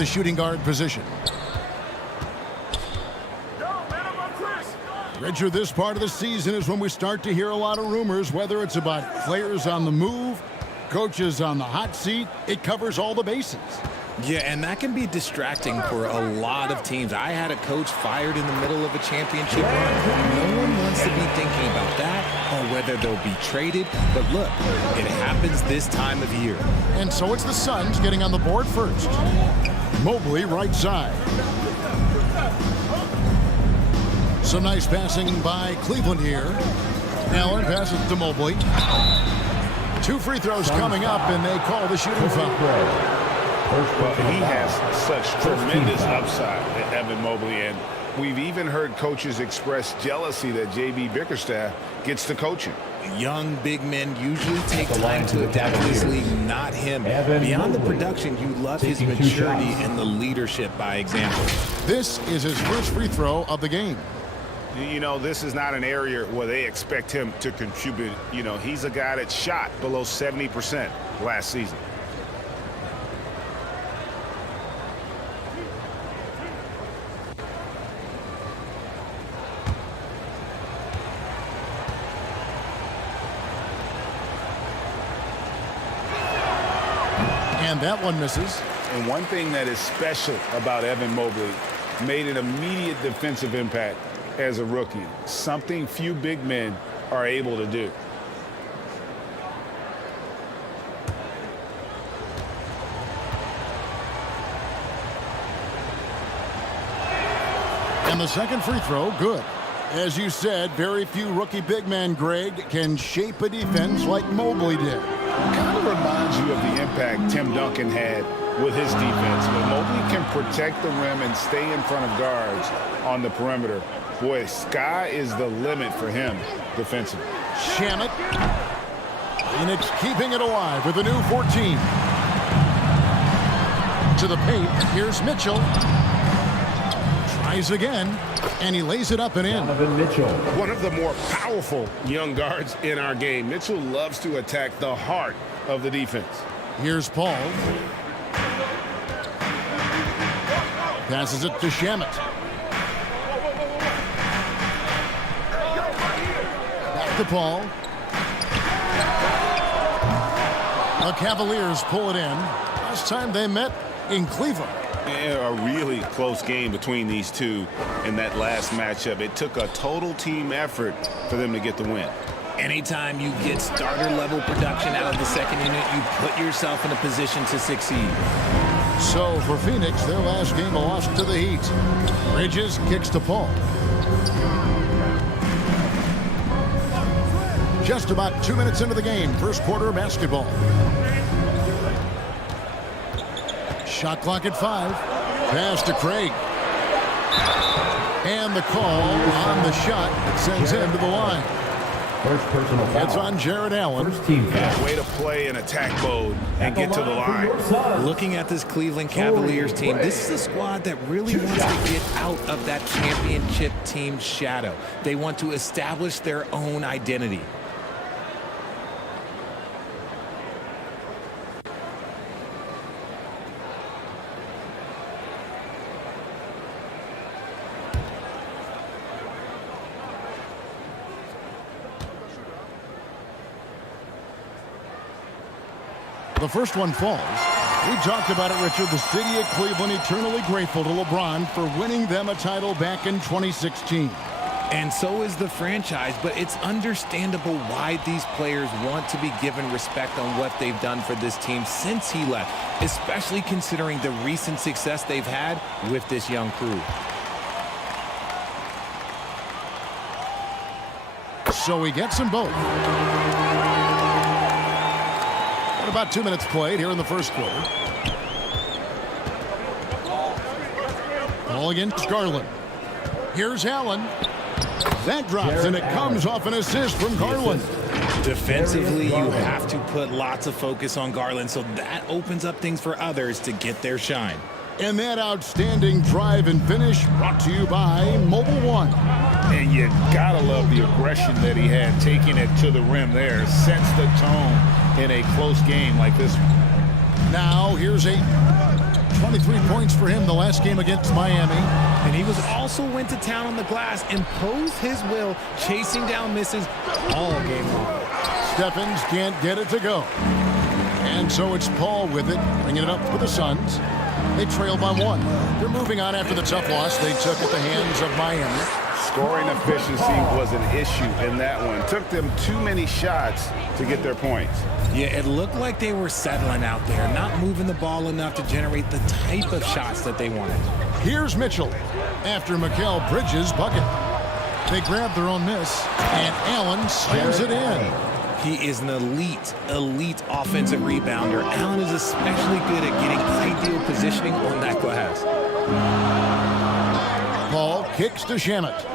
the shooting guard position. Richard, this part of the season is when we start to hear a lot of rumors, whether it's about players on the move, coaches on the hot seat. It covers all the bases. Yeah, and that can be distracting for a lot of teams. I had a coach fired in the middle of a championship run. No one wants to be thinking about that or whether they'll be traded. But look, it happens this time of year. And so it's the Suns getting on the board first. Mobley right side. Some nice passing by Cleveland here. Allen passes to Mobley. 2 free throws coming up, and they call the shooting foul. Well, he has such tremendous upside, Evan Mobley, and we've even heard coaches express jealousy that J.B. Bickerstaff gets to coaching. Young big men usually take time to adapt to this league, not him. Beyond the production, you love his maturity and the leadership by example. This is his first free throw of the game. You know, this is not an area where they expect him to contribute. You know, he's a guy that shot below 70% last season. And that one misses. And one thing that is special about Evan Mobley, made an immediate defensive impact as a rookie, something few big men are able to do. And the second free throw, good. As you said, very few rookie big men, Greg, can shape a defense like Mobley did. Kind of reminds you of the impact Tim Duncan had with his defense. But Mobley can protect the rim and stay in front of guards on the perimeter. Boy, sky is the limit for him defensively. Shamet. Phoenix keeping it alive with a new 14. To the paint. Here's Mitchell. Tries again, and he lays it up and in. Mitchell. One of the more powerful young guards in our game. Mitchell loves to attack the heart of the defense. Here's Paul. Passes it to Shamet. Back to Paul. The Cavaliers pull it in. Last time they met in Cleveland. A really close game between these two in that last matchup. It took a total team effort for them to get the win. Anytime you get starter-level production out of the second unit, you put yourself in a position to succeed. So for Phoenix, their last game a loss to the Heat. Bridges kicks to Paul. Just about 2 minutes into the game, first quarter basketball. Shot clock at 5. Pass to Craig. And the call on the shot that sends him to the line. First personal foul. It's on Jared Allen. First team foul. Way to play in attack mode and get to the line. Looking at this Cleveland Cavaliers team, this is a squad that really wants to get out of that championship team shadow. They want to establish their own identity. The first one falls. We talked about it, Richard. The city of Cleveland eternally grateful to LeBron for winning them a title back in 2016. And so is the franchise, but it's understandable why these players want to be given respect on what they've done for this team since he left, especially considering the recent success they've had with this young crew. So he gets them both. About 2 minutes played here in the first quarter. Ball against Garland. Here's Allen. That drops, and it comes off an assist from Garland. Defensively, you have to put lots of focus on Garland, so that opens up things for others to get their shine. And that outstanding drive and finish brought to you by Mobile One. And you gotta love the aggression that he had, taking it to the rim there. Sets the tone in a close game like this one. Now here's a 23 points for him the last game against Miami. And he was also went to town on the glass, imposed his will, chasing down misses all game long. Stephens can't get it to go. And so it's Paul with it, bringing it up for the Suns. They trail by 1. They're moving on after the tough loss they took at the hands of Miami. Scoring efficiency was an issue in that one. Took them too many shots to get their points. Yeah, it looked like they were settling out there, not moving the ball enough to generate the type of shots that they wanted. Here's Mitchell after Mikal Bridges' bucket. They grab their own miss, and Allen slams it in. He is an elite offensive rebounder. Allen is especially good at getting ideal positioning on that glass. Paul kicks to Shamet.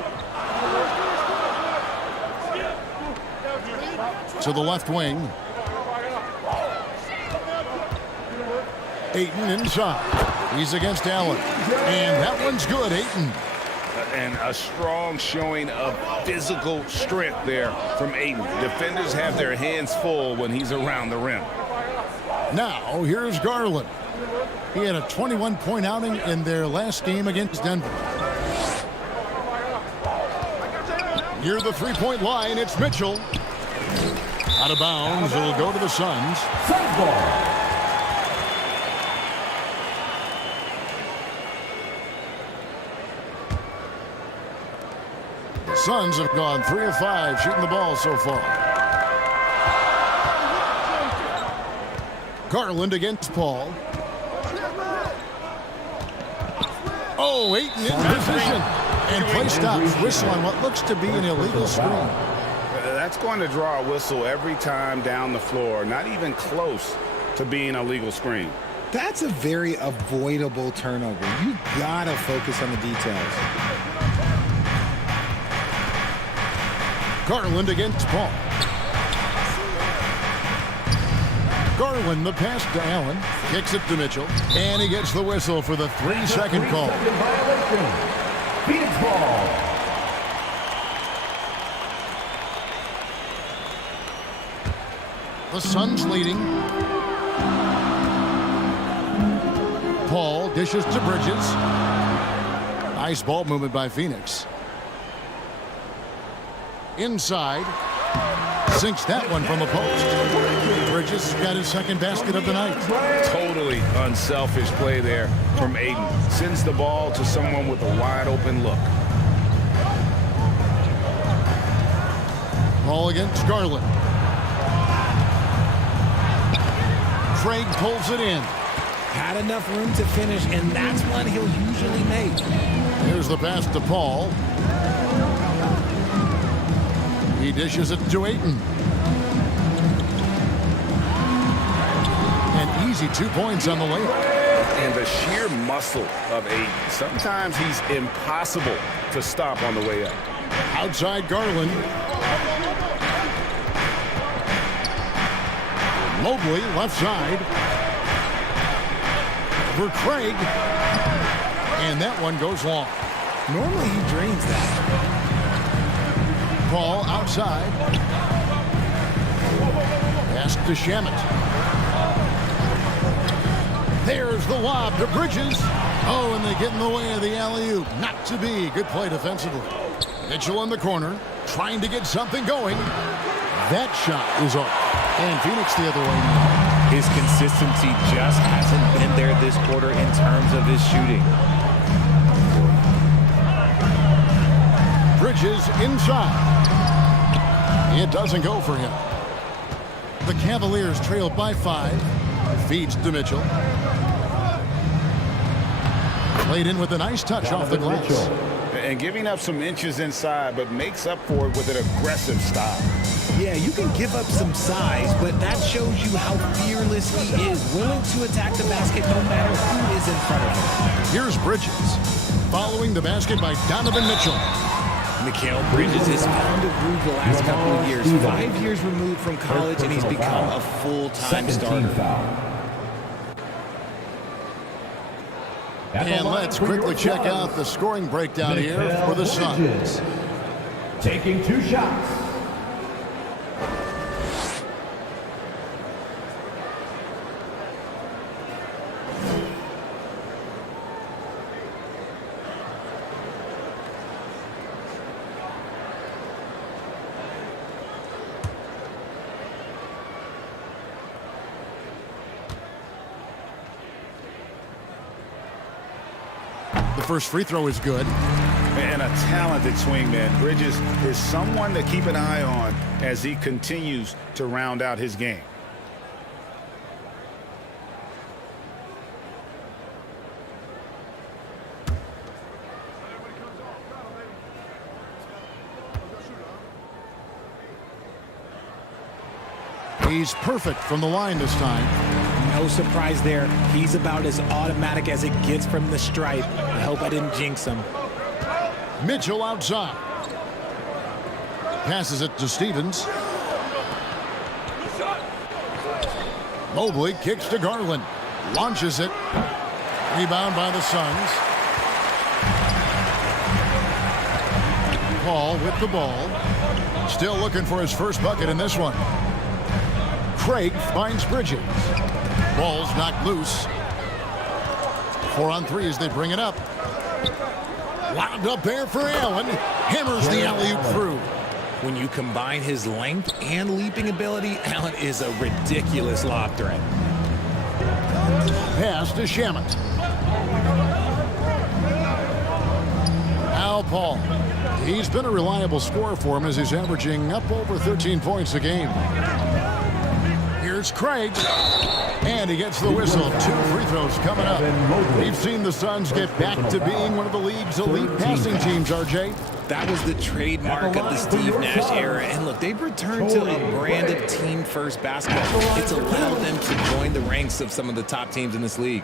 To the left wing. Ayton inside. He's against Allen. And that one's good, Ayton. And a strong showing of physical strength there from Ayton. Defenders have their hands full when he's around the rim. Now, here's Garland. He had a 21-point outing in their last game against Denver. Near the three-point line, it's Mitchell. Out of bounds, it'll go to the Suns. The Suns have gone 3 of 5 shooting the ball so far. Garland against Paul. Oh, Ayton in position. And play stops. Whistle on what looks to be an illegal screen. That's going to draw a whistle every time down the floor. Not even close to being a legal screen. That's a very avoidable turnover. You gotta focus on the details. Garland against Paul. Garland, the pass to Allen. Kicks it to Mitchell. And he gets the whistle for the 3-second call. Phoenix ball. The Suns leading. Paul dishes to Bridges. Nice ball movement by Phoenix. Inside. Sinks that one from the post. Bridges got his second basket of the night. Totally unselfish play there from Ayton. Sends the ball to someone with a wide open look. Ball against Garland. Craig pulls it in. Had enough room to finish, and that's one he'll usually make. Here's the pass to Paul. He dishes it to Ayton. An easy 2 points on the layup. And the sheer muscle of Ayton. Sometimes he's impossible to stop on the way up. Outside Garland. Mobley, left side. For Craig. And that one goes long. Normally he drains that. Paul outside. Pass to Shamet. There's the lob to Bridges. Oh, and they get in the way of the alley-oop. Not to be. Good play defensively. Mitchell in the corner, trying to get something going. That shot is off. And Phoenix the other way now. His consistency just hasn't been there this quarter in terms of his shooting. Bridges inside. It doesn't go for him. The Cavaliers trail by 5. Feeds to Mitchell. Played in with a nice touch off the glass. And giving up some inches inside, but makes up for it with an aggressive stop. Yeah, you can give up some size, but that shows you how fearless he is, willing to attack the basket no matter who is in front of him. Here's Bridges, following the basket by Donovan Mitchell. Mikal Bridges has found a groove the last couple of years. 5 years removed from college, and he's become a full-time starter. And let's quickly check out the scoring breakdown here for the Suns. Taking 2 shots. first free throw is good. And a talented swingman. Bridges is someone to keep an eye on as he continues to round out his game. He's perfect from the line this time. No surprise there. He's about as automatic as it gets from the stripe. I hope I didn't jinx him. Mitchell outside. Passes it to Stevens. Mobley kicks to Garland. Launches it. Rebound by the Suns. Paul with the ball. Still looking for his first bucket in this one. Craig finds Bridges. Ball's knocked loose. 4 on 3 as they bring it up. Wound up there for Allen. Hammers the alley-oop through. When you combine his length and leaping ability, Allen is a ridiculous lob threat. Pass to Shamet. Al Paul. He's been a reliable scorer for him as he's averaging up over 13 points a game. Here's Craig. And he gets the whistle. 2 free throws coming up. We've seen the Suns get back to being one of the league's elite passing teams, RJ. That was the trademark of the Steve Nash era. And look, they've returned to a brand of team-first basketball. It's allowed them to join the ranks of some of the top teams in this league.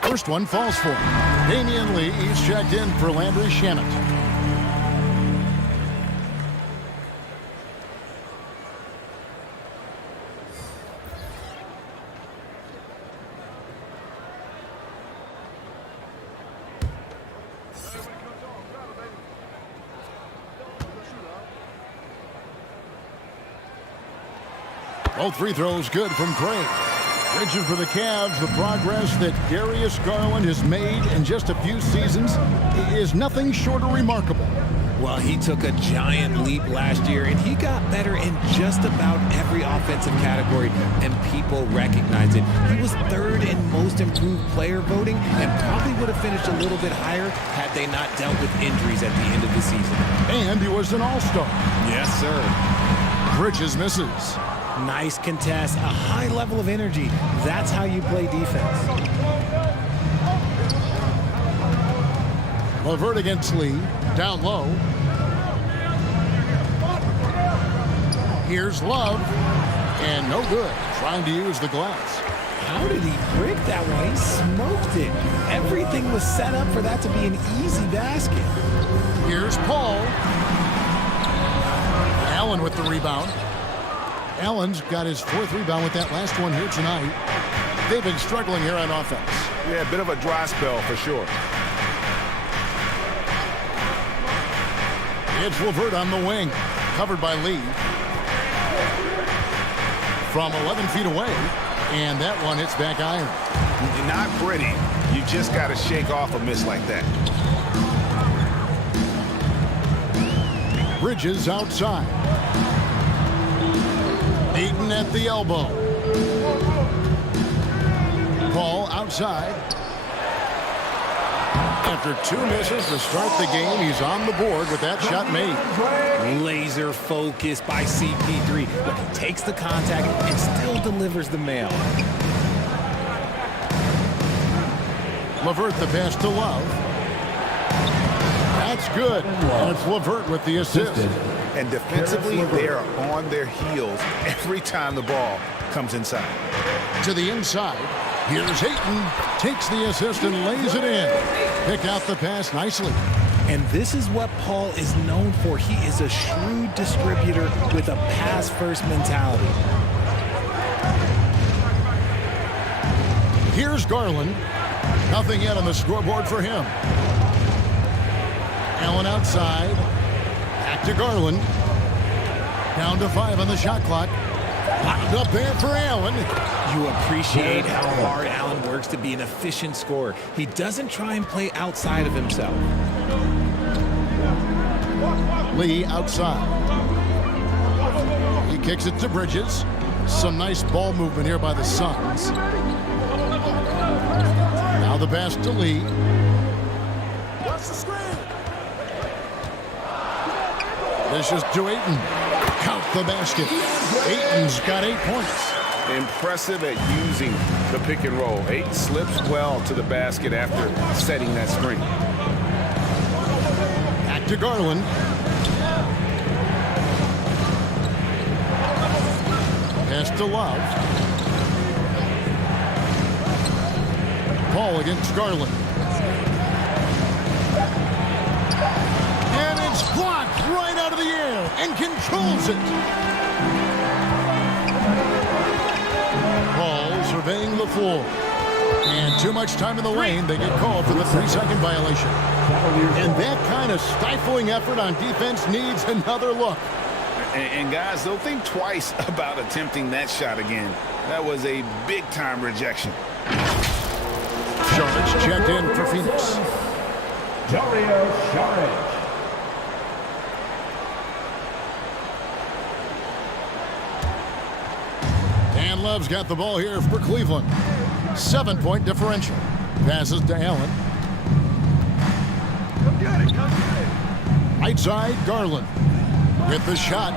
First one falls for him. Damian Lee is checked in for Landry Shamet. Both free throws good from Craig. Bridges for the Cavs. The progress that Darius Garland has made in just a few seasons is nothing short of remarkable. Well, he took a giant leap last year, and he got better in just about every offensive category, and people recognize it. He was 3rd in most improved player voting and probably would have finished a little bit higher had they not dealt with injuries at the end of the season. And he was an all-star. Yes, sir. Bridges misses. Nice contest, a high level of energy. That's how you play defense. LeVert against Lee. Down low. Here's Love. And no good. Trying to use the glass. How did he break that one? He smoked it. Everything was set up for that to be an easy basket. Here's Paul. Allen with the rebound. Allen's got his 4th rebound with that last one here tonight. They've been struggling here on offense. Yeah, a bit of a dry spell for sure. It's LeVert on the wing. Covered by Lee. From 11 feet away. And that one hits back iron. Not pretty. You just got to shake off a miss like that. Bridges outside. Ayton at the elbow. Paul outside. After 2 misses to start the game, he's on the board with that shot made. Laser focus by CP3. Look, he takes the contact and still delivers the mail. LeVert the pass to Love. That's good. And it's LeVert with the assist. And defensively, they are on their heels every time the ball comes inside. To the inside. Here's Ayton. Takes the assist and lays it in. Pick out the pass nicely. And this is what Paul is known for. He is a shrewd distributor with a pass-first mentality. Here's Garland. Nothing yet on the scoreboard for him. Allen outside. Back to Garland. Down to 5 on the shot clock. Locked up there for Allen. You appreciate how hard Allen works to be an efficient scorer. He doesn't try and play outside of himself. Lee outside. He kicks it to Bridges. Some nice ball movement here by the Suns. Now the pass to Lee. This is to Ayton. Count the basket. Ayton's got 8 points. Impressive at using the pick and roll. Ayton slips well to the basket after setting that screen. Back to Garland. Pass to Love. Paul against Garland. And it's blocked right out of the air and controls it. Paul surveying the floor. And too much time in the lane. They get called for the 3-second violation. And that kind of stifling effort on defense needs another look. And guys, they'll think twice about attempting that shot again. That was a big-time rejection. Sharage checked in for Phoenix. Dario Saric. Dan Love's got the ball here for Cleveland. 7-point differential. Passes to Allen. Right side, Garland. With the shot.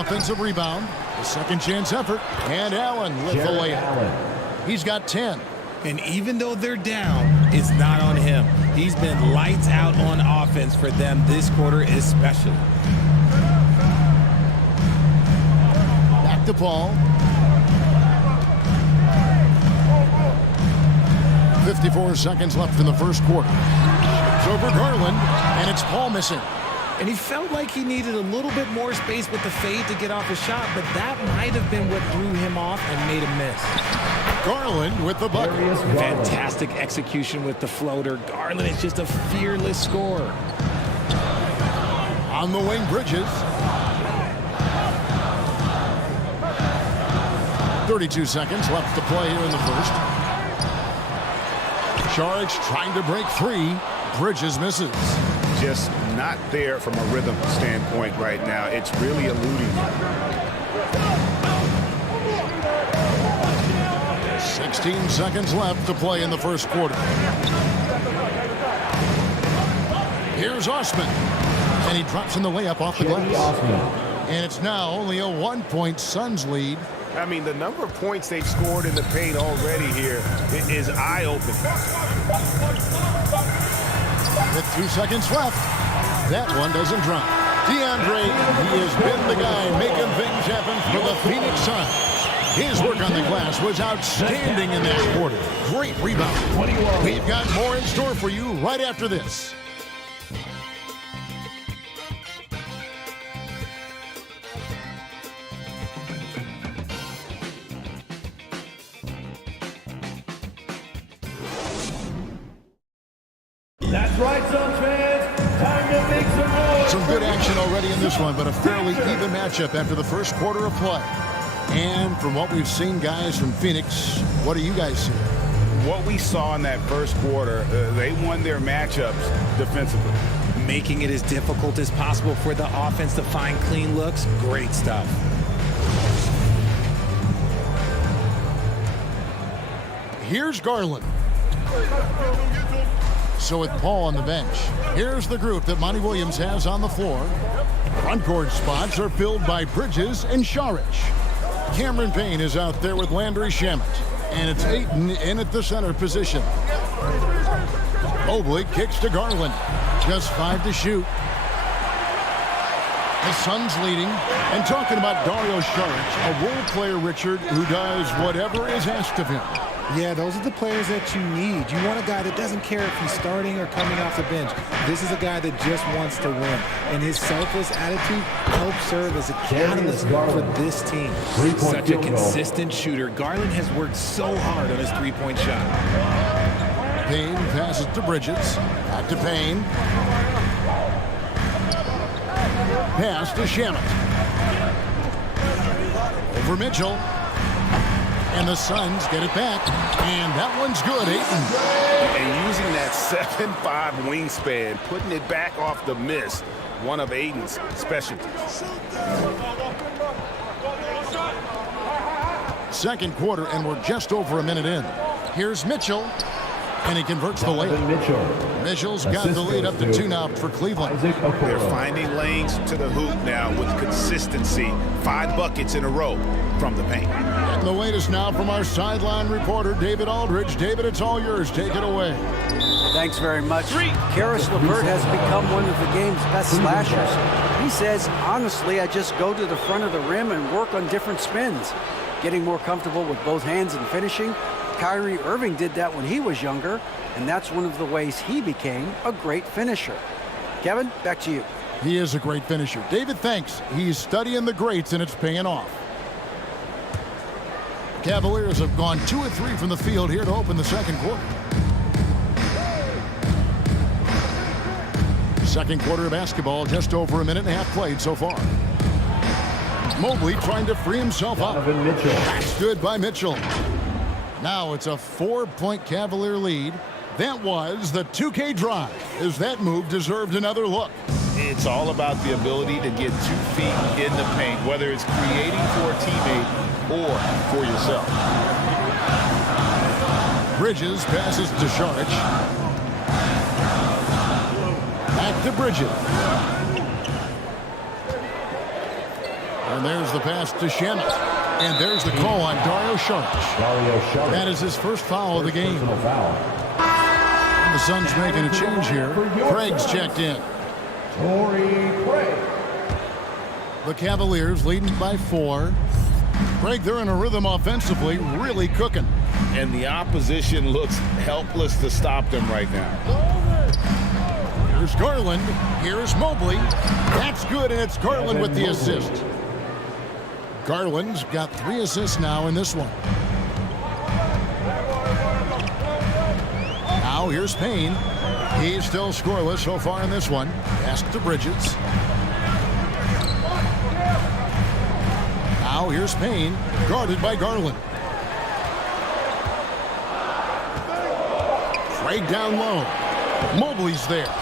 Offensive rebound. A second chance effort. And Allen with the layup. He's got 10. And even though they're down, it's not on him. He's been lights out on offense for them this quarter especially. Back to Paul. 54 seconds left in the first quarter. It's over Garland, and it's Paul missing. And he felt like he needed a little bit more space with the fade to get off a shot, but that might have been what threw him off and made him miss. Garland with the bucket. Fantastic execution with the floater. Garland is just a fearless scorer. On the wing, Bridges. 32 seconds left to play here in the first. Saric trying to break 3. Bridges misses. Just not there from a rhythm standpoint right now. It's really eluding. 16 seconds left to play in the first quarter. Here's Osman. And he drops in the layup off the glass. And it's now only a 1-point Suns lead. I mean, the number of points they've scored in the paint already here is eye-opening. With 2 seconds left, that one doesn't drop. DeAndreayton, he has been the guy making things happen for the Phoenix Suns. His work on the glass was outstanding in that quarter. Great rebound. We've got more in store for you right after this. That's right, Suns fans. Time to make some noise. Some good action already in this one, but a fairly even matchup after the first quarter of play. And from what we've seen, guys, from Phoenix, what do you guys see? What we saw in that first quarter, they won their matchups defensively. Making it as difficult as possible for the offense to find clean looks. Great stuff. Here's Garland. So with Paul on the bench, here's the group that Monty Williams has on the floor. Front court spots are filled by Bridges and Saric. Cameron Payne is out there with Landry Shamet. And it's Ayton in at the center position. Mobley kicks to Garland. Just 5 to shoot. The Suns leading. And talking about Dario Saric, a role player, Richard, who does whatever is asked of him. Yeah, those are the players that you need. You want a guy that doesn't care if he's starting or coming off the bench. This is a guy that just wants to win. And his selfless attitude helps serve as a catalyst for this team. Such a consistent shooter. Garland has worked so hard on his three-point shot. Payne passes to Bridges. Back to Payne. Pass to Shamet. Over Mitchell. And the Suns get it back. And that one's good, Ayton. And using that 7'5" wingspan, putting it back off the miss, one of Ayton's specialties. Second quarter, and we're just over a minute in. Here's Mitchell, and he converts the layup. Mitchell's got the lead up to 2 now for Cleveland. They're finding lanes to the hoop now with consistency. 5 buckets in a row from the paint. And the latest now from our sideline reporter, David Aldridge. David, it's all yours. Take it away. Thanks very much. Karis LeVert has become one of the game's best slashers. He says, honestly, I just go to the front of the rim and work on different spins. Getting more comfortable with both hands and finishing. Kyrie Irving did that when he was younger, and that's one of the ways he became a great finisher. Kevin, back to you. He is a great finisher. David, thanks. He's studying the greats, and it's paying off. Cavaliers have gone 2 of 3 from the field here to open the second quarter. Second quarter of basketball, just over a minute and a half played so far. Mobley trying to free himself up. That's good by Mitchell. Now it's a 4-point Cavalier lead. That was the 2K drive, as that move deserved another look. It's all about the ability to get 2 feet in the paint, whether it's creating for a teammate or for yourself. Bridges passes to Saric. Back to Bridges. And there's the pass to Shamet. And there's the call on Dario Saric. That is his first foul of the game. And the Suns making a change here. Craig's checked in. The Cavaliers leading by 4. Craig, they're in a rhythm offensively, really cooking. And the opposition looks helpless to stop them right now. Here's Garland. Here's Mobley. That's good, and it's Garland with the assist. Garland's got 3 assists now in this one. Now here's Payne. He's still scoreless so far in this one. Pass to Bridges. Now here's Payne, guarded by Garland. Craig down low. Mobley's there.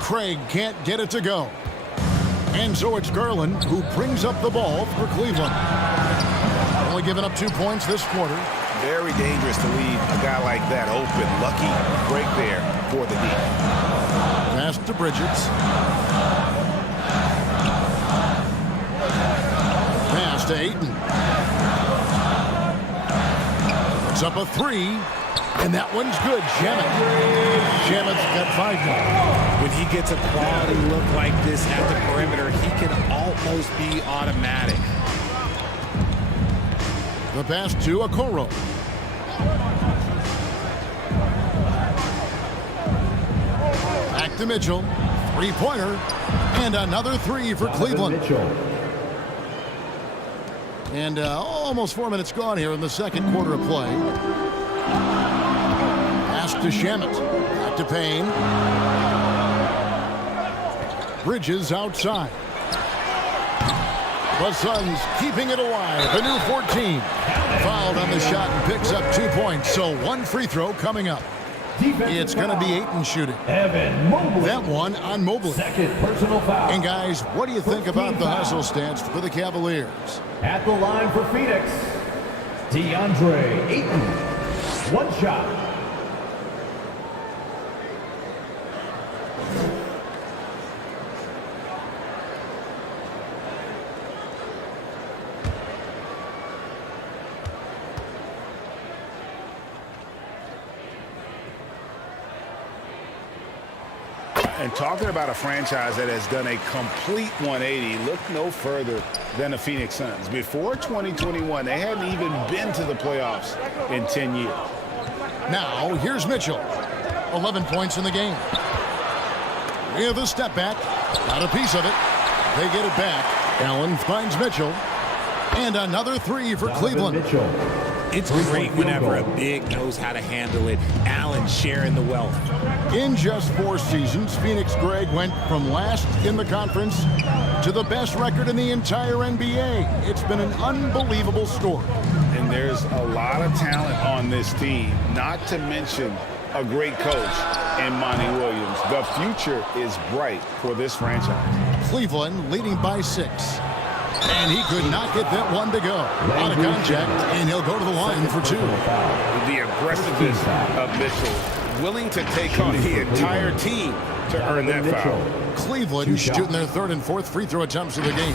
Craig can't get it to go. And so it's Garland who brings up the ball for Cleveland. Only giving up 2 points this quarter. Very dangerous to leave a guy like that open. Lucky break there for the D. Pass to Bridges. Pass to Ayton. It's up a 3. And that one's good. Shamet's got 5 now. When he gets a quality look like this at the perimeter, he can almost be automatic. The pass to Okoro. Back to Mitchell. 3-pointer. And another 3 for Cleveland. And almost 4 minutes gone here in the second quarter of play. Pass to Shamet. Back to Payne. Bridges outside. The Suns keeping it alive. The new 14. Fouled on the shot and picks up 2 points. So 1 free throw coming up. It's going to be Ayton shooting. That one on Mobley. Second personal foul. And guys, what do you think about the hustle stats for the Cavaliers? At the line for Phoenix, DeAndreayton. 1 shot. And talking about a franchise that has done a complete 180, look no further than the Phoenix Suns. Before 2021, they hadn't even been to the playoffs in 10 years. Now, here's Mitchell. 11 points in the game. With a step back. Got a piece of it. They get it back. Allen finds Mitchell. And another 3 for Cleveland. It's great whenever a big knows how to handle it. Allen sharing the wealth. In just 4 seasons, Phoenix Greg went from last in the conference to the best record in the entire NBA. It's been an unbelievable story. And there's a lot of talent on this team, not to mention a great coach in Monty Williams. The future is bright for this franchise. Cleveland leading by 6. And he could not get that one to go. Out of contact, and he'll go to the line for 2. The aggressiveness of Mitchell, willing to take on the entire team to earn that foul. Cleveland shooting their 3rd and 4th free throw attempts of the game.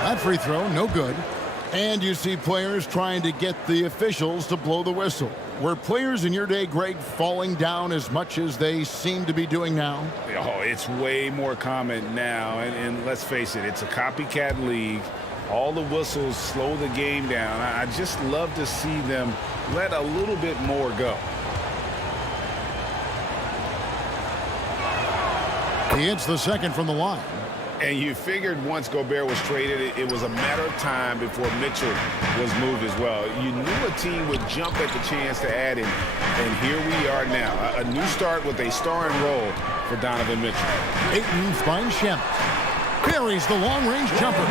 That free throw, no good. And you see players trying to get the officials to blow the whistle. Were players in your day, Greg, falling down as much as they seem to be doing now? Oh, it's way more common now. And let's face it, it's a copycat league. All the whistles slow the game down. I just love to see them let a little bit more go. He hits the second from the line. And you figured once Gobert was traded, it was a matter of time before Mitchell was moved as well. You knew a team would jump at the chance to add him, and here we are now. A new start with a starring role for Donovan Mitchell. Ayton finds Shamet. Buries the long-range jumper.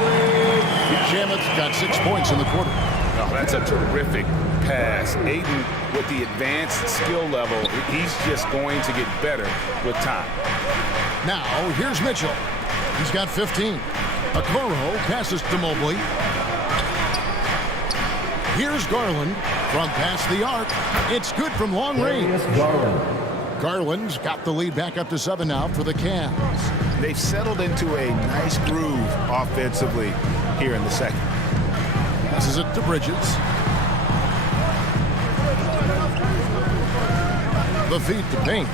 Shamet's got 6 points in the quarter. Oh, that's a terrific pass. Ayton, with the advanced skill level, he's just going to get better with time. Now, here's Mitchell. He's got 15. Okoro passes to Mobley. Here's Garland from past the arc. It's good from long range. Garland's got the lead back up to 7 now for the Cavs. They've settled into a nice groove offensively here in the second. Passes it to Bridges. The feed to Payne.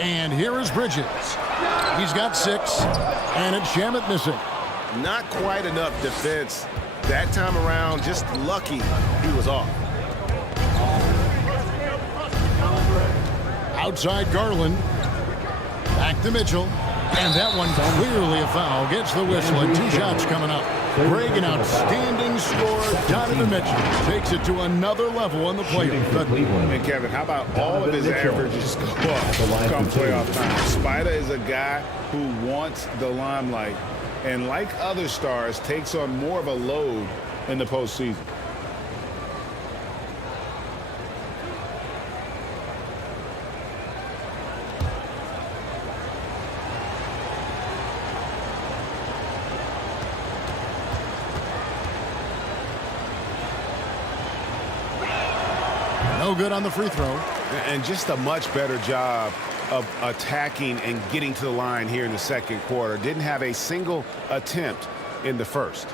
And here is Bridges. He's got 6, and it's Shamet missing. Not quite enough defense that time around. Just lucky he was off. Outside Garland. Back to Mitchell. And that one clearly a foul. Gets the whistle, and 2 shots coming up. Greg, an outstanding scorer. Donovan Mitchell takes it to another level on the playoff. And Kevin, how about all of his averages go up come playoff time? Spider is a guy who wants the limelight, and like other stars, takes on more of a load in the postseason. No good on the free throw. And just a much better job of attacking and getting to the line here in the second quarter. Didn't have a single attempt in the first.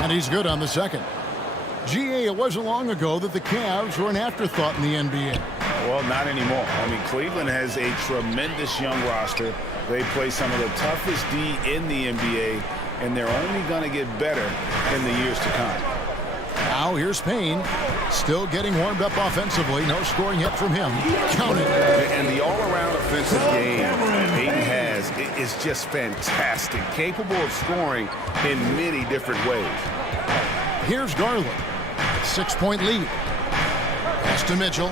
And he's good on the second. GA, it wasn't long ago that the Cavs were an afterthought in the NBA. Well, not anymore. I mean, Cleveland has a tremendous young roster. They play some of the toughest D in the NBA, and they're only going to get better in the years to come. Now here's Payne. Still getting warmed up offensively. No scoring yet from him. Count it. And the all-around offensive game that Ayton has is just fantastic. Capable of scoring in many different ways. Here's Garland. 6-point lead. Pass to Mitchell.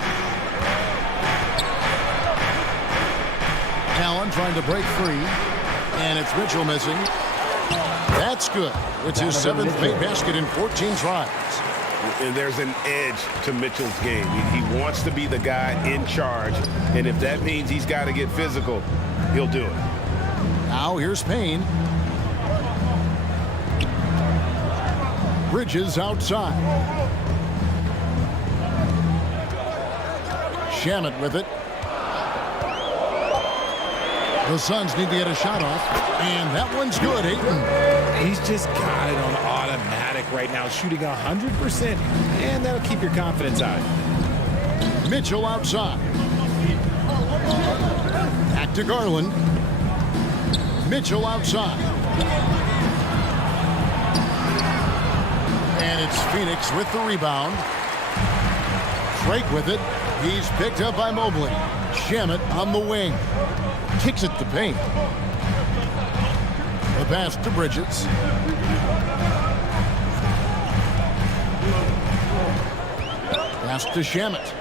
Allen trying to break free. And it's Mitchell missing. That's good. It's his 7th paint basket in 14 tries. And there's an edge to Mitchell's game. He wants to be the guy in charge. And if that means he's got to get physical, he'll do it. Now here's Payne. Bridges outside. Shamet with it. The Suns need to get a shot off, and that one's good. Ayton. He's just got it on automatic right now, shooting 100%, and that'll keep your confidence high. Mitchell outside. Back to Garland. Mitchell outside. And it's Phoenix with the rebound. Drake with it. He's picked up by Mobley. Shamet on the wing. Kicks it to paint. The pass to Bridges. Pass to Shamet.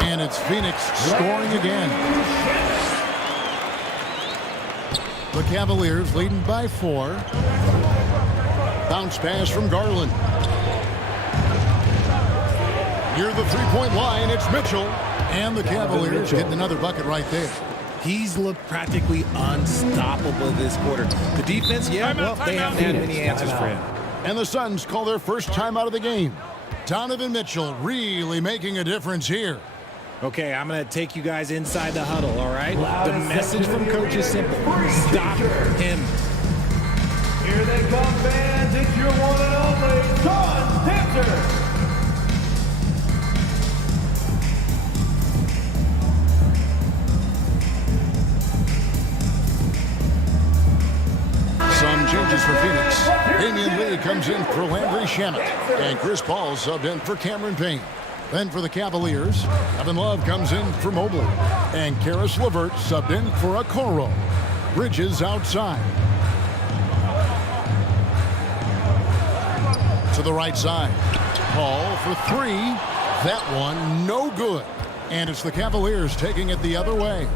And it's Phoenix scoring again. The Cavaliers leading by 4. Bounce pass from Garland. Near the three-point line, it's Mitchell. And the Cavaliers getting another bucket right there. He's looked practically unstoppable this quarter. The defense, yeah, well, they haven't had many answers for him. And the Suns call their first time out of the game. Donovan Mitchell really making a difference here. Okay, I'm going to take you guys inside the huddle, all right? The message from Coach is simple. Stop him. Here they come, fans. It's your one and only Don Panther. Some changes for Phoenix. Damian Lee comes in for Landry Shamet. And Chris Paul subbed in for Cameron Payne. Then for the Cavaliers, kevinlove comes in for Mobley. And Caris LeVert subbed in for Okoro. Bridges outside. To the right side. Paul for 3. That one no good. And it's the Cavaliers taking it the other way.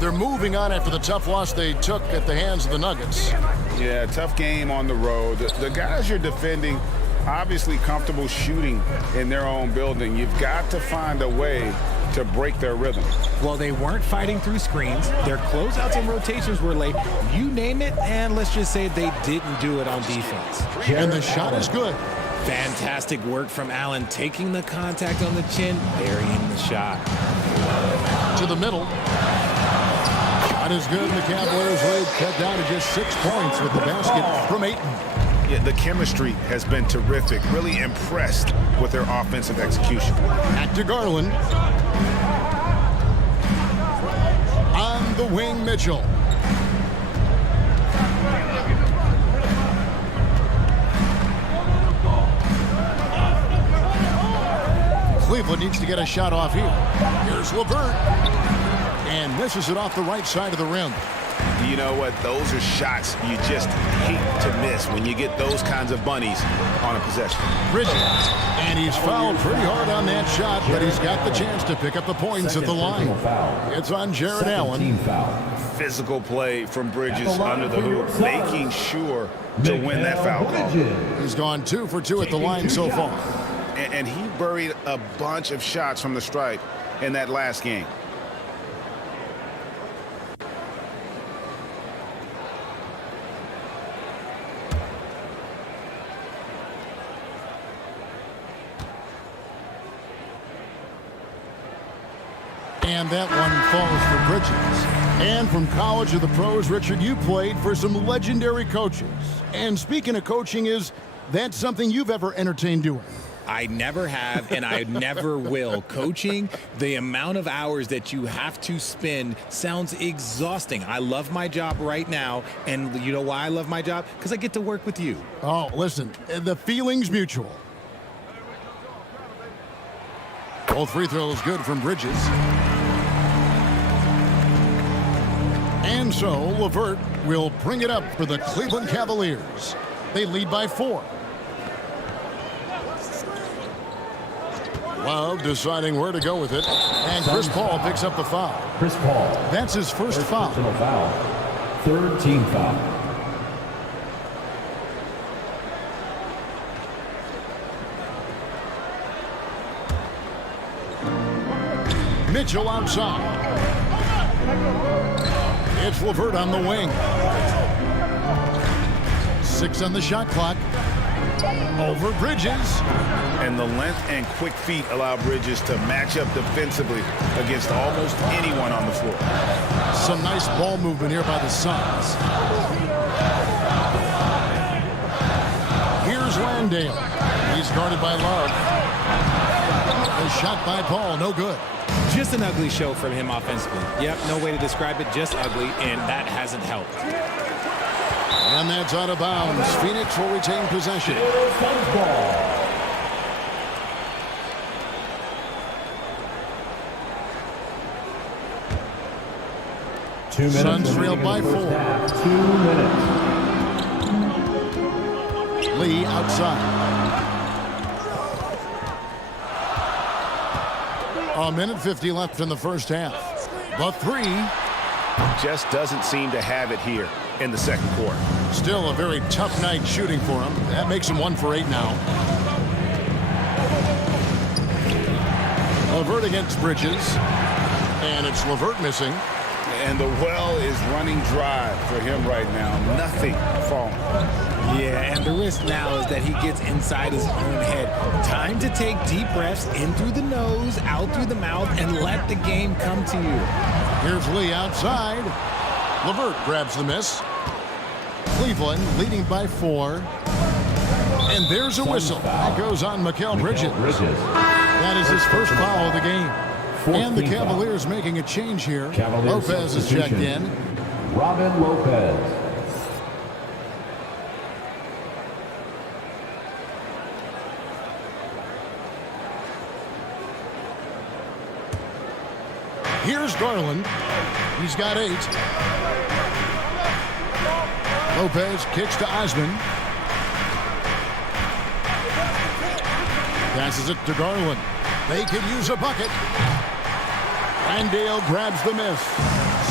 They're moving on after the tough loss they took at the hands of the Nuggets. Yeah, tough game on the road. The guys you're defending, obviously comfortable shooting in their own building. You've got to find a way to break their rhythm. Well, they weren't fighting through screens. Their closeouts and rotations were late. You name it, and let's just say they didn't do it on defense. And the shot is good. Fantastic work from Allen, taking the contact on the chin, burying the shot. To the middle. Shot is good, and the Cavaliers lead cut down to just 6 points with the basket from Ayton. Yeah, the chemistry has been terrific. Really impressed with their offensive execution. Back to Garland. On the wing, Mitchell. Cleveland needs to get a shot off here. Here's LeVert. And misses it off the right side of the rim. You know what? Those are shots you just hate to miss when you get those kinds of bunnies on a possession. Bridges. And he's fouled pretty hard on that shot, but he's got the chance to pick up the points at the line. It's on Jared Allen. Physical play from Bridges under the hoop, making sure to win that foul call. He's gone 2 for 2 at the line so far. And he buried a bunch of shots from the stripe in that last game. And that one falls for Bridges. And from college to the pros, Richard, you played for some legendary coaches. And speaking of coaching, is that something you've ever entertained doing? I never have, and I never will. Coaching, the amount of hours that you have to spend sounds exhausting. I love my job right now, and you know why I love my job? Because I get to work with you. Oh, listen, the feeling's mutual. Both free throws good from Bridges. And so, LeVert will bring it up for the Cleveland Cavaliers. They lead by 4. Love deciding where to go with it. And Chris Paul picks up the foul. Chris Paul. That's his first foul. Personal foul. Third team foul. Mitchell outside. It's LeVert on the wing. 6 on the shot clock. Over Bridges. And the length and quick feet allow Bridges to match up defensively against almost anyone on the floor. Some nice ball movement here by the Suns. Here's Landale. He's guarded by Love. A shot by Paul, no good. Just an ugly show from him offensively. Yep, no way to describe it, just ugly, and that hasn't helped. And that's out of bounds. Phoenix will retain possession. Suns trail by 4. 2 minutes. Lee outside. A minute 50 left in the first half. The 3. Just doesn't seem to have it here in the second quarter. Still a very tough night shooting for him. That makes him 1 for 8 now. LeVert against Bridges. And it's LeVert missing. And the well is running dry for him right now. Nothing falling. Yeah, and the risk now is that he gets inside his own head. Time to take deep breaths in through the nose, out through the mouth, and let the game come to you. Here's Lee outside. LeVert grabs the miss. Cleveland leading by 4. And there's a whistle. That goes on Mikal Bridges. That is his first foul of the game. And the Cavaliers making a change here. Lopez is checked in. Robin Lopez. Here's Garland. He's got 8. Lopez kicks to Osman. Passes it to Garland. They could use a bucket. Landale grabs the miss.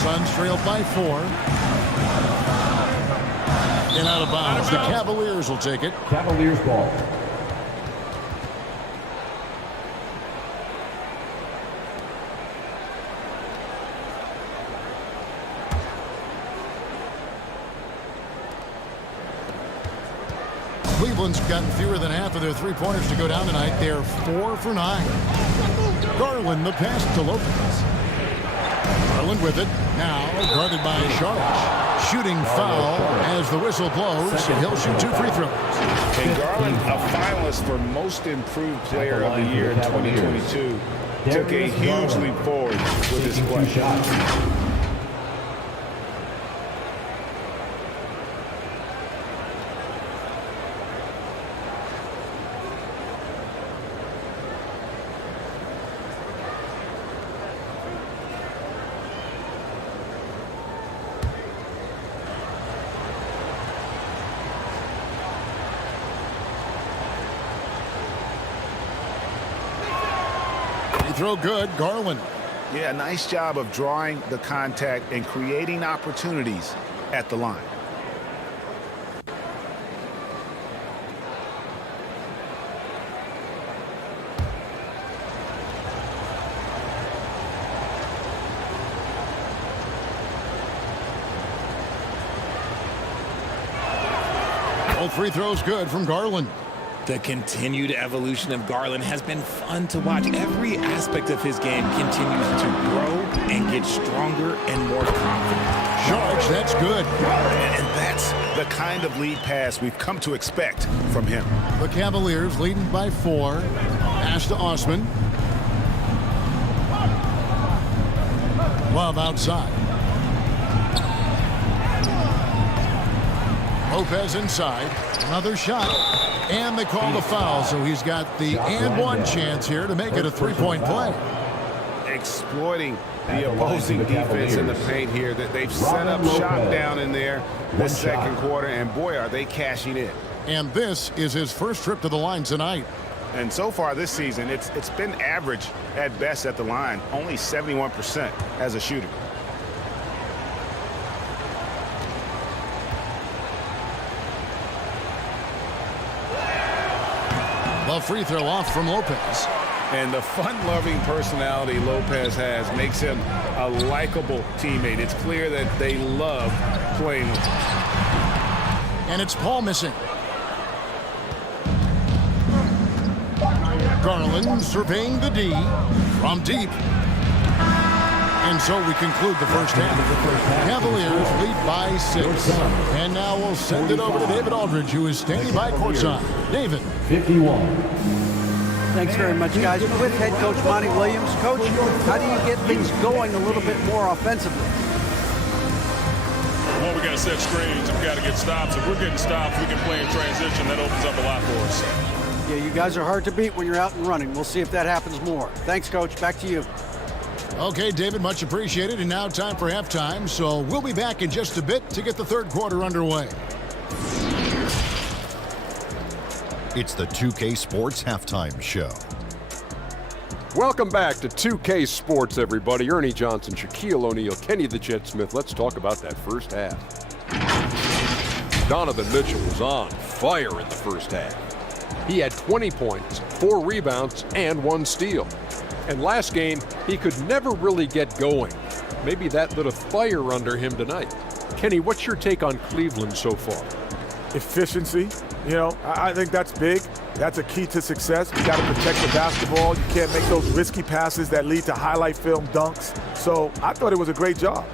Suns trail by 4. And out of bounds. The Cavaliers will take it. Cavaliers ball. Cleveland's gotten fewer than half of their three-pointers to go down tonight. They're 4 for 9. Garland, the pass to Lopez. Garland with it. Now guarded by Sharge. Shooting foul as the whistle blows. He'll shoot 2 free throws. And Garland, a finalist for Most Improved Player of the Year 2022, took a huge leap forward with his play. Throw good. Garland. Yeah, nice job of drawing the contact and creating opportunities at the line. Both free throws good from Garland. The continued evolution of Garland has been fun to watch. Every aspect of his game continues to grow and get stronger and more confident. Sharge, that's good. And that's the kind of lead pass we've come to expect from him. The Cavaliers leading by 4. Pass to Osman. Love outside. Lopez inside. Another shot. And they call the foul, so he's got the and one chance here to make it a three-point play. Exploiting the opposing defense in the paint here. That they've set up shop down in there this second quarter, and boy, are they cashing in. And this is his first trip to the line tonight. And so far this season, it's been average at best at the line, only 71% as a shooter. The free throw off from Lopez. And the fun-loving personality Lopez has makes him a likable teammate. It's clear that they love playing with him. And it's Paul missing. Garland surveying the D from deep. And so we conclude the first half. Cavaliers lead by 6. And now we'll send it over to David Aldridge, who is standing by courtside. David. 51. Thanks very much, guys. With head coach Monty Williams. Coach, how do you get things going a little bit more offensively? Well, we got to set screens and we got to get stops. If we're getting stops, we can play in transition. That opens up a lot for us. Yeah, you guys are hard to beat when you're out and running. We'll see if that happens more. Thanks, Coach. Back to you. Okay, David, much appreciated. And now time for halftime. So we'll be back in just a bit to get the third quarter underway. It's the 2K Sports Halftime Show. Welcome back to 2K Sports, everybody. Ernie Johnson, Shaquille O'Neal, Kenny the Jet Smith. Let's talk about that first half. Donovan Mitchell was on fire in the first half. He had 20 points, 4 rebounds, and 1 steal. And last game, he could never really get going. Maybe that lit a fire under him tonight. Kenny, what's your take on Cleveland so far? Efficiency. You know, I think that's big. That's a key to success. You got to protect the basketball. You can't make those risky passes that lead to highlight film dunks. So I thought it was a great job.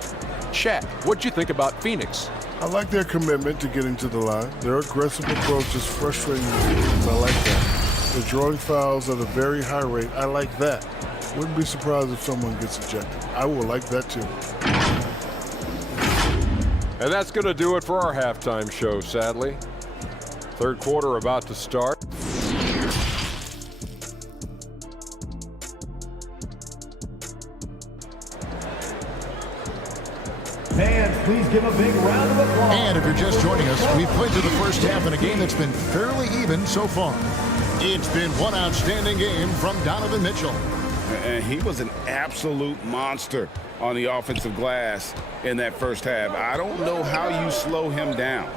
Shaq, what'd you think about Phoenix? I like their commitment to getting to the line. Their aggressive approach is frustrating defense. I like that. They're drawing fouls at a very high rate. I like that. Wouldn't be surprised if someone gets ejected. I will like that too. And that's going to do it for our halftime show, sadly. Third quarter about to start. Fans, please give a big round of applause. And if you're just joining us, we've played through the first half in a game that's been fairly even so far. It's been one outstanding game from Donovan Mitchell. And he was an absolute monster on the offensive glass in that first half. I don't know how you slow him down.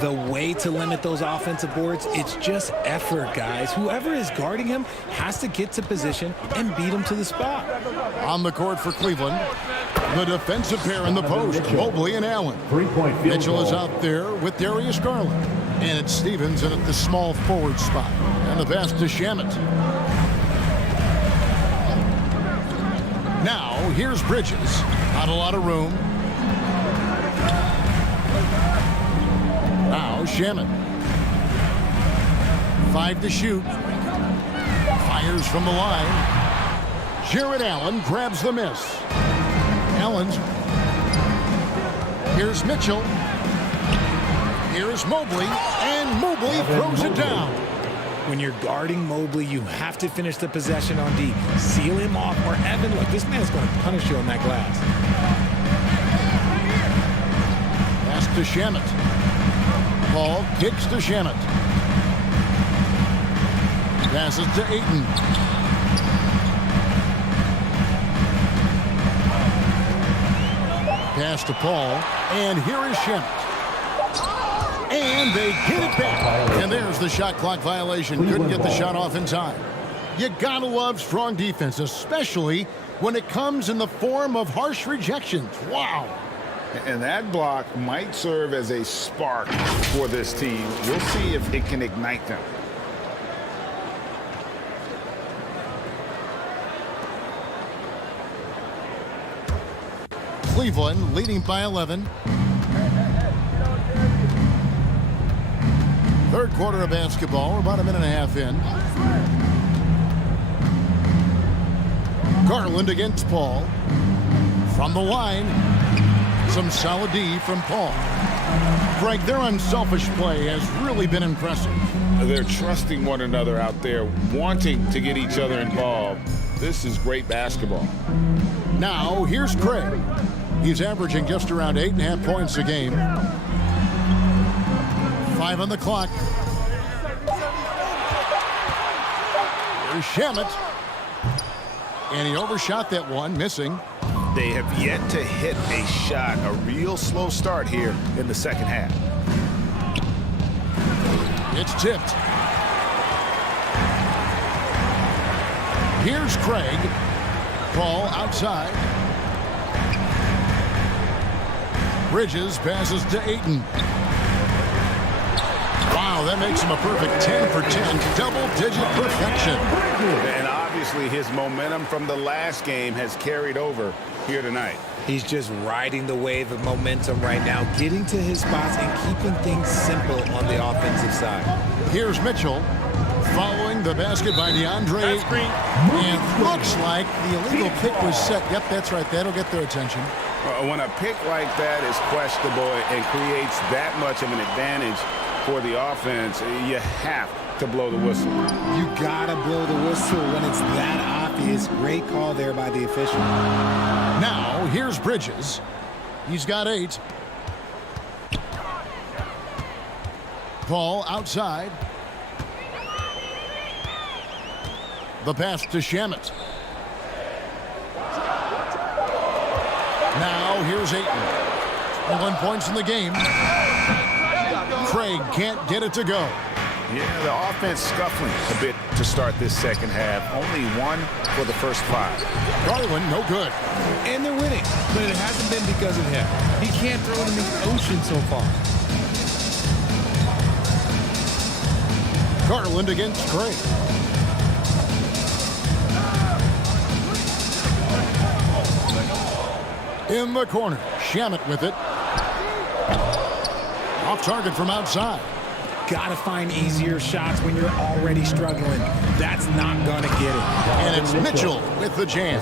The way to limit those offensive boards, it's just effort, guys. Whoever is guarding him has to get to position and beat him to the spot. On the court for Cleveland, the defensive pair in the post, Mobley and Allen. 3-point field Mitchell is goal. out there with Darius Garland. And it's Stevens in at the small forward spot. And the pass to Shamet. Now, here's Bridges. Not a lot of room. Now, Shamet. 5 to shoot. Fires from the line. Jared Allen grabs the miss. Allen's. Here's Mitchell. Here's Mobley. And Mobley throws it down. When you're guarding Mobley, you have to finish the possession on D. Seal him off, or Evan, look, this man's going to punish you on that glass. Pass to Shamet. Paul kicks to Shamet. Passes to Ayton. Pass to Paul, and here is Shamet. And they get it back. And there's the shot clock violation. Couldn't get the shot off in time. You gotta love strong defense, especially when it comes in the form of harsh rejections. Wow. And that block might serve as a spark for this team. We'll see if it can ignite them. Cleveland leading by 11. Third quarter of basketball. We're about a minute and a half in. Garland against Paul. From the line. Some solid D from Paul. Greg, their unselfish play has really been impressive. They're trusting one another out there, wanting to get each other involved. This is great basketball. Now, here's Craig. He's averaging just around 8.5 points a game. 5 on the clock. There's Shamet. And he overshot that one, missing. They have yet to hit a shot, a real slow start here in the second half. It's tipped. Here's Craig. Paul outside. Bridges passes to Ayton. Wow, Oh, that makes him a perfect 10 for 10, double-digit perfection. And obviously his momentum from the last game has carried over here tonight. He's just riding the wave of momentum right now, getting to his spots and keeping things simple on the offensive side. Here's Mitchell following the basket by DeAndre. And looks like the illegal pick was set. Yep, that's right. That'll get their attention. When a pick like that is questionable and creates that much of an advantage for the offense, you have to blow the whistle. You gotta blow the whistle when it's that obvious. Great call there by the official. Now, here's Bridges. He's got 8. Paul outside. The pass to Shamet. Now, here's Ayton. 1 point in the game. Craig can't get it to go. Yeah, the offense scuffling a bit to start this second half. Only 1 for the first 5. Garland, no good. And they're winning, but it hasn't been because of him. He can't throw it in the ocean so far. Garland against Craig. In the corner, Shamet with it. Off target from outside. Gotta find easier shots when you're already struggling. That's not gonna get it. And it's Mitchell with the jam.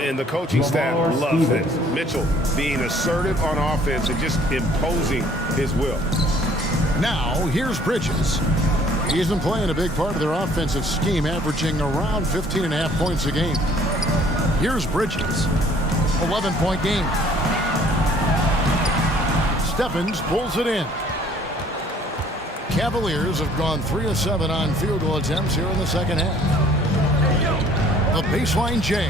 And the coaching staff loves this. Mitchell being assertive on offense and just imposing his will. Now, here's Bridges. He isn't playing a big part of their offensive scheme, averaging around 15.5 points a game. Here's Bridges. 11-point game. Stephens pulls it in. Cavaliers have gone 3 of 7 on field goal attempts here in the second half. The baseline J.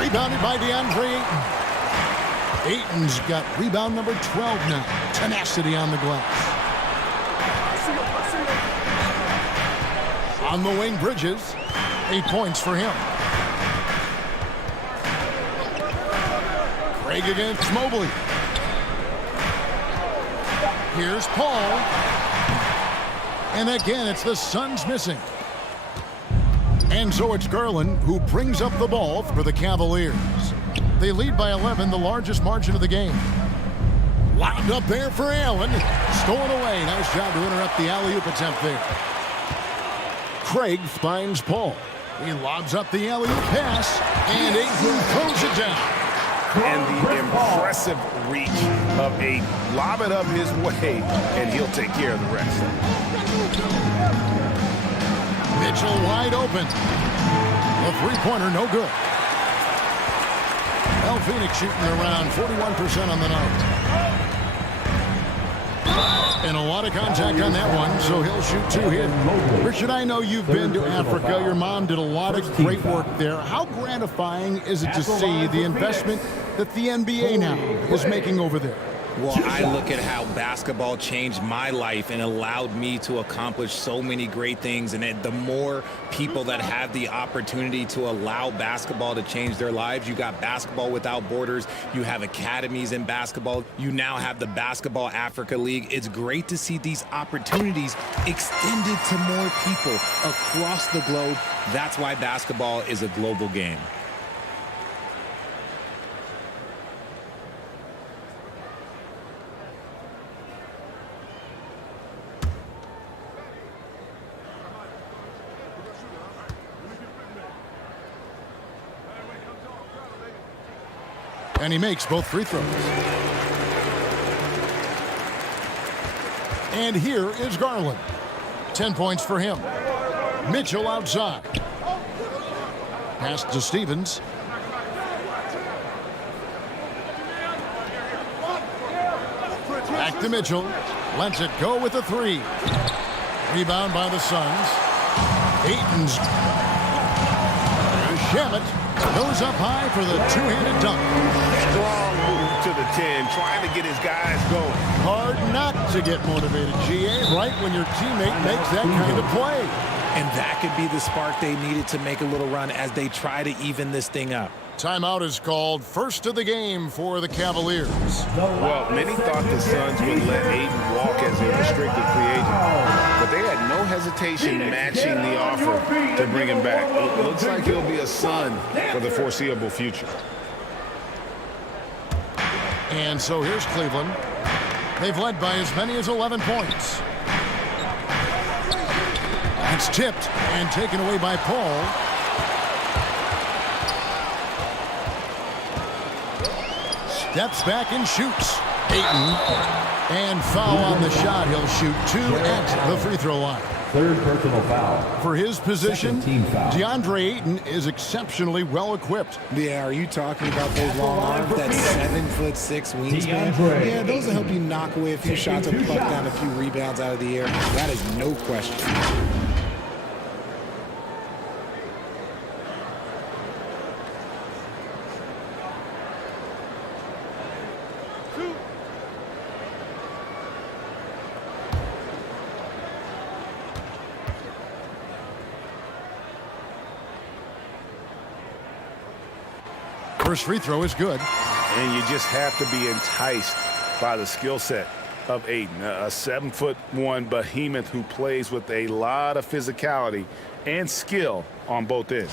Rebounded by DeAndre Ayton. Ayton's got rebound number 12 now. Tenacity on the glass. On the wing, Bridges. 8 points for him. Craig against Mobley. Here's Paul. And again, it's the Suns missing. And so it's Garland who brings up the ball for the Cavaliers. They lead by 11, the largest margin of the game. Lobbed up there for Allen. Stolen away. Nice job to interrupt the alley-oop attempt there. Craig finds Paul. He lobs up the alley-oop pass. And Ayton throws it down. And the impressive reach of Ayton. Lob it up his way, and he'll take care of the rest. Mitchell wide open. A three-pointer, no good. El Phoenix shooting around 41% on the night. And a lot of contact on that one, so he'll shoot 2 here. Richard, I know you've been to Africa. Your mom did a lot of great work there. How gratifying is it to see the investment that the NBA now is making over there? Well, I look at how basketball changed my life and allowed me to accomplish so many great things. And the more people that have the opportunity to allow basketball to change their lives, you got Basketball Without Borders, you have academies in basketball, you now have the Basketball Africa League. It's great to see these opportunities extended to more people across the globe. That's why basketball is a global game. And he makes both free throws. And here is Garland. 10 points for him. Mitchell outside. Pass to Stevens. Back to Mitchell. Lets it go with a 3. Rebound by the Suns. Ayton's. Shamet goes up high for the two-handed dunk. Strong move to the 10, trying to get his guys going. Hard not to get motivated, GA, right when your teammate makes that kind of play. And that could be the spark they needed to make a little run as they try to even this thing up. Timeout is called. First of the game for the Cavaliers. Well, many thought the Suns would let Ayton walk as a restricted free agent, but they had no hesitation matching the offer to bring him back. It looks like he'll be a Sun for the foreseeable future. And so here's Cleveland. They've led by as many as 11 points. It's tipped and taken away by Paul. Steps back and shoots. Ayton. And foul on the shot. He'll shoot 2 at the free throw line. Third personal foul. For his position, Team foul. DeAndreayton is exceptionally well equipped. Yeah, are you talking about those long arms, that 7'6" wingspan? Yeah, those will help you knock away a few shots or pluck down a few rebounds out of the air. That is no question. First free throw is good. And you just have to be enticed by the skill set of Ayton, a 7'1" behemoth who plays with a lot of physicality and skill on both ends.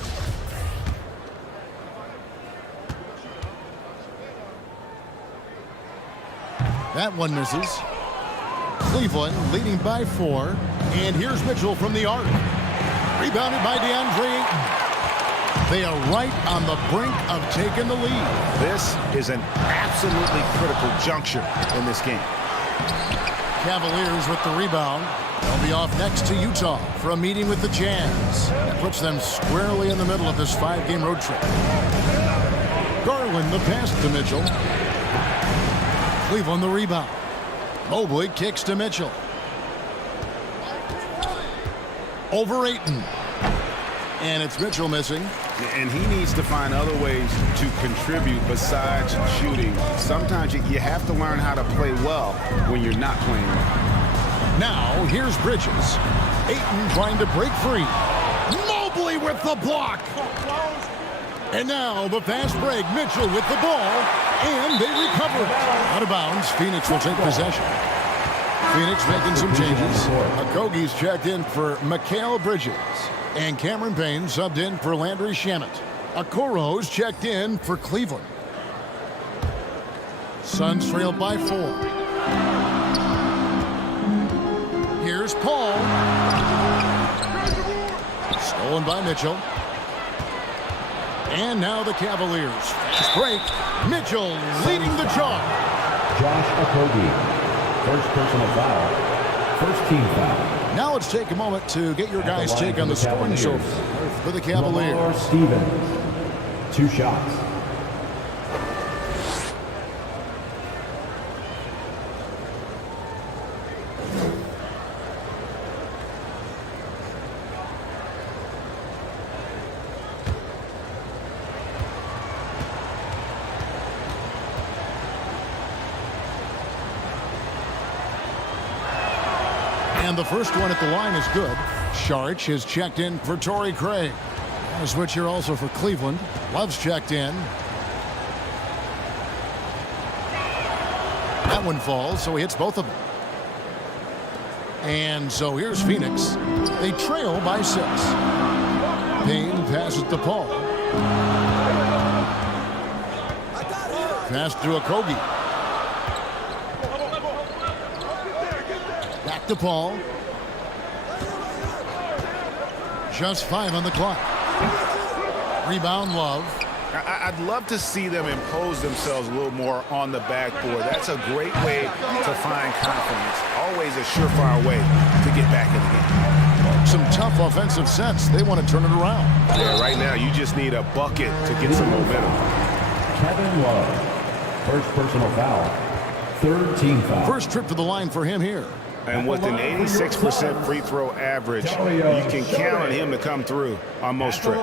That one misses. Cleveland leading by 4. And here's Mitchell from the arc. Rebounded by DeAndreayton. They are right on the brink of taking the lead. This is an absolutely critical juncture in this game. Cavaliers with the rebound. They'll be off next to Utah for a meeting with the Jazz. That puts them squarely in the middle of this 5-game road trip. Garland the pass to Mitchell. Cleveland the rebound. Mobley kicks to Mitchell. Over Ayton. And it's Mitchell missing. And he needs to find other ways to contribute besides shooting. Sometimes you have to learn how to play well when you're not playing well. Now, here's Bridges. Ayton trying to break free. Mobley with the block. And now the fast break. Mitchell with the ball. And they recover. Out of bounds. Phoenix will take possession. Phoenix making some changes. Okogie's checked in for Mikal Bridges. And Cameron Payne subbed in for Landry Shamet. Okoro's checked in for Cleveland. Suns trail by 4. Here's Paul. Stolen by Mitchell. And now the Cavaliers. Fast break. Mitchell leading the charge. Josh Okogie. First personal foul. First team foul. Now let's take a moment to get your guys' take on the scoring so far for the Cavaliers. Lamar Stevens. 2 shots. And the first one at the line is good. Saric has checked in for Torrey Craig. A switch here also for Cleveland. Love's checked in. That one falls, so he hits both of them. And so here's Phoenix. They trail by 6. Payne passes to Paul. Pass to Okogie. Back to Paul. Just 5 on the clock. Rebound Love. I'd love to see them impose themselves a little more on the backboard. That's a great way to find confidence. Always a surefire way to get back in the game. Some tough offensive sets. They want to turn it around. Yeah, right now you just need a bucket to get some momentum. Kevin Love. First personal foul. Third team foul. First trip to the line for him here. And with an 86% free throw average, you can count on him to come through on most trips.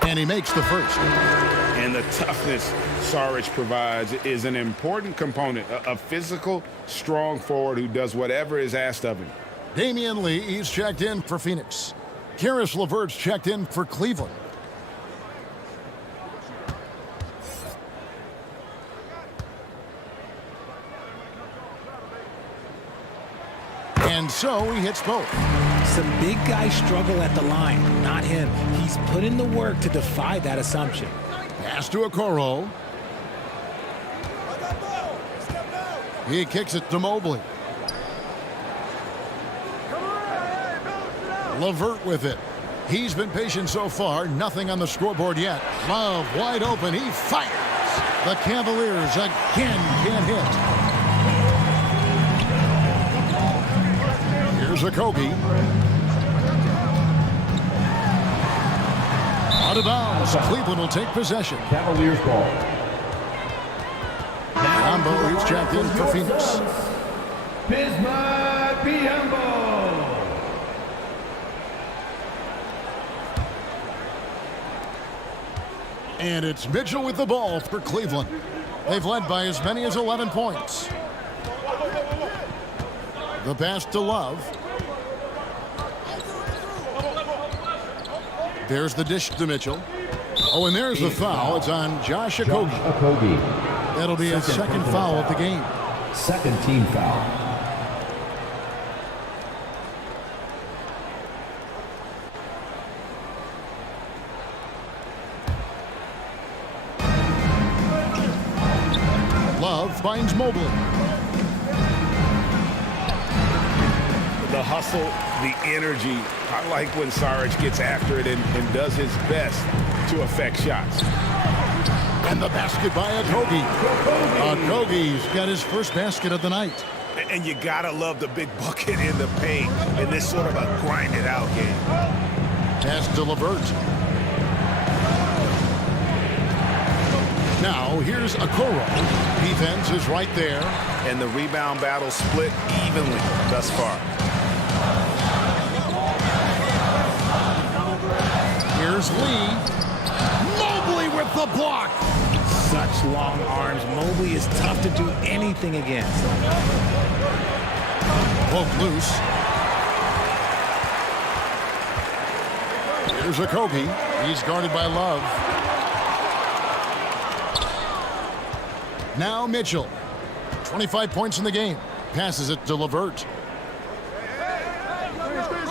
And he makes the first. And the toughness Saric provides is an important component. A physical, strong forward who does whatever is asked of him. Damian Lee, he's checked in for Phoenix. Caris LeVert's checked in for Cleveland. And so he hits both. Some big guys struggle at the line, not him. He's put in the work to defy that assumption. Pass to Okoro. He kicks it to Mobley. LeVert with it. He's been patient so far. Nothing on the scoreboard yet. Love wide open. He fires. The Cavaliers again can't hit. Here's a Kobe. Out of bounds. Cleveland will take possession. Cavaliers ball. Biyombo, he's checked in for Phoenix. Bismack Biyombo. And it's Mitchell with the ball for Cleveland. They've led by as many as 11 points. The pass to Love. There's the dish to Mitchell. Oh, and there's the foul. It's on Josh Okogie. That'll be his second foul of the game. Second team foul. Love finds Mobley. The hustle, the energy. I like when Saric gets after it and does his best to affect shots. And the basket by Okogie. Okogie's got his first basket of the night. And you gotta love the big bucket in the paint in this sort of a grinded out game. Pass to LeVert. Now here's Okoro. Defense is right there. And the rebound battle split evenly thus far. Here's Lee. Mobley with the block. Such long arms. Mobley is tough to do anything against. Poke loose. Here's Okogie. He's guarded by Love. Now Mitchell. 25 points in the game. Passes it to LeVert.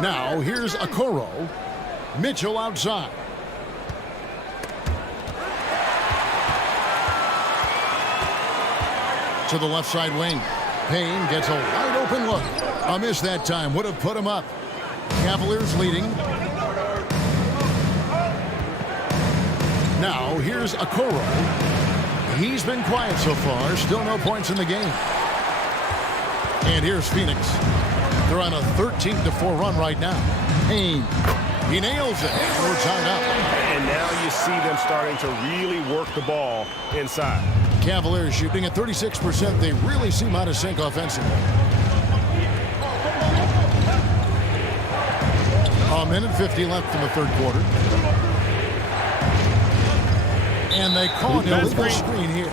Now here's Okoro. Mitchell outside. To the left side wing. Payne gets a wide open look. A miss that time would have put him up. Cavaliers leading. Now here's Okoro. He's been quiet so far. Still no points in the game. And here's Phoenix. They're on a 13-4 run right now. Payne. He nails it. And we're tied up. And now you see them starting to really work the ball inside. Cavaliers shooting at 36%. They really seem out of sync offensively. A minute 50 left in the third quarter. And they call an illegal screen here.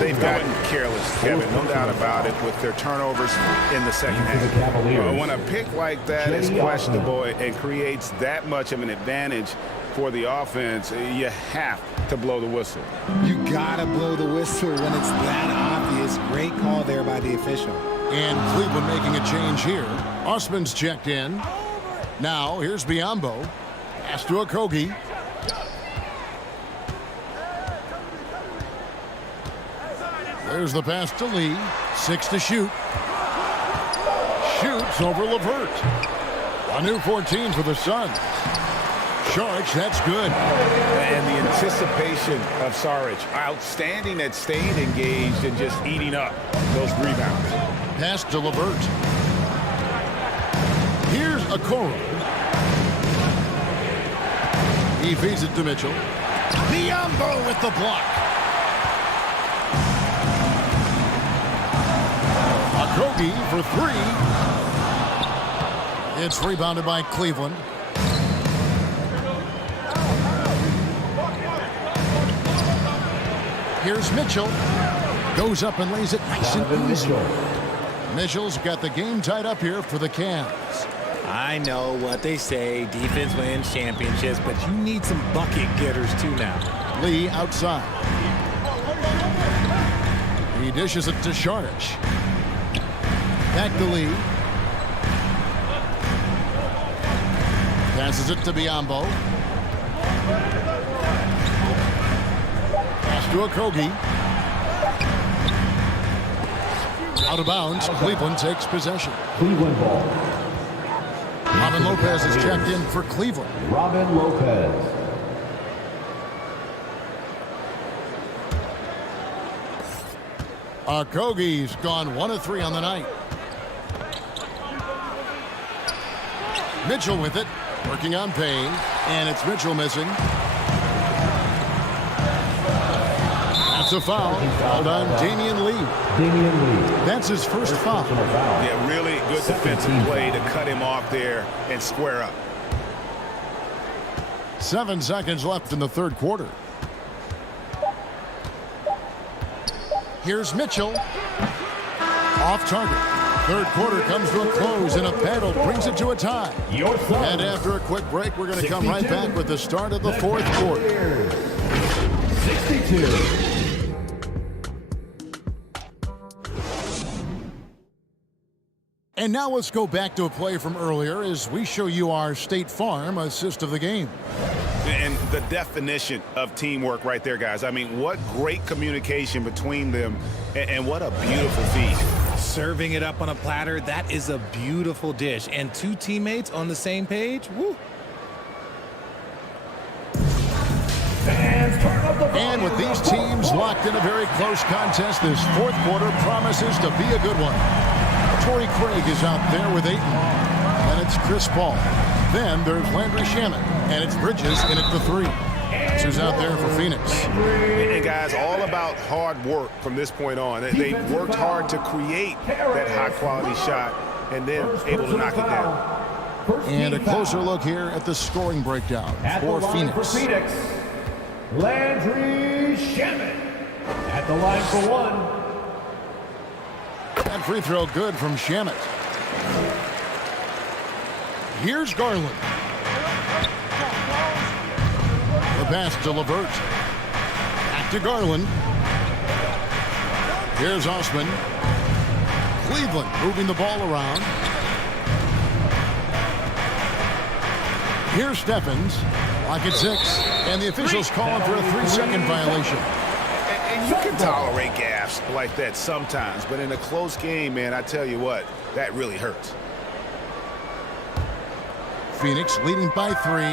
They've gotten careless, Kevin, no doubt about it, with their turnovers in the second half. When a pick like that is questionable and creates that much of an advantage for the offense, you have to blow the whistle. You gotta blow the whistle when it's that obvious. Great call there by the official. And Cleveland making a change here. Osman's checked in. Now here's Biyombo. Pass to Okogie. There's the pass to Lee. 6 to shoot. Shoots over LeVert. A new 14 for the Suns. Saric, that's good. And the anticipation of Saric, outstanding at staying engaged and just eating up those rebounds. Pass to LeVert. Here's Okoro. He feeds it to Mitchell. Biyombo with the block. Okogie for 3. It's rebounded by Cleveland. Here's Mitchell. Goes up and lays it nice and easy. Mitchell's got the game tied up here for the Cavs. I know what they say, defense wins championships, but you need some bucket getters too now. Lee outside. He dishes it to Sharch. Back to Lee. Passes it to Biyombo. Pass to Okogie. Out of bounds. Cleveland takes possession. Cleveland ball. Robin Lopez is checked in for Cleveland. Robin Lopez. Okogie's gone 1 of 3 on the night. Mitchell with it, working on Payne, and it's Mitchell missing. That's a foul. Fouled on Damian Lee. That's his first foul. Yeah, really good defensive play to cut him off there and square up. 7 seconds left in the third quarter. Here's Mitchell. Off target. Third quarter comes to a close, and a battle brings it to a tie. And after a quick break, we're going to come right back with the start of the fourth quarter. 62. And now let's go back to a play from earlier as we show you our State Farm assist of the game. And the definition of teamwork right there, guys. I mean, what great communication between them, and what a beautiful feed. Serving it up on a platter, that is a beautiful dish. And 2 teammates on the same page, woo. And with these teams locked in a very close contest, this fourth quarter promises to be a good one. Torrey Craig is out there with Ayton. And it's Chris Paul. Then there's Landry Shamet. And it's Bridges in at the 3. That's who's out there for Phoenix. And guys, all about hard work from this point on. They worked hard to create that high-quality shot and then able to knock it down. And a closer look here at the scoring breakdown for Phoenix. Landry Shamet at the line for 1. That free throw good from Shamet. Here's Garland. The pass to LeVert. Back to Garland. Here's Osman. Cleveland moving the ball around. Here's Stephens. Lock at 6. And the officials calling for a 3-second violation. And you can tolerate gaffes like that sometimes, but in a close game, man, I tell you what, that really hurts. Phoenix leading by 3.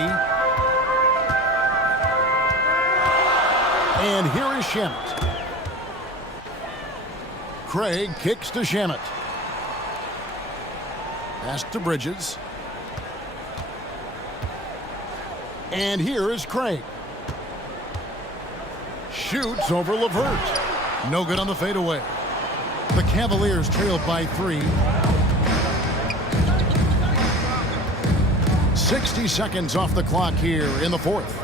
And here is Shamet. Craig kicks to Shamet. Pass to Bridges. And here is Craig. Shoots over LeVert. No good on the fadeaway. The Cavaliers trail by 3. 60 seconds off the clock here in the fourth.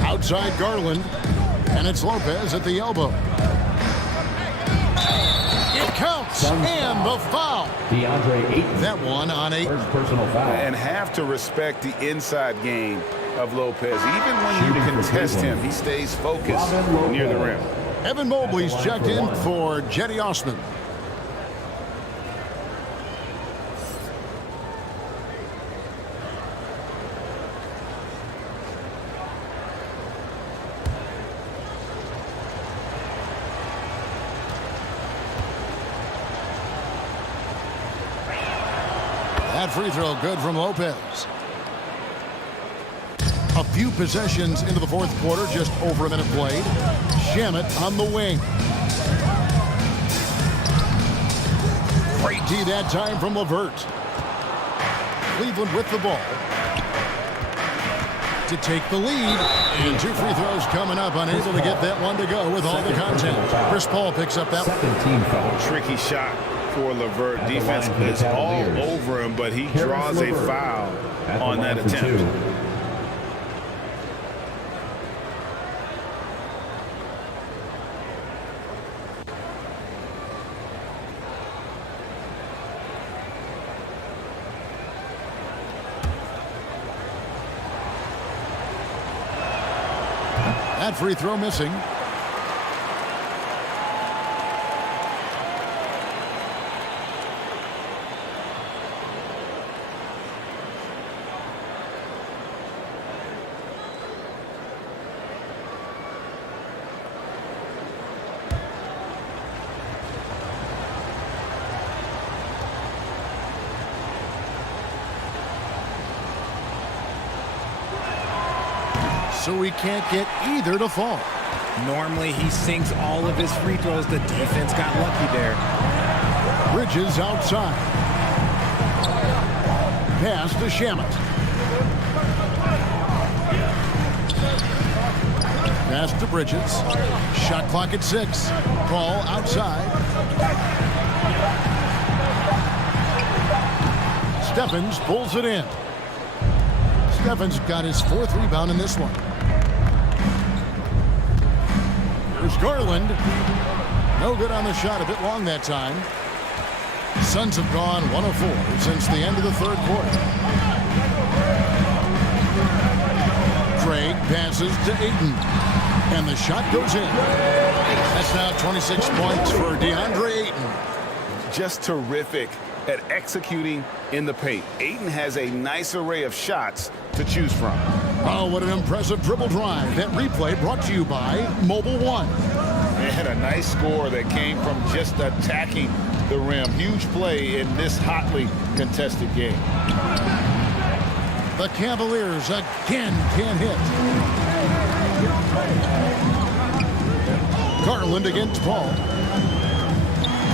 Outside Garland. And it's Lopez at the elbow. It counts. And the foul. DeAndreayton. That one on 8. First personal foul. And have to respect the inside game of Lopez. Even when you contest him, he stays focused near the rim. Evan Mobley's checked in for Jetty Osman. That free throw good from Lopez. A few possessions into the fourth quarter, just over a minute played. Shamet on the wing. Great D that time from LeVert. Cleveland with the ball to take the lead. And 2 free throws coming up, unable to get that one to go with all the content. Chris Paul picks up that one. Tricky shot for LeVert. Defense is all over him, but he draws a foul on that attempt. That free throw missing. So he can't get either to fall. Normally he sinks all of his free throws. The defense got lucky there. Bridges outside. Pass to Shamet. Pass to Bridges. Shot clock at 6. Ball outside. Steffens pulls it in. Steffens got his 4th rebound in this one. Here's Garland. No good on the shot. A bit long that time. Suns have gone 1 of 4 since the end of the 3rd quarter. Craig passes to Ayton. And the shot goes in. That's now 26 points for DeAndre Ayton. Just terrific at executing in the paint. Ayton has a nice array of shots to choose from. Oh, what an impressive dribble drive. That replay brought to you by Mobile One. And a nice score that came from just attacking the rim. Huge play in this hotly contested game. The Cavaliers again can't hit. Garland against Paul.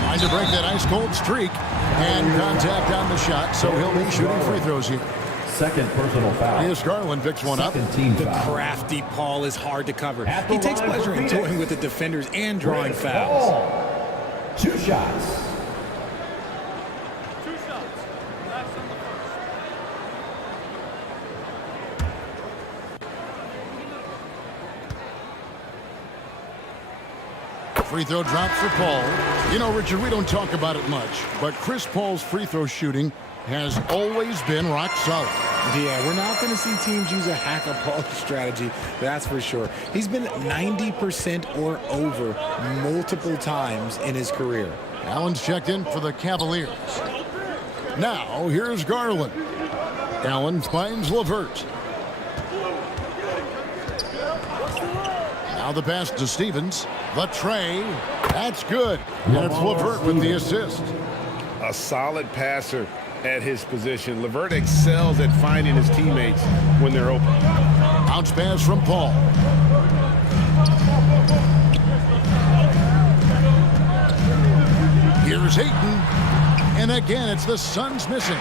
Trying to break that ice-cold streak. And contact on the shot, so he'll be shooting free throws here. Second personal foul. Here's Garland, picks one up. The crafty Paul is hard to cover. He takes pleasure in toying with the defenders and drawing fouls. 2 shots. Free throw drops for Paul. You know, Richard, we don't talk about it much, but Chris Paul's free throw shooting has always been rock solid. Yeah, we're not going to see teams use a hack-a-Paul strategy, that's for sure. He's been 90% or over multiple times in his career. Allen's checked in for the Cavaliers. Now, here's Garland. Allen finds LeVert. Now the pass to Stevens. The tray. That's good. And it's LeVert with the assist. A solid passer at his position. LeVert excels at finding his teammates when they're open. Bounce pass from Paul. Here's Ayton. And again, it's the Suns missing.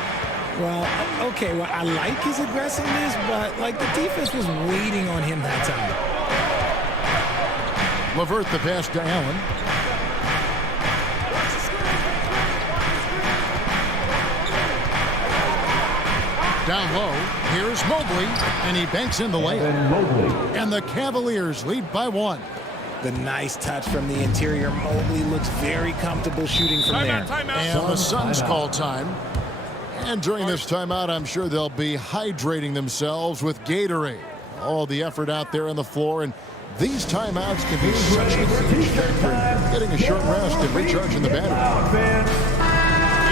Well, okay, well, I like his aggressiveness, but, like, the defense was waiting on him that time. LeVert the pass to Allen. Down low, here's Mobley, and he banks in the layup. And the Cavaliers lead by 1. The nice touch from the interior. Mobley looks very comfortable shooting from there. And the Suns call time. And during this timeout, I'm sure they'll be hydrating themselves with Gatorade. All the effort out there on the floor, and these timeouts can be such a huge factor in getting a short rest and recharging the battery.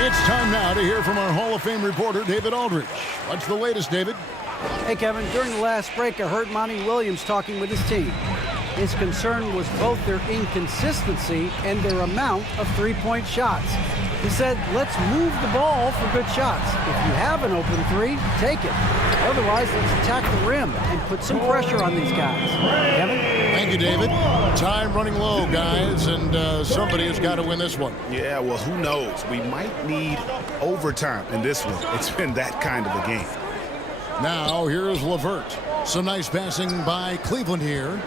It's time now to hear from our Hall of Fame reporter, David Aldridge. What's the latest, David? Hey, Kevin, during the last break, I heard Monty Williams talking with his team. His concern was both their inconsistency and their amount of three-point shots. He said, let's move the ball for good shots. If you have an open 3, take it. Otherwise, let's attack the rim and put some pressure on these guys. Kevin? Thank you, David. Time running low, guys, and somebody has got to win this one. Yeah, well, who knows? We might need overtime in this one. It's been that kind of a game. Now, here's LeVert. Some nice passing by Cleveland here.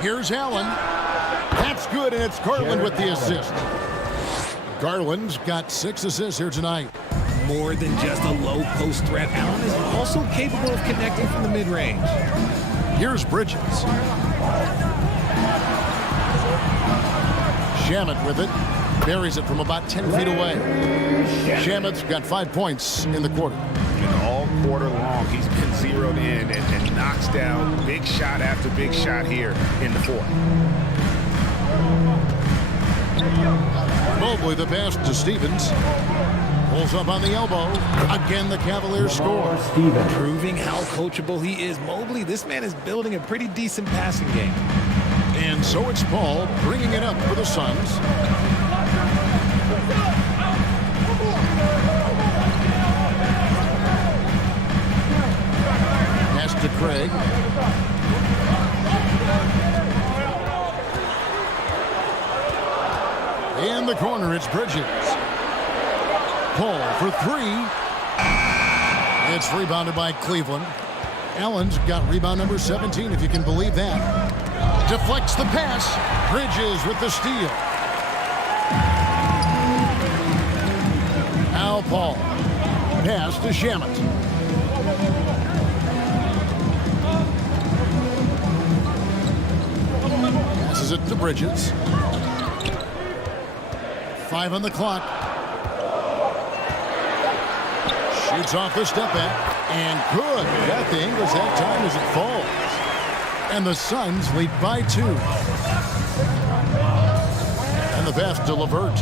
Here's Allen. That's good, and it's Garland with the assist. Garland's got 6 assists here tonight. More than just a low post threat, Allen is also capable of connecting from the mid-range. Here's Bridges. Shamet with it. Buries it from about 10 feet away. Shamet's got 5 points in the quarter. And all all quarter long. He's been zeroed in and knocks down big shot after big shot here in the fourth. Mobley the pass to Stevens. Pulls up on the elbow. Again, the Cavaliers score. Proving how coachable he is. Mobley, this man is building a pretty decent passing game. And so it's Paul bringing it up for the Suns. Pass to Craig. In the corner, it's Bridges. Paul for three. It's rebounded by Cleveland. Allen's got rebound number 17, if you can believe that. Deflects the pass. Bridges with the steal. Now Paul. Pass to Shamet. Passes it to Bridges. 5 on the clock. Shoots off the step back. And good. Got the Ingles that time as it falls. And the Suns lead by 2. And the pass to LeVert.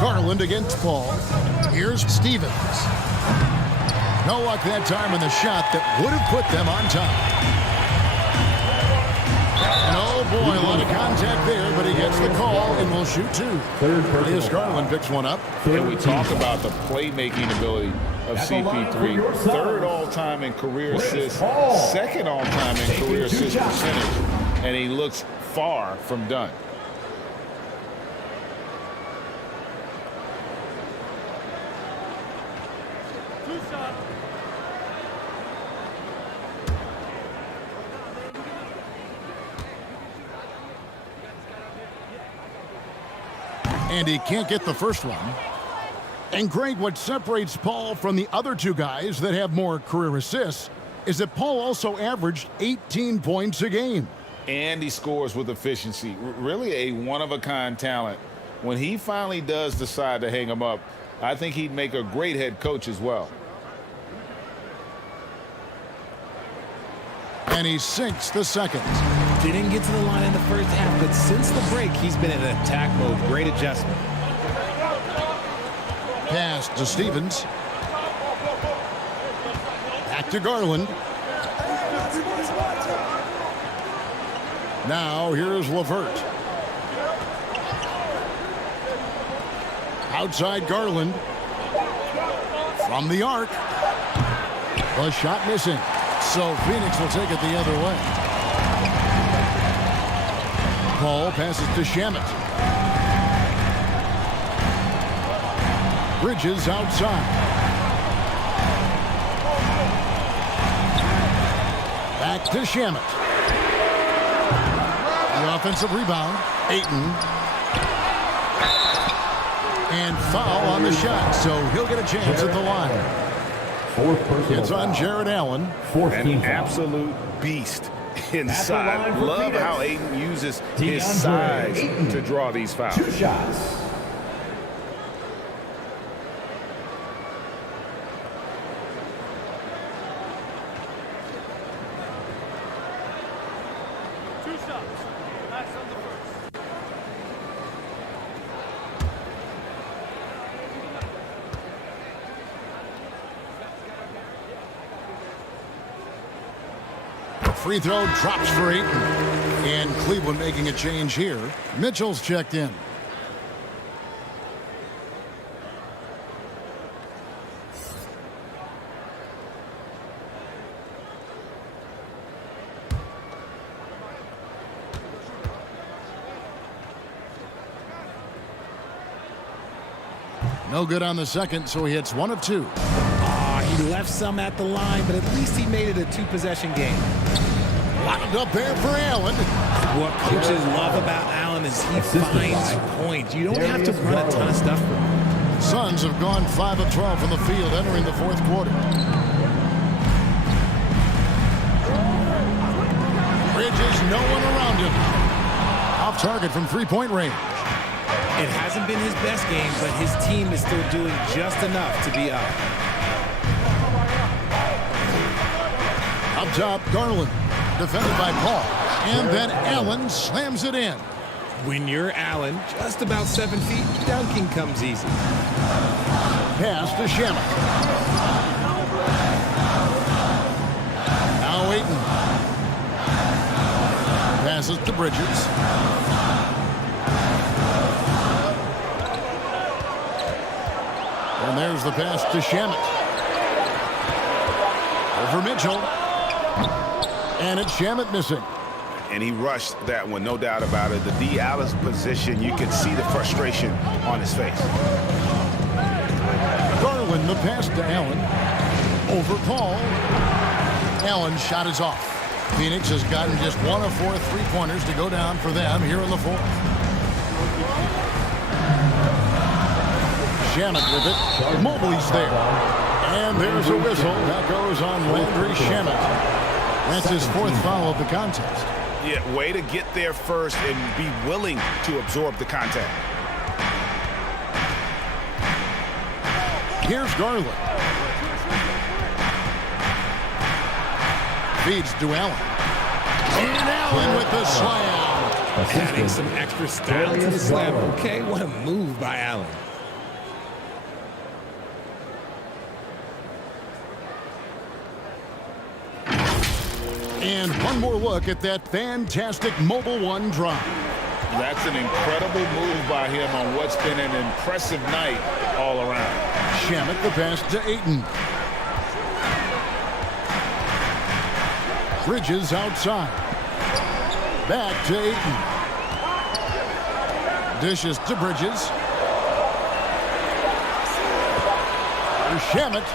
Garland against Paul. Here's Stevens. No luck that time in the shot that would have put them on top. And oh boy, a lot of contact there, but he gets the call and will shoot 2. Here's Garland picks one up. And we talk about the playmaking ability of CP3. 3rd all-time in career assists, 2nd all-time in career assist percentage, and he looks far from done. And he can't get the first one. And Greg, what separates Paul from the other 2 guys that have more career assists is that Paul also averaged 18 points a game. And he scores with efficiency. Really a one-of-a-kind talent. When he finally does decide to hang him up, I think he'd make a great head coach as well. And he sinks the second. Didn't get to the line in the first half, but since the break, he's been in attack mode. Great adjustment. Pass to Stevens. Back to Garland. Now here's LeVert. Outside Garland. From the arc. The shot missing. So Phoenix will take it the other way. Paul passes to Shamet. Bridges outside. Back to Shamet. The offensive rebound. Ayton. And foul on the shot, so he'll get a chance at the line. It's on Jared Allen. An absolute beast inside. Love how Ayton uses his size to draw these fouls. 2 shots. Free throw drops for Ayton. And Cleveland making a change here. Mitchell's checked in. No good on the second, so he hits 1 of 2. He left some at the line, but at least he made it a 2-possession game. Locked up there for Allen. What coaches love about Allen is he finds points. You don't have to run a ton of stuff for him. Suns have gone 5 of 12 from the field entering the 4th quarter. Bridges, no one around him. Off target from 3-point range. It hasn't been his best game, but his team is still doing just enough to be up. Up top, Garland, defended by Paul. And then Allen slams it in. When you're Allen, just about 7 feet, dunking comes easy. Pass to Shamet. Now Ayton. Passes to Bridges. And there's the pass to Shamet. Over Mitchell. And it's Shamet missing. And he rushed that one, no doubt about it. The D. Allen's position, you can see the frustration on his face. Garland, the pass to Allen. Over Paul. Allen's shot is off. Phoenix has gotten just 1 of 4 3-pointers to go down for them here in the fourth. Shamet with it. Mobley's there. And there's a whistle. That goes on Landry Shamet. That's his 4th foul of the contest. Yeah, way to get there first and be willing to absorb the contact. Here's Garland. Feeds to Allen. And Allen with the slam. Adding some extra style to the slam. Okay, what a move by Allen. And one more look at that fantastic Mobile One drive. That's an incredible move by him on what's been an impressive night all around. Shamet the pass to Ayton. Bridges outside. Back to Ayton. Dishes to Bridges. Shamet.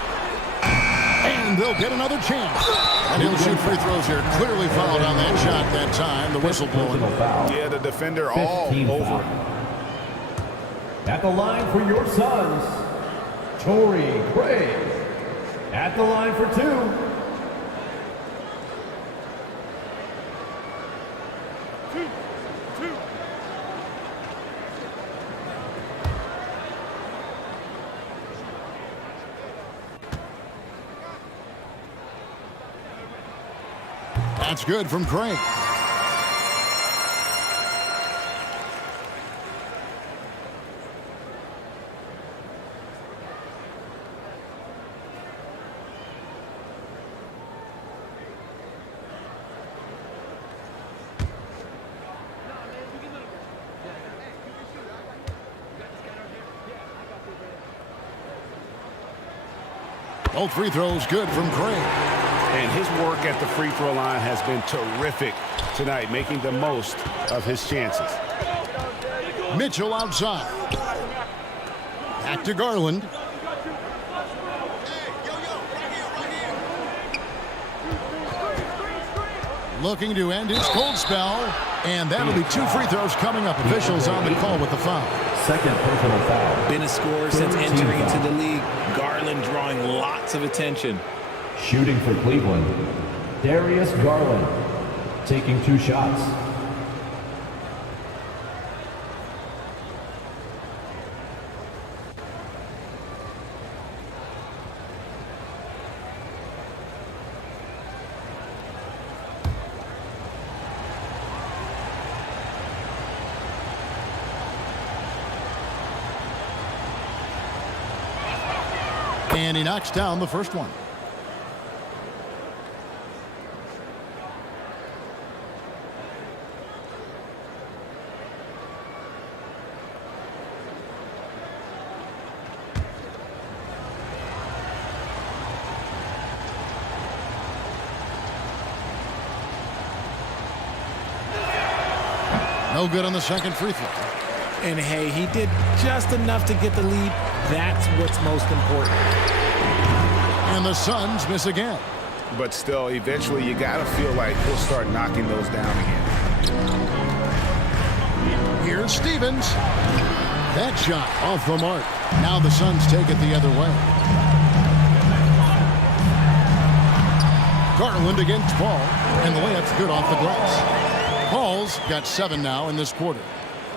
And they'll get another chance. And he'll shoot free throws here. Clearly fouled on that shot that time. The whistle blowing. Yeah, the defender all over it. At the line for your Suns, Torrey Craig. At the line for 2. That's good from Craig. Both free throws good from Craig. And his work at the free throw line has been terrific tonight, making the most of his chances. Mitchell outside. Back to Garland. Looking to end his cold spell. And that'll be 2 free throws coming up. Officials on the call with the foul. Second personal foul. Been a scorer since entering into the league. Garland drawing lots of attention. Shooting for Cleveland, Darius Garland, taking 2 shots. And he knocks down the first one. No good on the second free throw. And hey, he did just enough to get the lead. That's what's most important. And the Suns miss again. But still, eventually you got to feel like he'll start knocking those down again. Here's Stevens. That shot off the mark. Now the Suns take it the other way. Garland against Paul. And the layup's good off the glass. Paul's got 7 now in this quarter.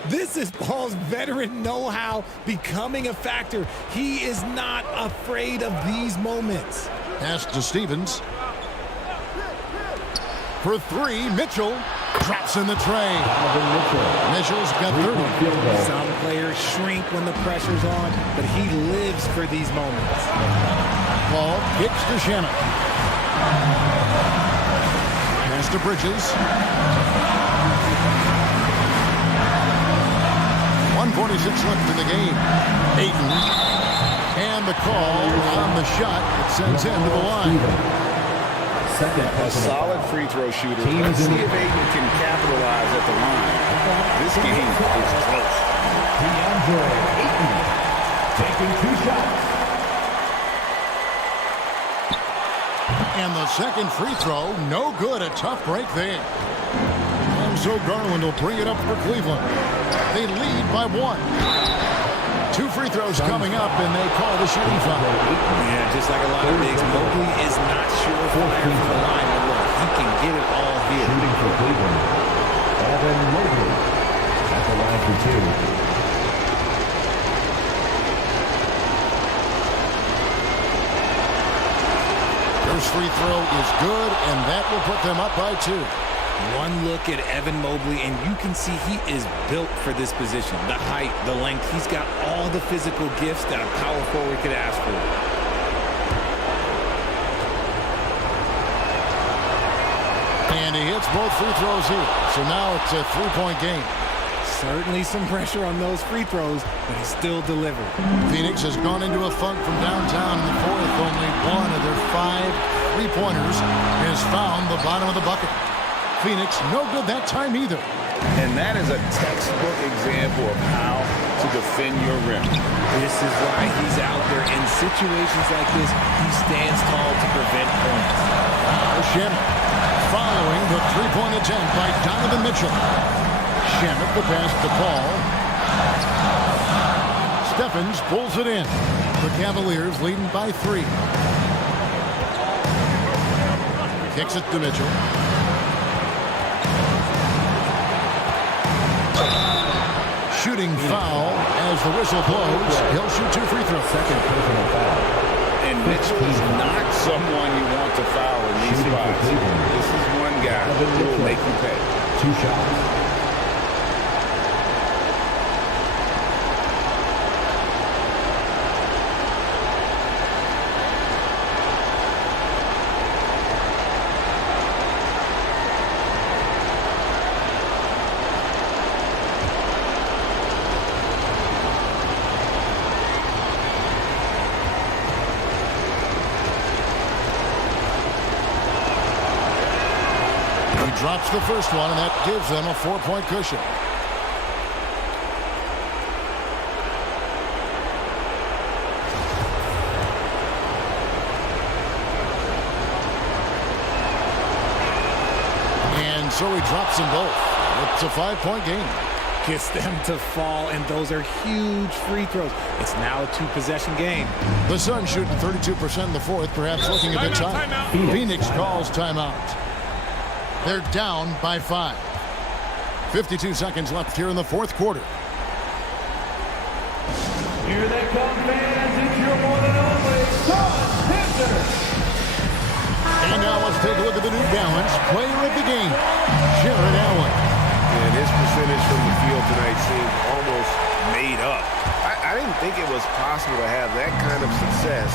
This is Paul's veteran know-how becoming a factor. He is not afraid of these moments. Pass to Stevens. For three, Mitchell drops in the tray. Mitchell's got 30. Some players shrink when the pressure's on, but he lives for these moments. Paul kicks to Shannon. Pass to Bridges. 1:46 left in the game. Ayton. And the call on the shot. It sends him to the line. A solid free throw shooter. Let's see if Ayton can capitalize at the line. This game is close. DeAndreayton taking 2 shots. And the second free throw, no good. A tough break there. And so Garland will bring it up for Cleveland. They lead by 1. 2 free throws coming up, and they call the shooting foul. Yeah, just like a lot of bigs, Mobley is not sure for the line, but look, he can get it all here. Shooting for Cleveland. Evan Mobley at the line for 2. First free throw is good, and that will put them up by 2. One look at Evan Mobley, and you can see he is built for this position. The height, the length, he's got all the physical gifts that a power forward could ask for. And he hits both free throws here. So now it's a 3-point game. Certainly some pressure on those free throws, but he still delivered. Phoenix has gone into a funk from downtown in the fourth. Only one of their 5 3-pointers has found the bottom of the bucket. Phoenix, no good that time either. And that is a textbook example of how to defend your rim. This is why he's out there. In situations like this, he stands tall to prevent points. Shannon following the 3-point attempt by Donovan Mitchell. Shannon the pass to Paul. Stephens pulls it in. The Cavaliers leading by 3. Kicks it to Mitchell. Shooting foul as the whistle blows. He'll shoot 2 free throws. Second personal foul. And Mitchell is not someone you want to foul in these spots. This is one guy who will make you pay. 2 shots. Drops the first one, and that gives them a 4-point cushion. And so he drops them both. It's a 5-point game. Gets them to fall, and those are huge free throws. It's now a 2-possession game. The Suns shooting 32% in the fourth, perhaps looking a bit tight. Phoenix calls timeout. They're down by 5. 52 seconds left here in the fourth quarter. Here they come, fans. It's your one and only Suns Pistons. And now let's take a look at the New Balance player of the game, Jared Allen. And his percentage from the field tonight seemed almost made up. I didn't think it was possible to have that kind of success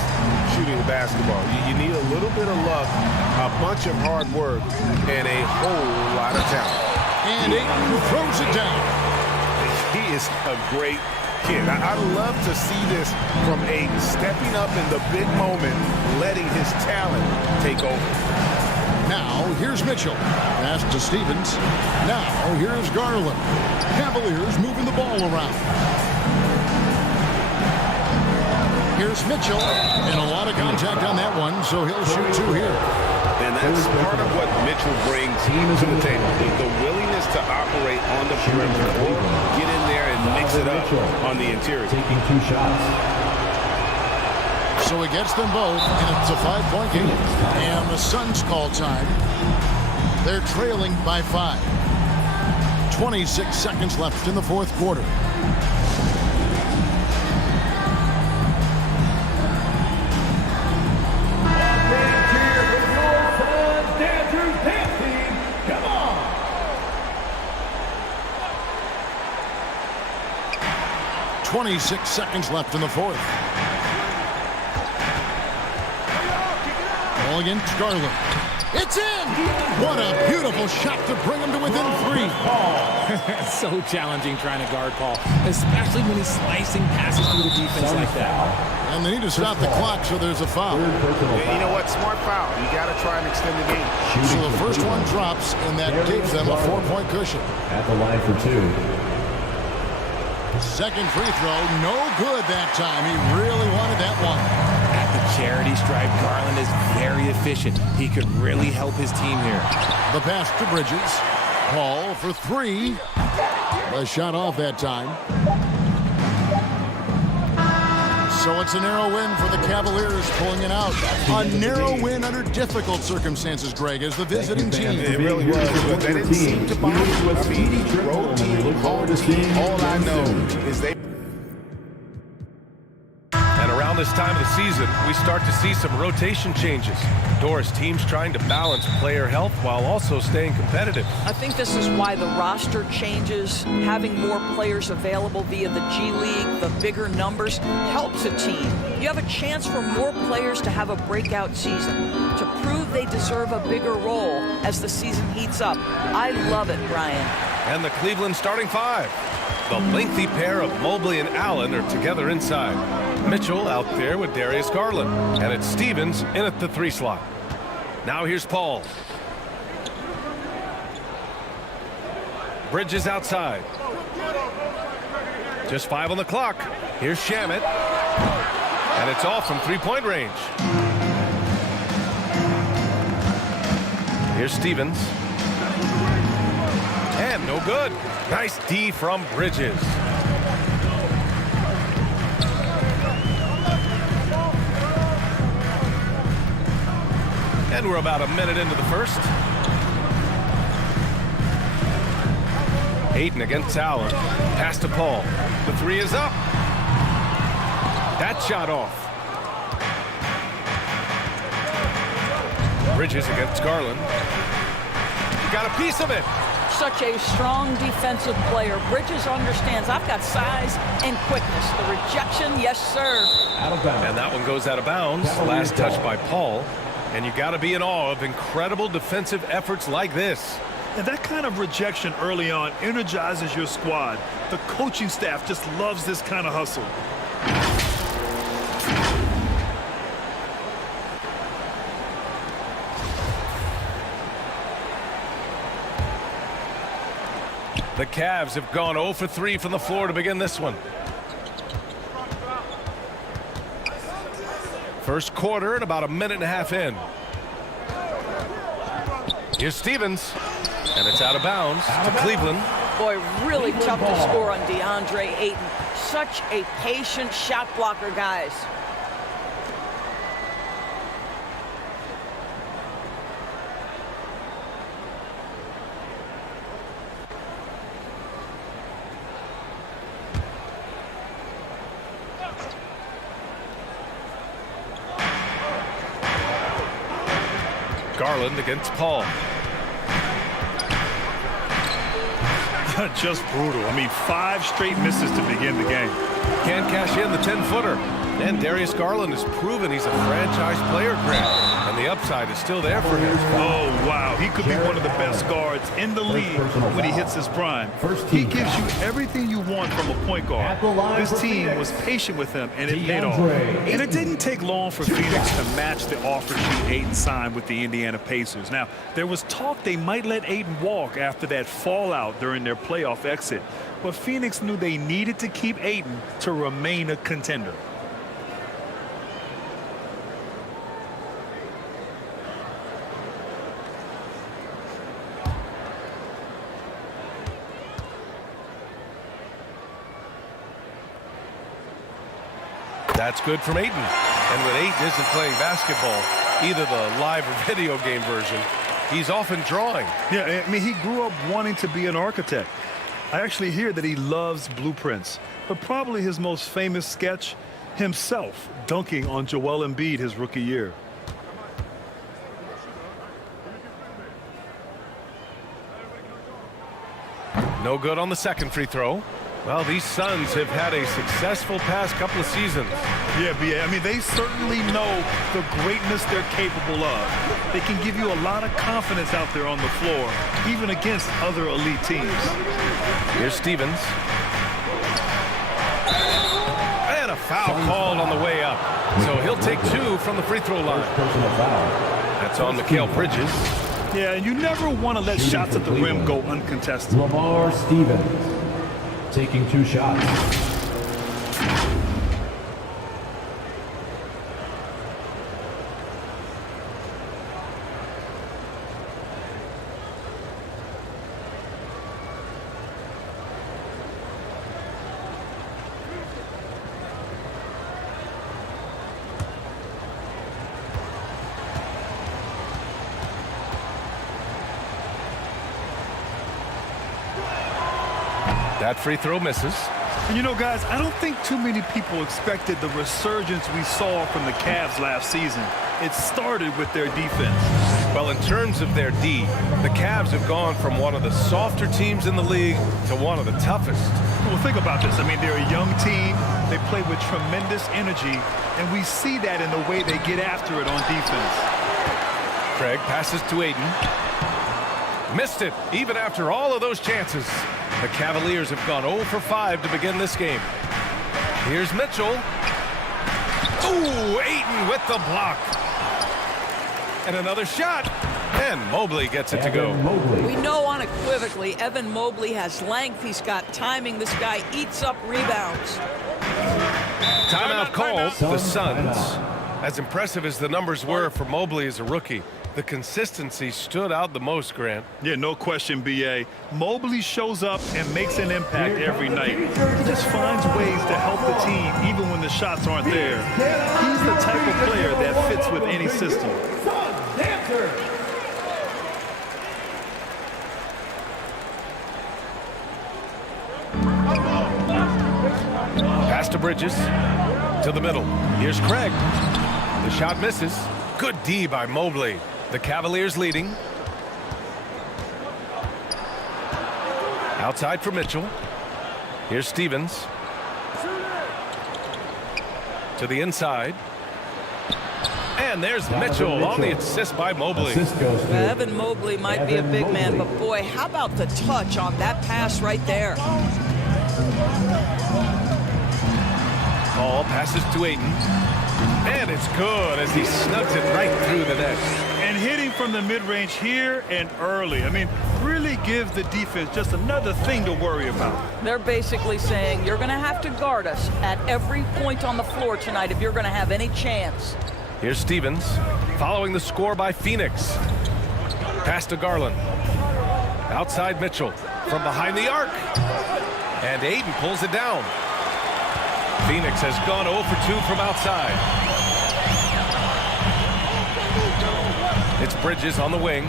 shooting the basketball. You need a little bit of luck, a bunch of hard work, and a whole lot of talent. And Ayton throws it down. He is a great kid. I love to see this from Ayton, stepping up in the big moment, letting his talent take over. Now, here's Mitchell. Pass to Stevens. Now, here's Garland. Cavaliers moving the ball around. Here's Mitchell, and a lot of contact on that one, so he'll shoot 2 here. And that's part of what Mitchell brings to the table. The willingness to operate on the perimeter or get in there and mix it up on the interior. Taking 2 shots. So he gets them both, and it's a 5-point game. And the Suns call time. They're trailing by 5. 26 seconds left in the fourth quarter. Come on! 26 seconds left in the fourth. Ball against Garland. It's in! What a beautiful shot to bring him to within 3. It's so challenging trying to guard Paul, especially when he's slicing passes through the defense like that. And they need to stop the clock, so there's a foul. Yeah, you know what? Smart foul. You got to try and extend the game. So the first one drops, and that gives them a 4-point cushion. At the line for 2. Second free throw, no good that time. He really wanted that one. At the charity stripe, Garland is very efficient. He could really help his team here. The pass to Bridges. Paul for 3. The shot off that time. So it's a narrow win for the Cavaliers, pulling it out. A narrow win under difficult circumstances, Greg, as the visiting team. It really was, but they didn't seem to bother. I mean, road team, home team, all I know is they... And around this time of the season, we start to see some rotation changes. Doris, teams trying to balance player health while also staying competitive. I think this is why the roster changes, having more players available via the G League, the bigger numbers, helps a team. You have a chance for more players to have a breakout season, to prove they deserve a bigger role as the season heats up. I love it, Brian. And the Cleveland starting 5. The lengthy pair of Mobley and Allen are together inside. Mitchell out there with Darius Garland. And it's Stevens in at the 3 slot. Now here's Paul. Bridges outside. Just 5 on the clock. Here's Shamet. And it's off from 3-point range. Here's Stevens. And no good. Nice D from Bridges. And we're about a minute into the first. Ayton against Allen. Pass to Paul. The 3 is up. That shot off. Bridges against Garland. Got a piece of it. Such a strong defensive player. Bridges understands I've got size and quickness. The rejection, yes, sir. Out of bounds. And that one goes out of bounds. Last touch by Paul. And you got to be in awe of incredible defensive efforts like this. And that kind of rejection early on energizes your squad. The coaching staff just loves this kind of hustle. The Cavs have gone 0 for 3 from the floor to begin this one. First quarter and about a minute and a half in. Here's Stevens. And it's out of bounds to Cleveland. Boy, really tough to score on DeAndreayton. Such a patient shot blocker, guys. Garland against Paul. Just brutal. I mean, 5 straight misses to begin the game. Can't cash in the 10-footer. And Darius Garland has proven he's a franchise player, Grant. And the upside is still there for him. Oh, wow. He could be one of the best guards in the league when he hits his prime. He gives you everything you want from a point guard. This team was patient with him, and it paid off. And it didn't take long for Phoenix to match the offer sheet Ayton signed with the Indiana Pacers. Now, there was talk they might let Ayton walk after that fallout during their playoff exit. But Phoenix knew they needed to keep Ayton to remain a contender. That's good from Ayton. And when Ayton isn't playing basketball, either the live or video game version, he's often drawing. Yeah, I mean, he grew up wanting to be an architect. I actually hear that he loves blueprints, but probably his most famous sketch, himself dunking on Joel Embiid his rookie year. No good on the second free throw. Well, these Suns have had a successful past couple of seasons. Yeah, B.A. I mean, they certainly know the greatness they're capable of. They can give you a lot of confidence out there on the floor, even against other elite teams. Here's Stevens. And a foul called on the way up. So he'll take 2 from the free throw line. That's on Mikal Bridges. Yeah, and you never want to let shots at the rim go uncontested. Lamar Stevens taking 2 shots. That free throw misses. And you know, guys, I don't think too many people expected the resurgence we saw from the Cavs last season. It started with their defense. Well, in terms of their D, the Cavs have gone from one of the softer teams in the league to one of the toughest. Well, think about this. I mean, they're a young team. They play with tremendous energy, and we see that in the way they get after it on defense. Craig passes to Ayton. Missed it, even after all of those chances. The Cavaliers have gone 0 for 5 to begin this game. Here's Mitchell. Ooh, Ayton with the block. And another shot. And Mobley gets it to go. We know unequivocally Evan Mobley has length. He's got timing. This guy eats up rebounds. Timeout called. The Suns. As impressive as the numbers were for Mobley as a rookie, the consistency stood out the most, Grant. Yeah, no question, B.A. Mobley shows up and makes an impact every night. He just finds ways to help the team even when the shots aren't there. He's the type of player that fits with any system. Pass to Bridges. To the middle. Here's Craig. The shot misses. Good D by Mobley. The Cavaliers leading. Outside for Mitchell. Here's Stevens. To the inside. And there's Mitchell on the assist by Mobley. Evan Mobley might be a big man, but boy, how about the touch on that pass right there? Ball passes to Ayton. And it's good as he snugs it right through the net. And hitting from the mid-range here and early. I mean, really give the defense just another thing to worry about. They're basically saying you're going to have to guard us at every point on the floor tonight if you're going to have any chance. Here's Stevens following the score by Phoenix. Pass to Garland. Outside Mitchell from behind the arc. And Ayton pulls it down. Phoenix has gone 0 for 2 from outside. It's Bridges on the wing.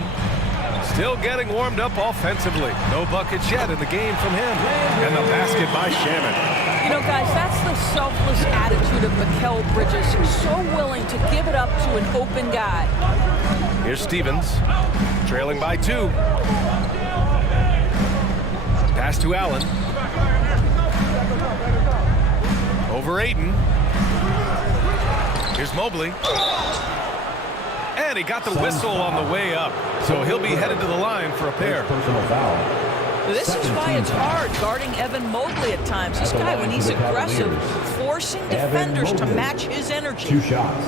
Still getting warmed up offensively. No buckets yet in the game from him. And the basket by Shannon. You know, guys, that's the selfless attitude of Mikal Bridges. He's so willing to give it up to an open guy. Here's Stevens, trailing by 2. Pass to Allen. Over Ayton. Here's Mobley. And he got the whistle on the way up. So he'll be headed to the line for a pair. This is why it's hard guarding Evan Mobley at times. This guy, when he's aggressive, forcing defenders to match his energy. 2 shots.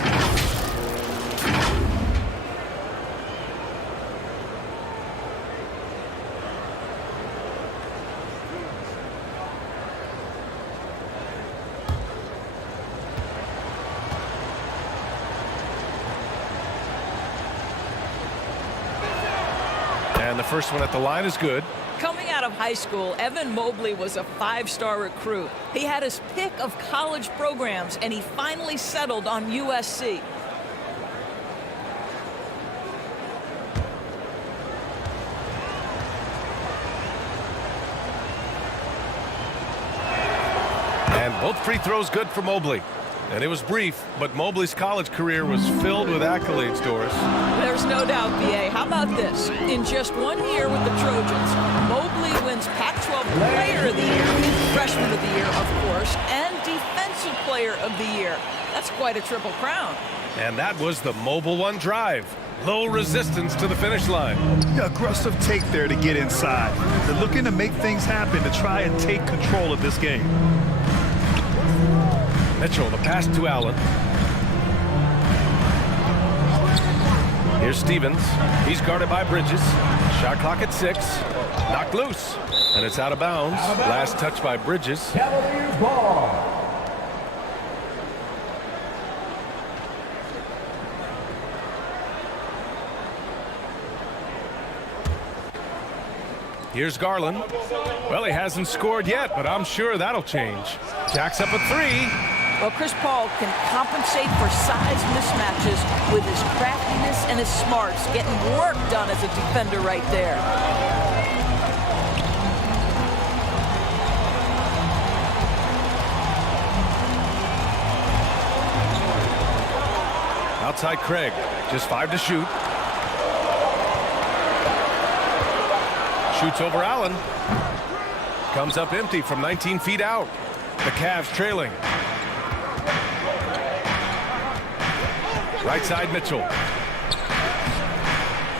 And the first one at the line is good. Coming out of high school, Evan Mobley was a 5-star recruit. He had his pick of college programs, and he finally settled on USC. And both free throws good for Mobley. And it was brief, but Mobley's college career was filled with accolades, Doris. There's no doubt, B.A. How about this? In just 1 year with the Trojans, Mobley wins Pac-12 Player of the Year, Freshman of the Year, of course, and Defensive Player of the Year. That's quite a triple crown. And that was the Mobile One drive. Low resistance to the finish line. Aggressive take there to get inside. They're looking to make things happen to try and take control of this game. Mitchell, the pass to Allen. Here's Stevens. He's guarded by Bridges. Shot clock at 6. Knocked loose. And it's out of bounds. Last touch by Bridges. Cavaliers ball. Here's Garland. Well, he hasn't scored yet, but I'm sure that'll change. Jacks up a 3. Well, Chris Paul can compensate for size mismatches with his craftiness and his smarts, getting work done as a defender right there. Outside Craig, just 5 to shoot. Shoots over Allen. Comes up empty from 19 feet out. The Cavs trailing. Right side Mitchell.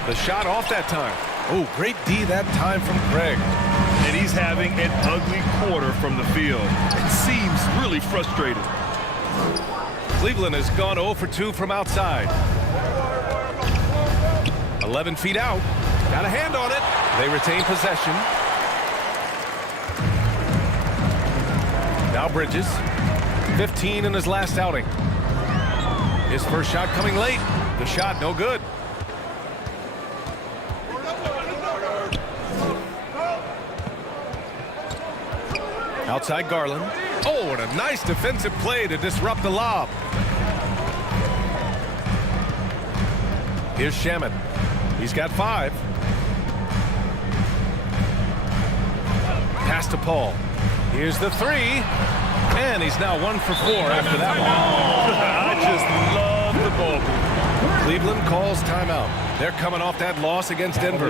The shot off that time. Oh, great D that time from Craig. And he's having an ugly quarter from the field. It seems really frustrated. Cleveland has gone 0 for 2 from outside. 11 feet out. Got a hand on it. They retain possession. Now Bridges. 15 in his last outing. His first shot coming late. The shot no good. Outside Garland. Oh, and a nice defensive play to disrupt the lob. Here's Shaman. He's got 5. Pass to Paul. Here's the 3. And he's now 1 for 4 after that one. I just love the ball. Cleveland calls timeout. They're coming off that loss against Denver.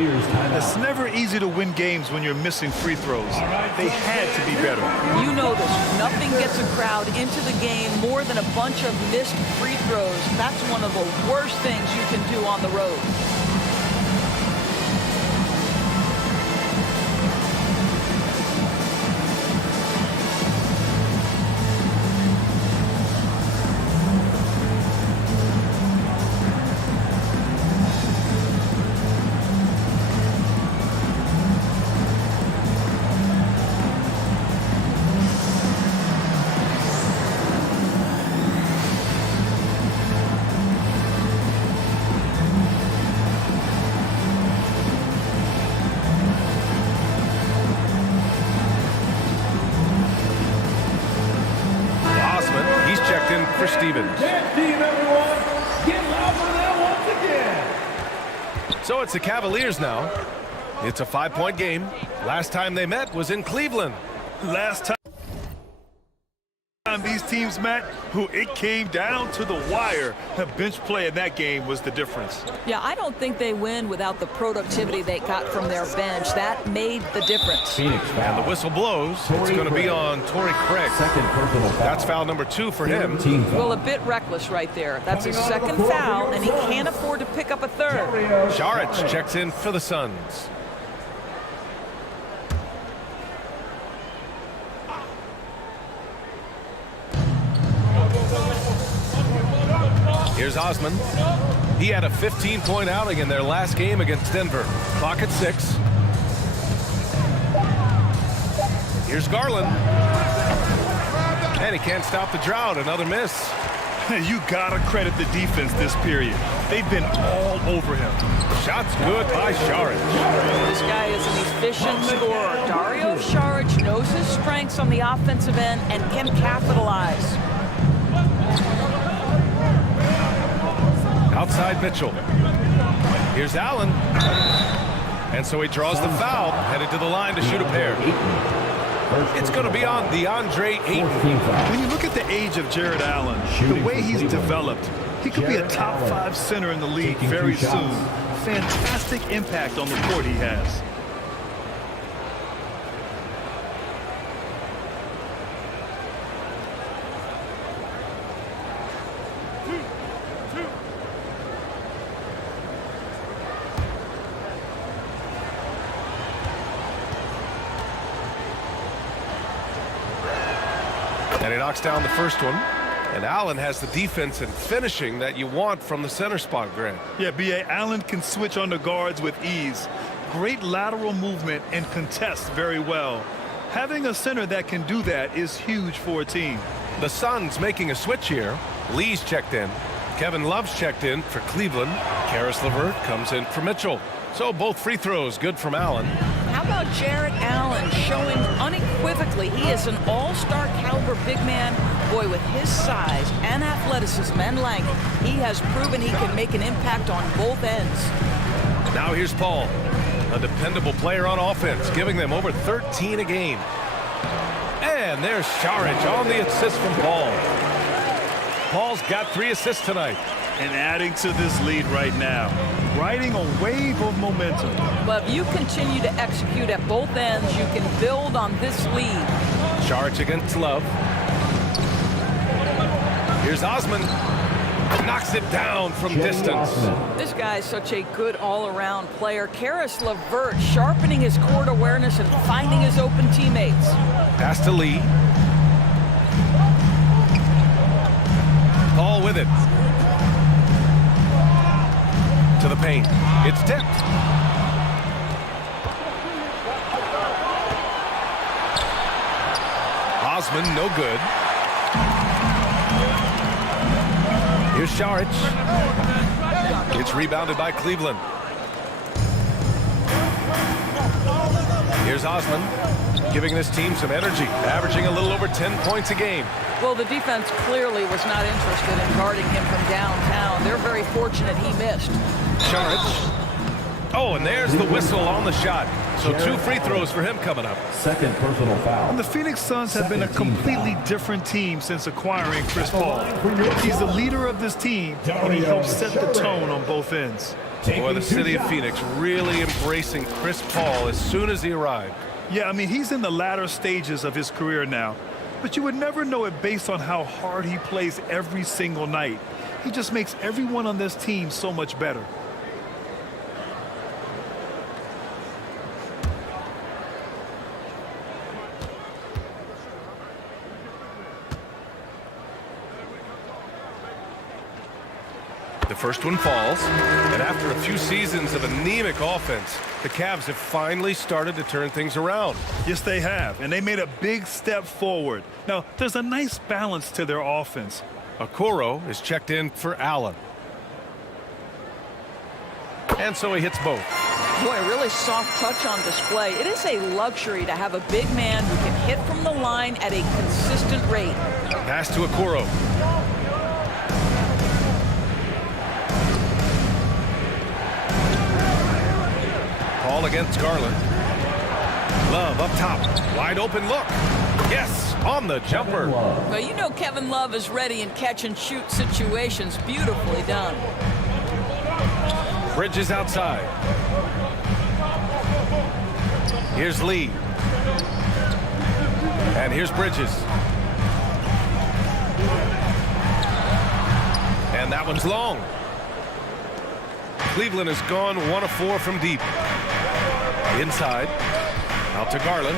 It's never easy to win games when you're missing free throws. They had to be better. You know this. Nothing gets a crowd into the game more than a bunch of missed free throws. That's one of the worst things you can do on the road. For Stevens. So it's the Cavaliers now. It's a 5-point game. Last time they met was in Cleveland. Last time these teams met, it came down to the wire. The bench play in that game was the difference. Yeah, I don't think they win without the productivity they got from their bench. That made the difference. And the whistle blows. It's going to be on Torrey Craig. That's foul number 2 for him. Well, a bit reckless right there. That's his second foul, and he can't afford to pick up a third. Saric checks in for the Suns. Here's Osman. He had a 15-point outing in their last game against Denver. Clock at 6. Here's Garland. And he can't stop the drought. Another miss. You gotta credit the defense this period. They've been all over him. Shots good by Saric. This guy is an efficient scorer. Dario Saric knows his strengths on the offensive end and can capitalize. Outside Mitchell. Here's Allen. And so he draws the foul, headed to the line to shoot a pair. It's going to be on DeAndreayton. When you look at the age of Jared Allen, the way he's developed, he could be a top 5 center in the league very soon. Fantastic impact on the court he has. And he knocks down the first one. And Allen has the defense and finishing that you want from the center spot, Grant. Yeah, B.A. Allen can switch on the guards with ease. Great lateral movement and contests very well. Having a center that can do that is huge for a team. The Suns making a switch here. Lee's checked in. Kevinlove's checked in for Cleveland. Caris LeVert comes in for Mitchell. So both free throws good from Allen. How about Jared Allen showing unequivocally he is an all-star caliber big man? Boy, with his size and athleticism and length, he has proven he can make an impact on both ends. Now here's Paul, a dependable player on offense, giving them over 13 a game. And there's Saric on the assist from Paul. Paul's got 3 assists tonight. And adding to this lead right now, riding a wave of momentum. But if you continue to execute at both ends, you can build on this lead. Saric against Love. Here's Osman. Knocks it down from distance. This guy is such a good all-around player. Caris LeVert sharpening his court awareness and finding his open teammates. Pass to Lee. Paul with it. To the paint. It's tipped. Osman, no good. Here's Saric. It's rebounded by Cleveland. Here's Osman, giving this team some energy, averaging a little over 10 points a game. Well, the defense clearly was not interested in guarding him from downtown. They're very fortunate he missed. Saric. Oh, and there's the whistle on the shot. So 2 free throws for him coming up. Second personal foul. And the Phoenix Suns have been a completely different team since acquiring Chris Paul. He's the leader of this team, and he helps set the tone on both ends. Boy, the city of Phoenix really embracing Chris Paul as soon as he arrived. Yeah, I mean, he's in the latter stages of his career now. But you would never know it based on how hard he plays every single night. He just makes everyone on this team so much better. The first one falls, and after a few seasons of anemic offense, the Cavs have finally started to turn things around. Yes, they have, and they made a big step forward. Now, there's a nice balance to their offense. Okoro is checked in for Allen. And so he hits both. Boy, really soft touch on display. It is a luxury to have a big man who can hit from the line at a consistent rate. Pass to Okoro. Paul against Garland. Love up top. Wide open look. Yes, on the jumper. Well, you know Kevin Love is ready in catch-and-shoot situations. Beautifully done. Bridges outside. Here's Lee. And here's Bridges. And that one's long. Cleveland has gone 1 of 4 from deep. Inside. Out to Garland.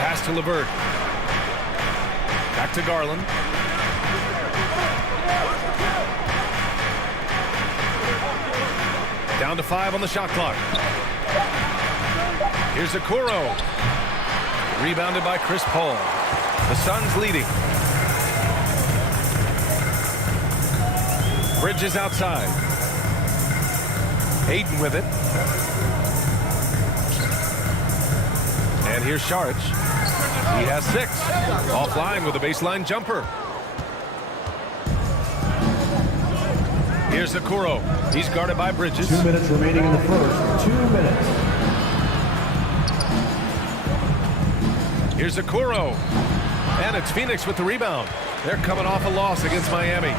Pass to LeVert. Back to Garland. Down to 5 on the shot clock. Here's Okoro. Rebounded by Chris Paul. The Suns leading. Bridges outside. Ayton with it. And here's Saric. He has 6. Offline with a baseline jumper. Here's Okoro. He's guarded by Bridges. 2 minutes remaining in the first. 2 minutes. Here's Okoro. And it's Phoenix with the rebound. They're coming off a loss against Miami.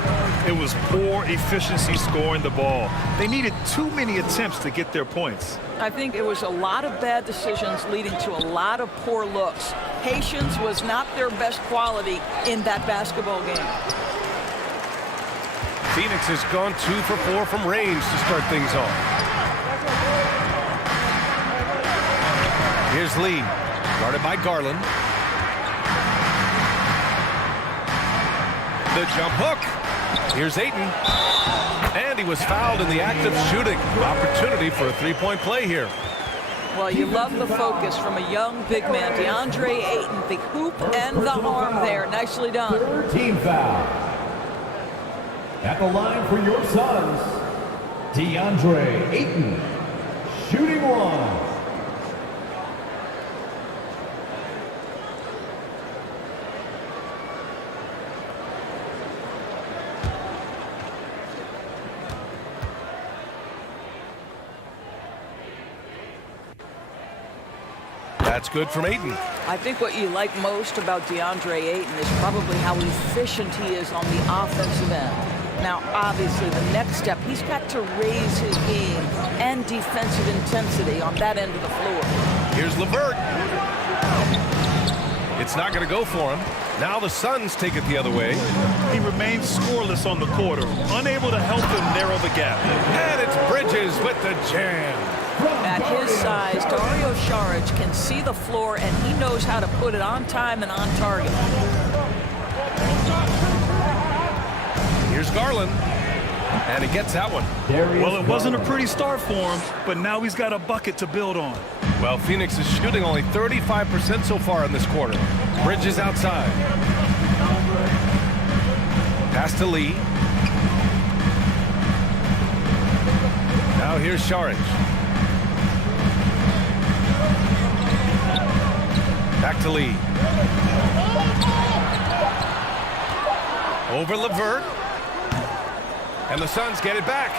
It was poor efficiency scoring the ball. They needed too many attempts to get their points. I think it was a lot of bad decisions leading to a lot of poor looks. Patience was not their best quality in that basketball game. Phoenix has gone 2 for 4 from range to start things off. Here's Lee, guarded by Garland. The jump hook. Here's Ayton. And he was fouled in the act of shooting. Opportunity for a three-point play here. Well, you love the focus from a young big man, DeAndre Ayton, the hoop and the arm there. Nicely done. Third team foul. At the line for your Suns, DeAndre Ayton, shooting one. That's good from Ayton. I think what you like most about DeAndre Ayton is probably how efficient he is on the offensive end. Now, obviously, the next step, he's got to raise his game and defensive intensity on that end of the floor. Here's LeVert. It's not going to go for him. Now the Suns take it the other way. He remains scoreless on the quarter, unable to help them narrow the gap. And it's Bridges with the jam. At his size, Dario Saric can see the floor, and he knows how to put it on time and on target. Here's Garland, and he gets that one. Well, it wasn't a pretty start for him, but now he's got a bucket to build on. Well, Phoenix is shooting only 35% so far in this quarter. Bridges outside. Pass to Lee. Now here's Saric. Back to Lee. Over LeVert. And the Suns get it back.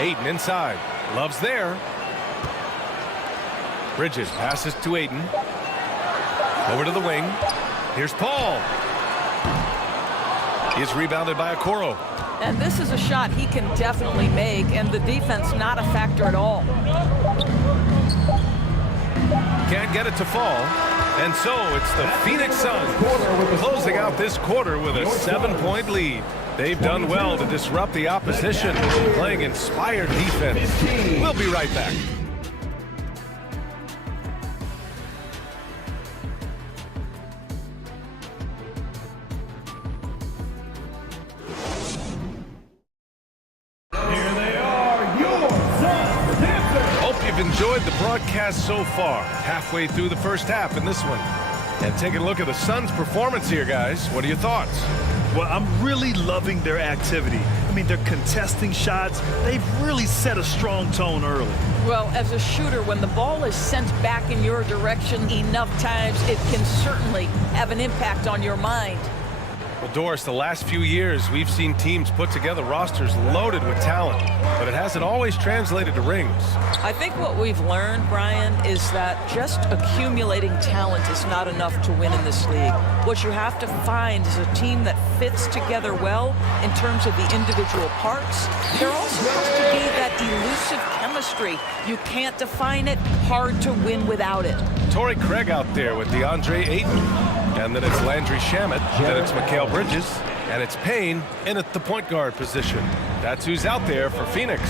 Ayton inside. Love's there. Bridges passes to Ayton. Over to the wing. Here's Paul. He's rebounded by Okoro. And this is a shot he can definitely make, and the defense not a factor at all. Can't get it to fall. And so it's the Phoenix Suns closing out this quarter with a 7-point lead. They've done well to disrupt the opposition, playing inspired defense. We'll be right back. Enjoyed the broadcast so far, halfway through the first half in this one. And taking a look at the Suns' performance here, guys. What are your thoughts? Well, I'm really loving their activity. I mean, they're contesting shots. They've really set a strong tone early. Well, as a shooter, when the ball is sent back in your direction enough times, it can certainly have an impact on your mind. Well, Doris, the last few years, we've seen teams put together rosters loaded with talent, but it hasn't always translated to rings. I think what we've learned, Brian, is that just accumulating talent is not enough to win in this league. What you have to find is a team that fits together well in terms of the individual parts. There also has to be that elusive chemistry. You can't define it, hard to win without it. Torrey Craig out there with DeAndre Ayton. And then it's Landry Shamet, then it's Mikal Bridges, and it's Payne in at the point guard position. That's who's out there for Phoenix.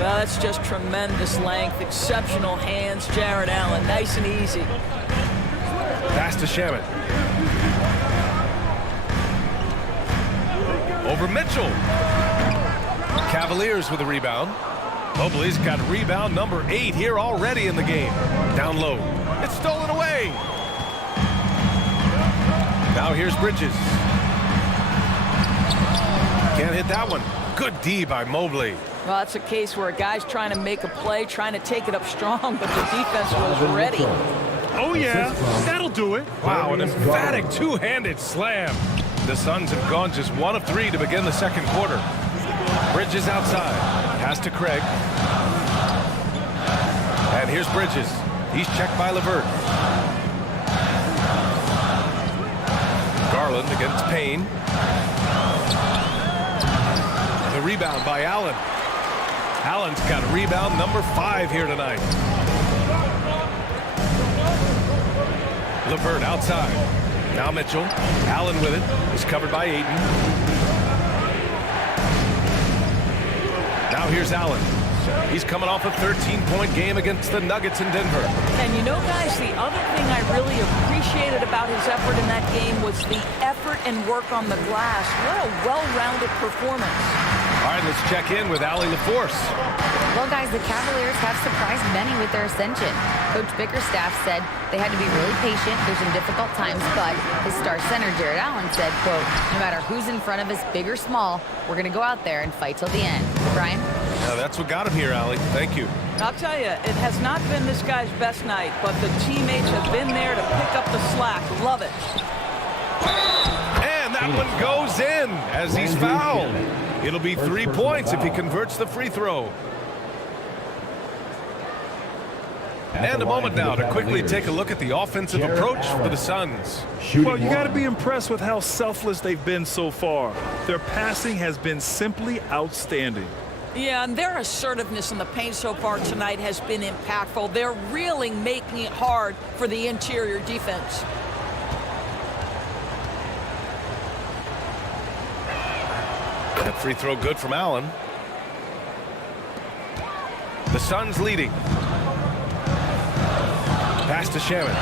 Well, that's just tremendous length, exceptional hands, Jared Allen, nice and easy. Pass to Shamet. Over Mitchell. Cavaliers with a rebound. Mobley's got rebound number 8 here already in the game. Down low. It's stolen away. Now here's Bridges. Can't hit that one. Good D by Mobley. Well, that's a case where a guy's trying to make a play, trying to take it up strong, but the defense was ready. Oh, yeah, that'll do it. Wow, an emphatic two-handed slam. The Suns have gone just 1 of 3 to begin the second Bridges outside. Pass to Craig. And here's Bridges. He's checked by LeVert. Garland against Payne. The rebound by Allen. Allen's got rebound number 5 here tonight. LeVert outside. Now Mitchell. Allen with it. He's covered by Ayton. Now here's Allen. He's coming off a 13-point game against the Nuggets in Denver. And you know, guys, the other thing I really appreciated about his effort in that game was the effort and work on the glass. What a well-rounded performance. All right, let's check in with Allie LaForce. Well, guys, the Cavaliers have surprised many with their ascension. Coach Bickerstaff said they had to be really patient through some difficult times, but his star center, Jared Allen, said, quote, no matter who's in front of us, big or small, we're going to go out there and fight till the end. Brian? Yeah, that's what got him here, Allie. Thank you. I'll tell you, it has not been this guy's best night, but the teammates have been there to pick up the slack. Love it. And that one goes in as he's fouled. It'll be 3 points if he converts the free throw. And a moment now to quickly take a look at the offensive approach for the Suns. Well, you got to be impressed with how selfless they've been so far. Their passing has been simply outstanding. Yeah, and their assertiveness in the paint so far tonight has been impactful. They're really making it hard for the interior defense. That free throw good from Allen. The Suns leading. Pass to Shaman.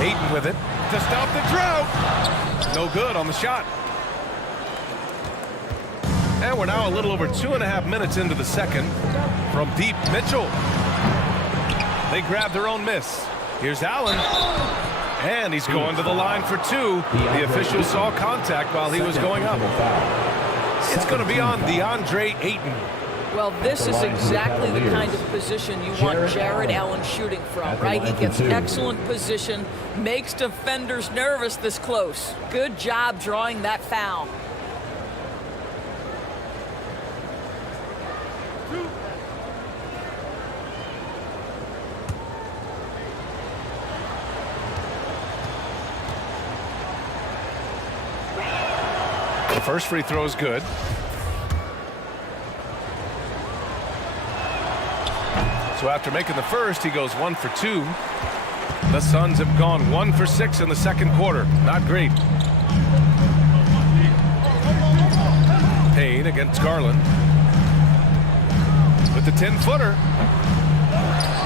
Ayton with it to stop the drought. No good on the shot. And we're now a little over 2.5 minutes into the second. From deep, Mitchell. They grab their own miss. Here's Allen. And he's going to the line for 2. The official saw contact while he was going up. It's going to be on DeAndreayton. Well, this is exactly the kind of position you want Jared Allen shooting from, right? He gets excellent position, makes defenders nervous this close. Good job drawing that foul. The first free throw is good. So after making the first, he goes 1 for 2. The Suns have gone 1 for 6 in the second quarter. Not great. Payne against Garland. With the 10-footer.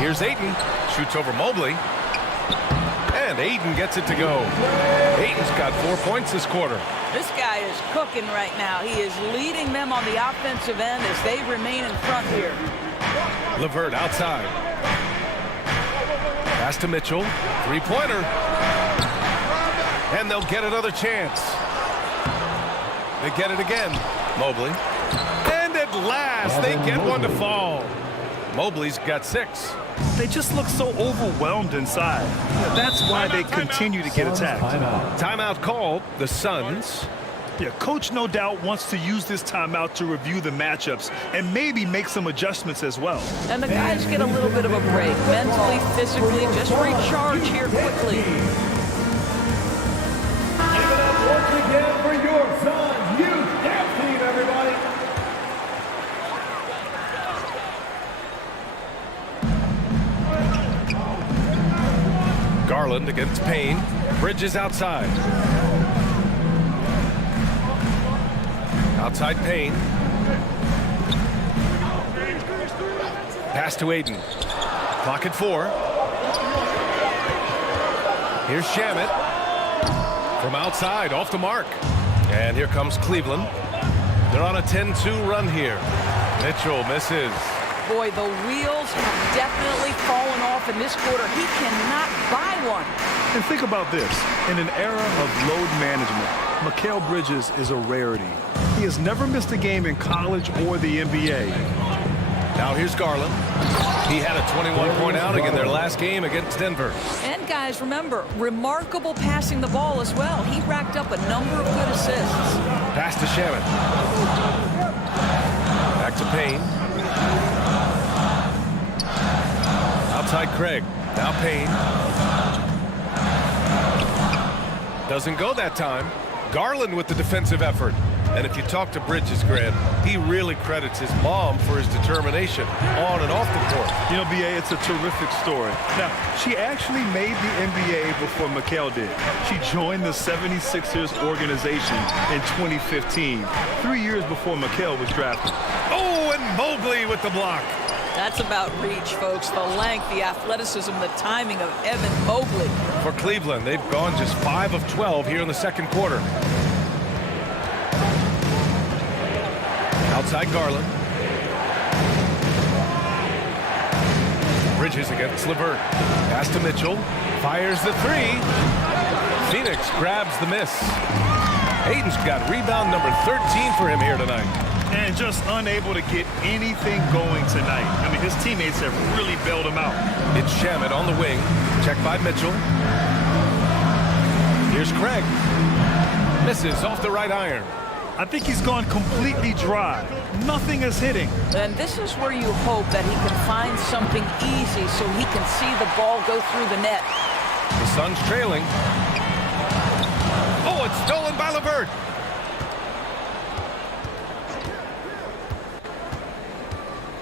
Here's Ayton. Shoots over Mobley. And Ayton gets it to go. Ayton's got 4 points this quarter. This guy is cooking right now. He is leading them on the offensive end as they remain in front here. LeVert outside. Pass to Mitchell. Three-pointer. And they'll get another chance. They get it again. Mobley. And at last, they get one to fall. Mobley's got 6. They just look so overwhelmed inside. Yeah, that's why they continue to get attacked. Timeout called. The Suns. Yeah, coach no doubt wants to use this timeout to review the matchups and maybe make some adjustments as well. And the guys get a little bit of a break, mentally, physically, just recharge here quickly. Give it up once again for your Suns youth dance team, everybody. Garland against Payne. Bridges outside. Outside Payne. Pass to Ayton. Clock at 4. Here's Shamet. From outside, off the mark. And here comes Cleveland. They're on a 10-2 run here. Mitchell misses. Boy, the wheels have definitely fallen off in this quarter. He cannot buy one. And think about this. In an era of load management, Mikal Bridges is a rarity. He has never missed a game in college or the NBA. Now here's Garland. He had a 21-point outing in their last game against Denver. And guys, remember, remarkable passing the ball as well. He racked up a number of good assists. Pass to Shaman. Back to Payne. Craig. Now Payne. Doesn't go that time. Garland with the defensive effort. And if you talk to Bridges, Grant, he really credits his mom for his determination on and off the court. You know, B.A., it's a terrific story. Now, she actually made the NBA before Mikal did. She joined the 76ers organization in 2015, 3 years before Mikal was drafted. Oh, and Mobley with the block. That's about reach, folks. The length, the athleticism, the timing of Evan Mobley. For Cleveland, they've gone just 5 of 12 here in the second quarter. Outside Garland. Bridges against LeVert. Pass to Mitchell. Fires the three. Phoenix grabs the miss. Ayton's got rebound number 13 for him here tonight. And just unable to get anything going tonight. I mean, his teammates have really bailed him out. It's Shamet on the wing. Checked by Mitchell. Here's Craig. Misses off the right iron. I think he's gone completely dry. Nothing is hitting. And this is where you hope that he can find something easy so he can see the ball go through the net. The Suns trailing. Oh, it's stolen by LeVert.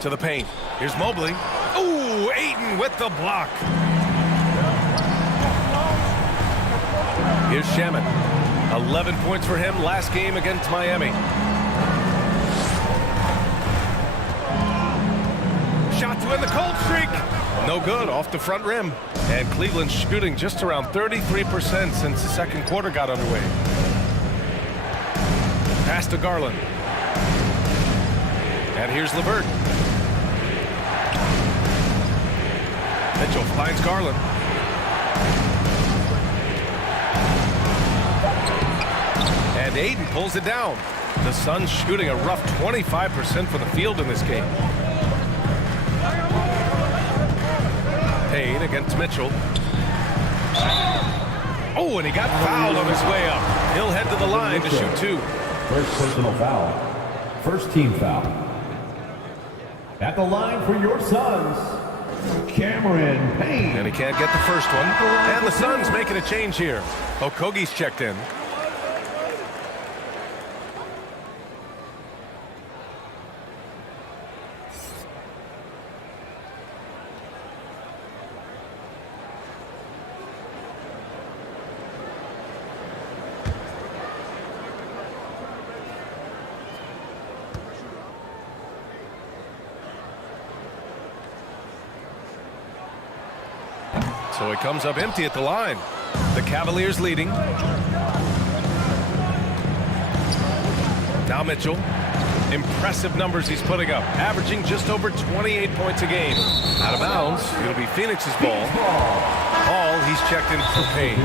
To the paint. Here's Mobley. Ooh, Ayton with the block. Here's Shamet. 11 points for him last game against Miami. Shot to end the cold streak. No good, off the front rim. And Cleveland's shooting just around 33% since the second quarter got underway. Pass to Garland. And here's LeVert. Mitchell finds Garland. And Ayton pulls it down. The Suns shooting a rough 25% from the field in this game. Payne against Mitchell. Oh, and he got fouled on his way up. He'll head to the line to shoot two. First personal foul. First team foul. At the line for your Suns, Cameron Payne. And he can't get the first one. And the Suns making a change here. Okogie's checked in. So he comes up empty at the line. The Cavaliers leading. Now Mitchell. Impressive numbers he's putting up. Averaging just over 28 points a game. Out of bounds. It'll be Phoenix's ball. Paul, he's checked in for Payne.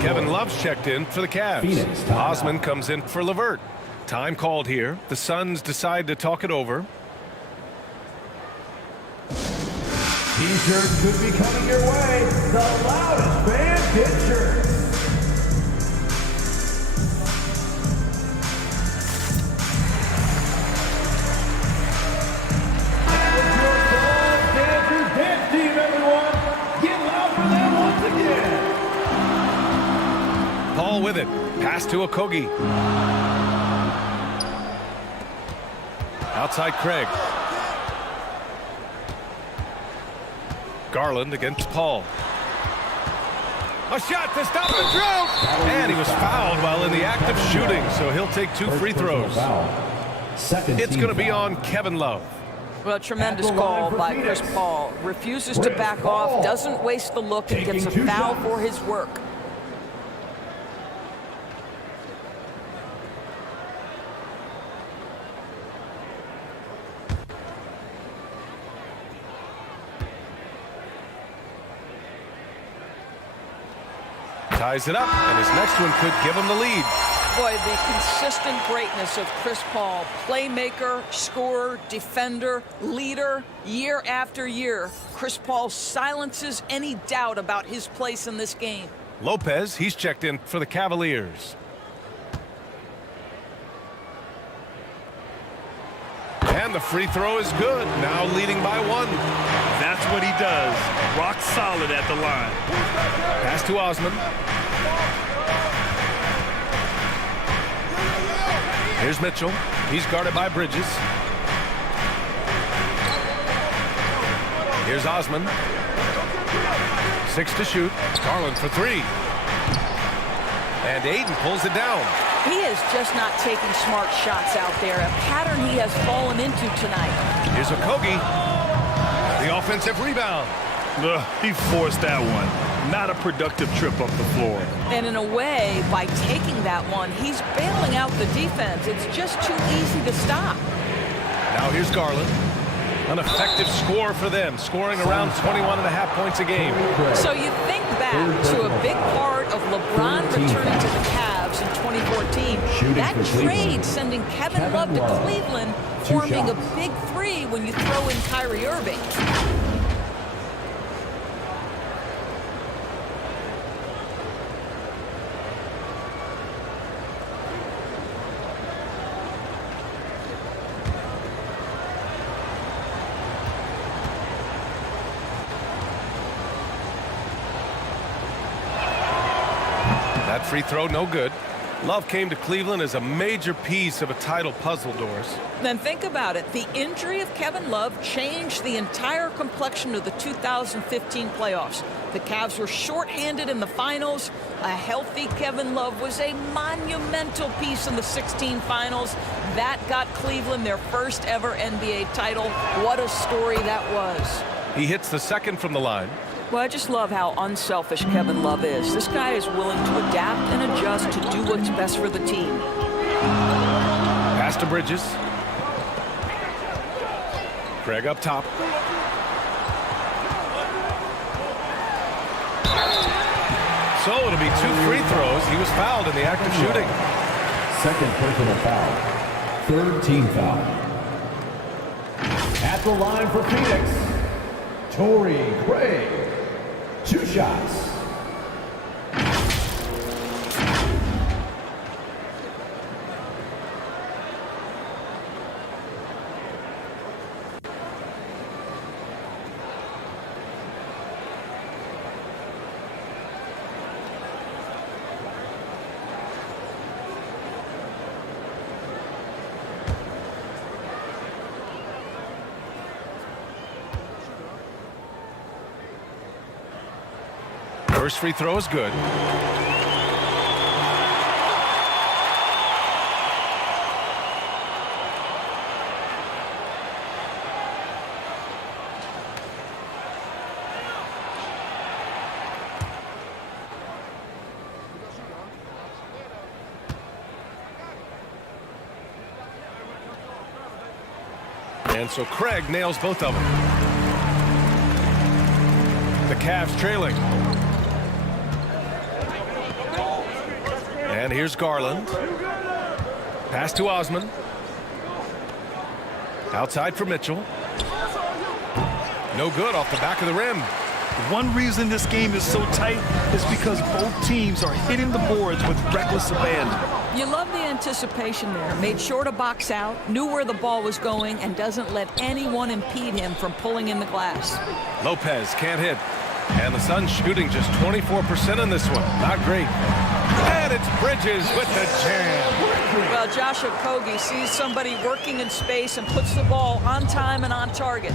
Kevin Love's checked in for the Cavs. Osman comes in for LeVert. Time called here. The Suns decide to talk it over. T-shirt could be coming your way. The loudest fan get shirts. That was your call. Dance to dance team, everyone. Get loud for them once again. Paul with it. Pass to Okogie. Outside Craig. Garland against Paul. A shot to stop the drought! And he was fouled while in the act of shooting, so he'll take two free throws. It's going to be on Kevin Love. Well, tremendous call by Chris Paul. Refuses to back off, doesn't waste the look, and gets a foul for his work. Ties it up, and his next one could give him the lead. Boy, the consistent greatness of Chris Paul, playmaker, scorer, defender, leader, year after year. Chris Paul silences any doubt about his place in this game. Lopez, he's checked in for the Cavaliers. And the free throw is good, now leading by one. That's what he does. Rock solid at the line. Pass to Osman. Here's Mitchell. He's guarded by Bridges. Here's Osman. 6 to shoot. Garland for 3. And Ayton pulls it down. He is just not taking smart shots out there, a pattern he has fallen into tonight. Here's Okogie. The offensive rebound. He forced that one. Not a productive trip up the floor. And in a way, by taking that one, he's bailing out the defense. It's just too easy to stop. Now here's Garland. An effective score for them, scoring around 21.5 points a game. So you think back to a big part of LeBron returning to the Cavs in 2014. That trade sending Kevin Love to Cleveland, forming a big three when you throw in Kyrie Irving. That free throw, no good. Love came to Cleveland as a major piece of a title puzzle, Doris. Then think about it. The injury of Kevin Love changed the entire complexion of the 2015 playoffs. The Cavs were shorthanded in the finals. A healthy Kevin Love was a monumental piece in the 16 finals. That got Cleveland their first ever NBA title. What a story that was. He hits the second from the line. Well, I just love how unselfish Kevin Love is. This guy is willing to adapt and adjust to do what's best for the team. Pass to Bridges. Craig up top. So it'll be 2 free throws. He was fouled in the act of shooting. Second personal foul. Third team foul. At the line for Phoenix, Torrey Craig. 2 shots. First free throw is good. And so Craig nails both of them. The Cavs trailing. And here's Garland. Pass to Osman. Outside for Mitchell. No good off the back of the rim. One reason this game is so tight is because both teams are hitting the boards with reckless abandon. You love the anticipation there. Made sure to box out, knew where the ball was going, and doesn't let anyone impede him from pulling in the glass. Lopez can't hit. And the Suns shooting just 24% in this one. Not great. And it's Bridges with the jam. Well, Josh Okogie sees somebody working in space and puts the ball on time and on target.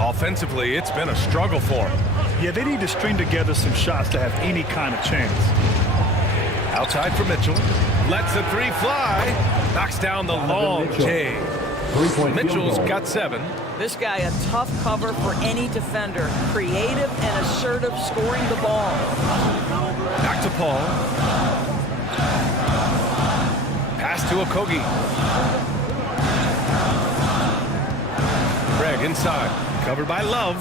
Offensively, it's been a struggle for him. Yeah, they need to string together some shots to have any kind of chance. Outside for Mitchell. Lets the 3 fly. Knocks down the long J. Mitchell's got 7. This guy a tough cover for any defender. Creative and assertive scoring the ball. Back to Paul. Pass to Okogie. Craig inside. Covered by Love.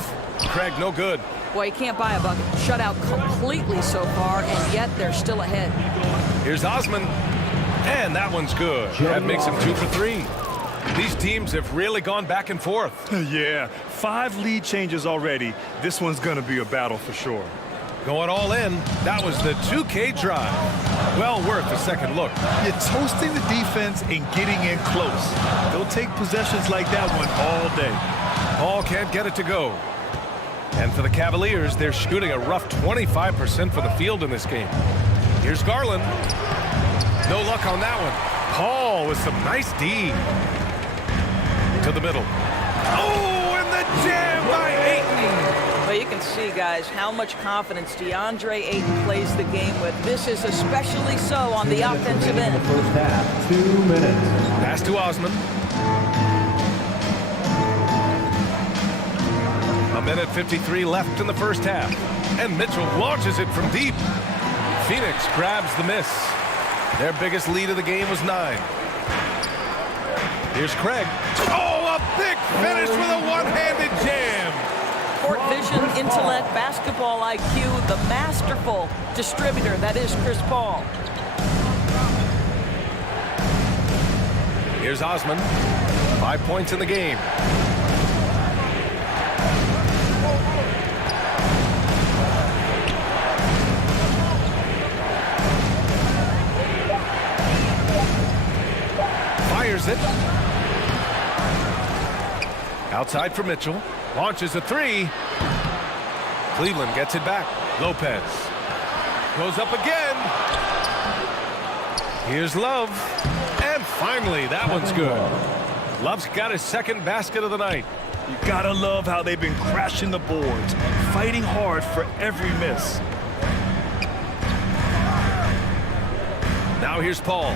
Craig no good. Boy, you can't buy a bucket. Shut out completely so far, and yet they're still ahead. Here's Osman. And that one's good. That makes him 2 for 3. These teams have really gone back and forth. Yeah, 5 lead changes already. This one's going to be a battle for sure. Going all in. That was the 2K drive. Well worth a second look. You're toasting the defense and getting in close. They'll take possessions like that one all day. Paul can't get it to go. And for the Cavaliers, they're shooting a rough 25% for the field in this game. Here's Garland. No luck on that one. Paul with some nice D. To the middle. Oh, and the jam by Ayton. Well, you can see, guys, how much confidence DeAndre Ayton plays the game with. This is especially so on the offensive end. First half, 2 minutes. Pass to Osman. A minute 53 left in the first half. And Mitchell launches it from deep. Phoenix grabs the miss. Their biggest lead of the game was 9. Here's Craig. Oh, a big finish with a one-handed jam. Court vision, intellect, basketball IQ, the masterful distributor that is Chris Paul. Here's Osman. 5 points in the game. Fires it. Outside for Mitchell. Launches a 3. Cleveland gets it back. Lopez goes up again. Here's Love. And finally, that one's good. Love's got his second basket of the night. You gotta love how they've been crashing the boards, fighting hard for every miss. Now here's Paul.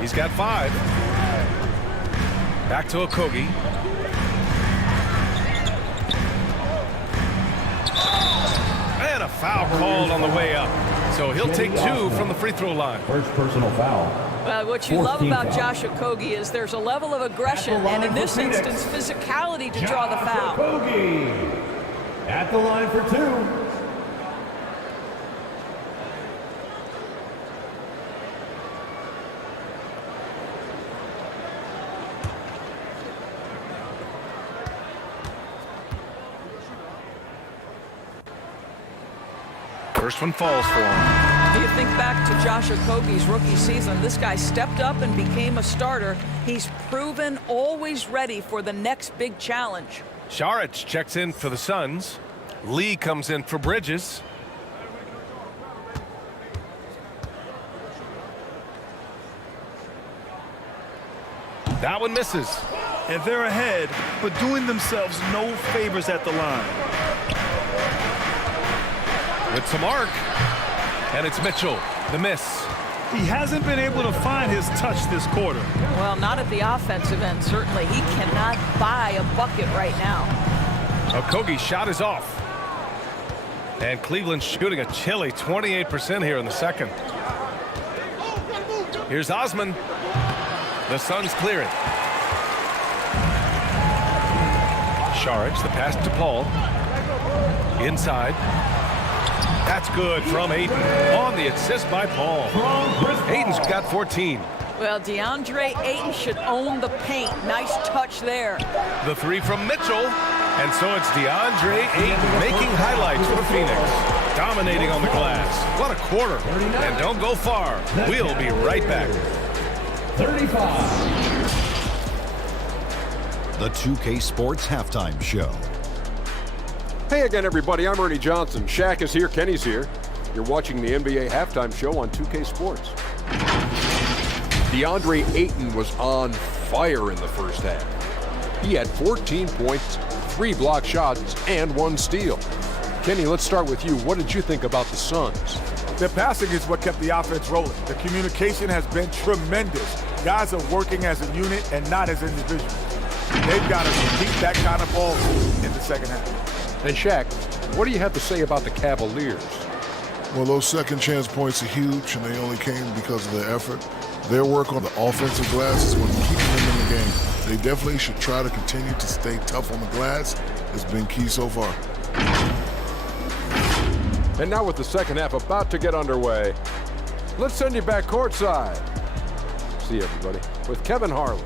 He's got 5. Back to Okogie. And a foul called on the way up. So he'll take 2 from the free throw line. First personal foul. Well, what you love about Josh Okogie is there's a level of aggression and, in this instance, physicality to draw the foul. Okogie at the line for 2. First one falls for him. Do you think back to Josh Okogie's rookie season? This guy stepped up and became a starter. He's proven always ready for the next big challenge. Saric checks in for the Suns. Lee comes in for Bridges. That one misses. And they're ahead, but doing themselves no favors at the line. With some arc. And it's Mitchell, the miss. He hasn't been able to find his touch this quarter. Well, not at the offensive end, certainly. He cannot buy a bucket right now. Okogie's shot is off. And Cleveland's shooting a chilly 28% here in the second. Here's Osman. The Suns clear it. Saric, the pass to Paul. Inside. That's good from Ayton on the assist by Paul. Ayton's got 14. Well, DeAndre Ayton should own the paint. Nice touch there. The 3 from Mitchell. And so it's DeAndre Ayton making highlights for Phoenix. Dominating on the glass. What a quarter. And don't go far. We'll be right back. 35. The 2K Sports Halftime Show. Hey again, everybody. I'm Ernie Johnson. Shaq is here. Kenny's here. You're watching the NBA Halftime Show on 2K Sports. DeAndre Ayton was on fire in the first half. He had 14 points, 3 block shots, and 1 steal. Kenny, let's start with you. What did you think about the Suns? Their passing is what kept the offense rolling. The communication has been tremendous. Guys are working as a unit and not as individuals. They've got to repeat that kind of ball in the second half. And Shaq, what do you have to say about the Cavaliers? Well, those second chance points are huge, and they only came because of their effort. Their work on the offensive glass is what's keeping them in the game. They definitely should try to continue to stay tough on the glass. It's been key so far. And now with the second half about to get underway, let's send you back courtside. See you, everybody, with Kevin Harlan.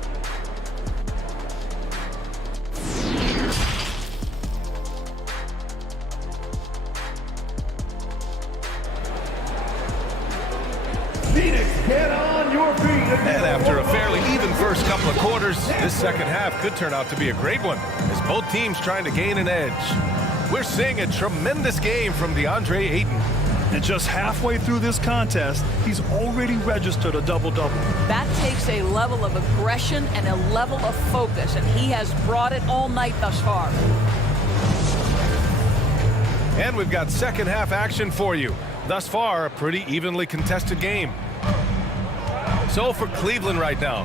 Phoenix, get on your feet. And after a fairly even first couple of quarters, this second half could turn out to be a great one, as both teams trying to gain an edge. We're seeing a tremendous game from DeAndre Ayton. And just halfway through this contest, he's already registered a double-double. That takes a level of aggression and a level of focus, and he has brought it all night thus far. And we've got second half action for you. Thus far, a pretty evenly contested game. So for Cleveland right now,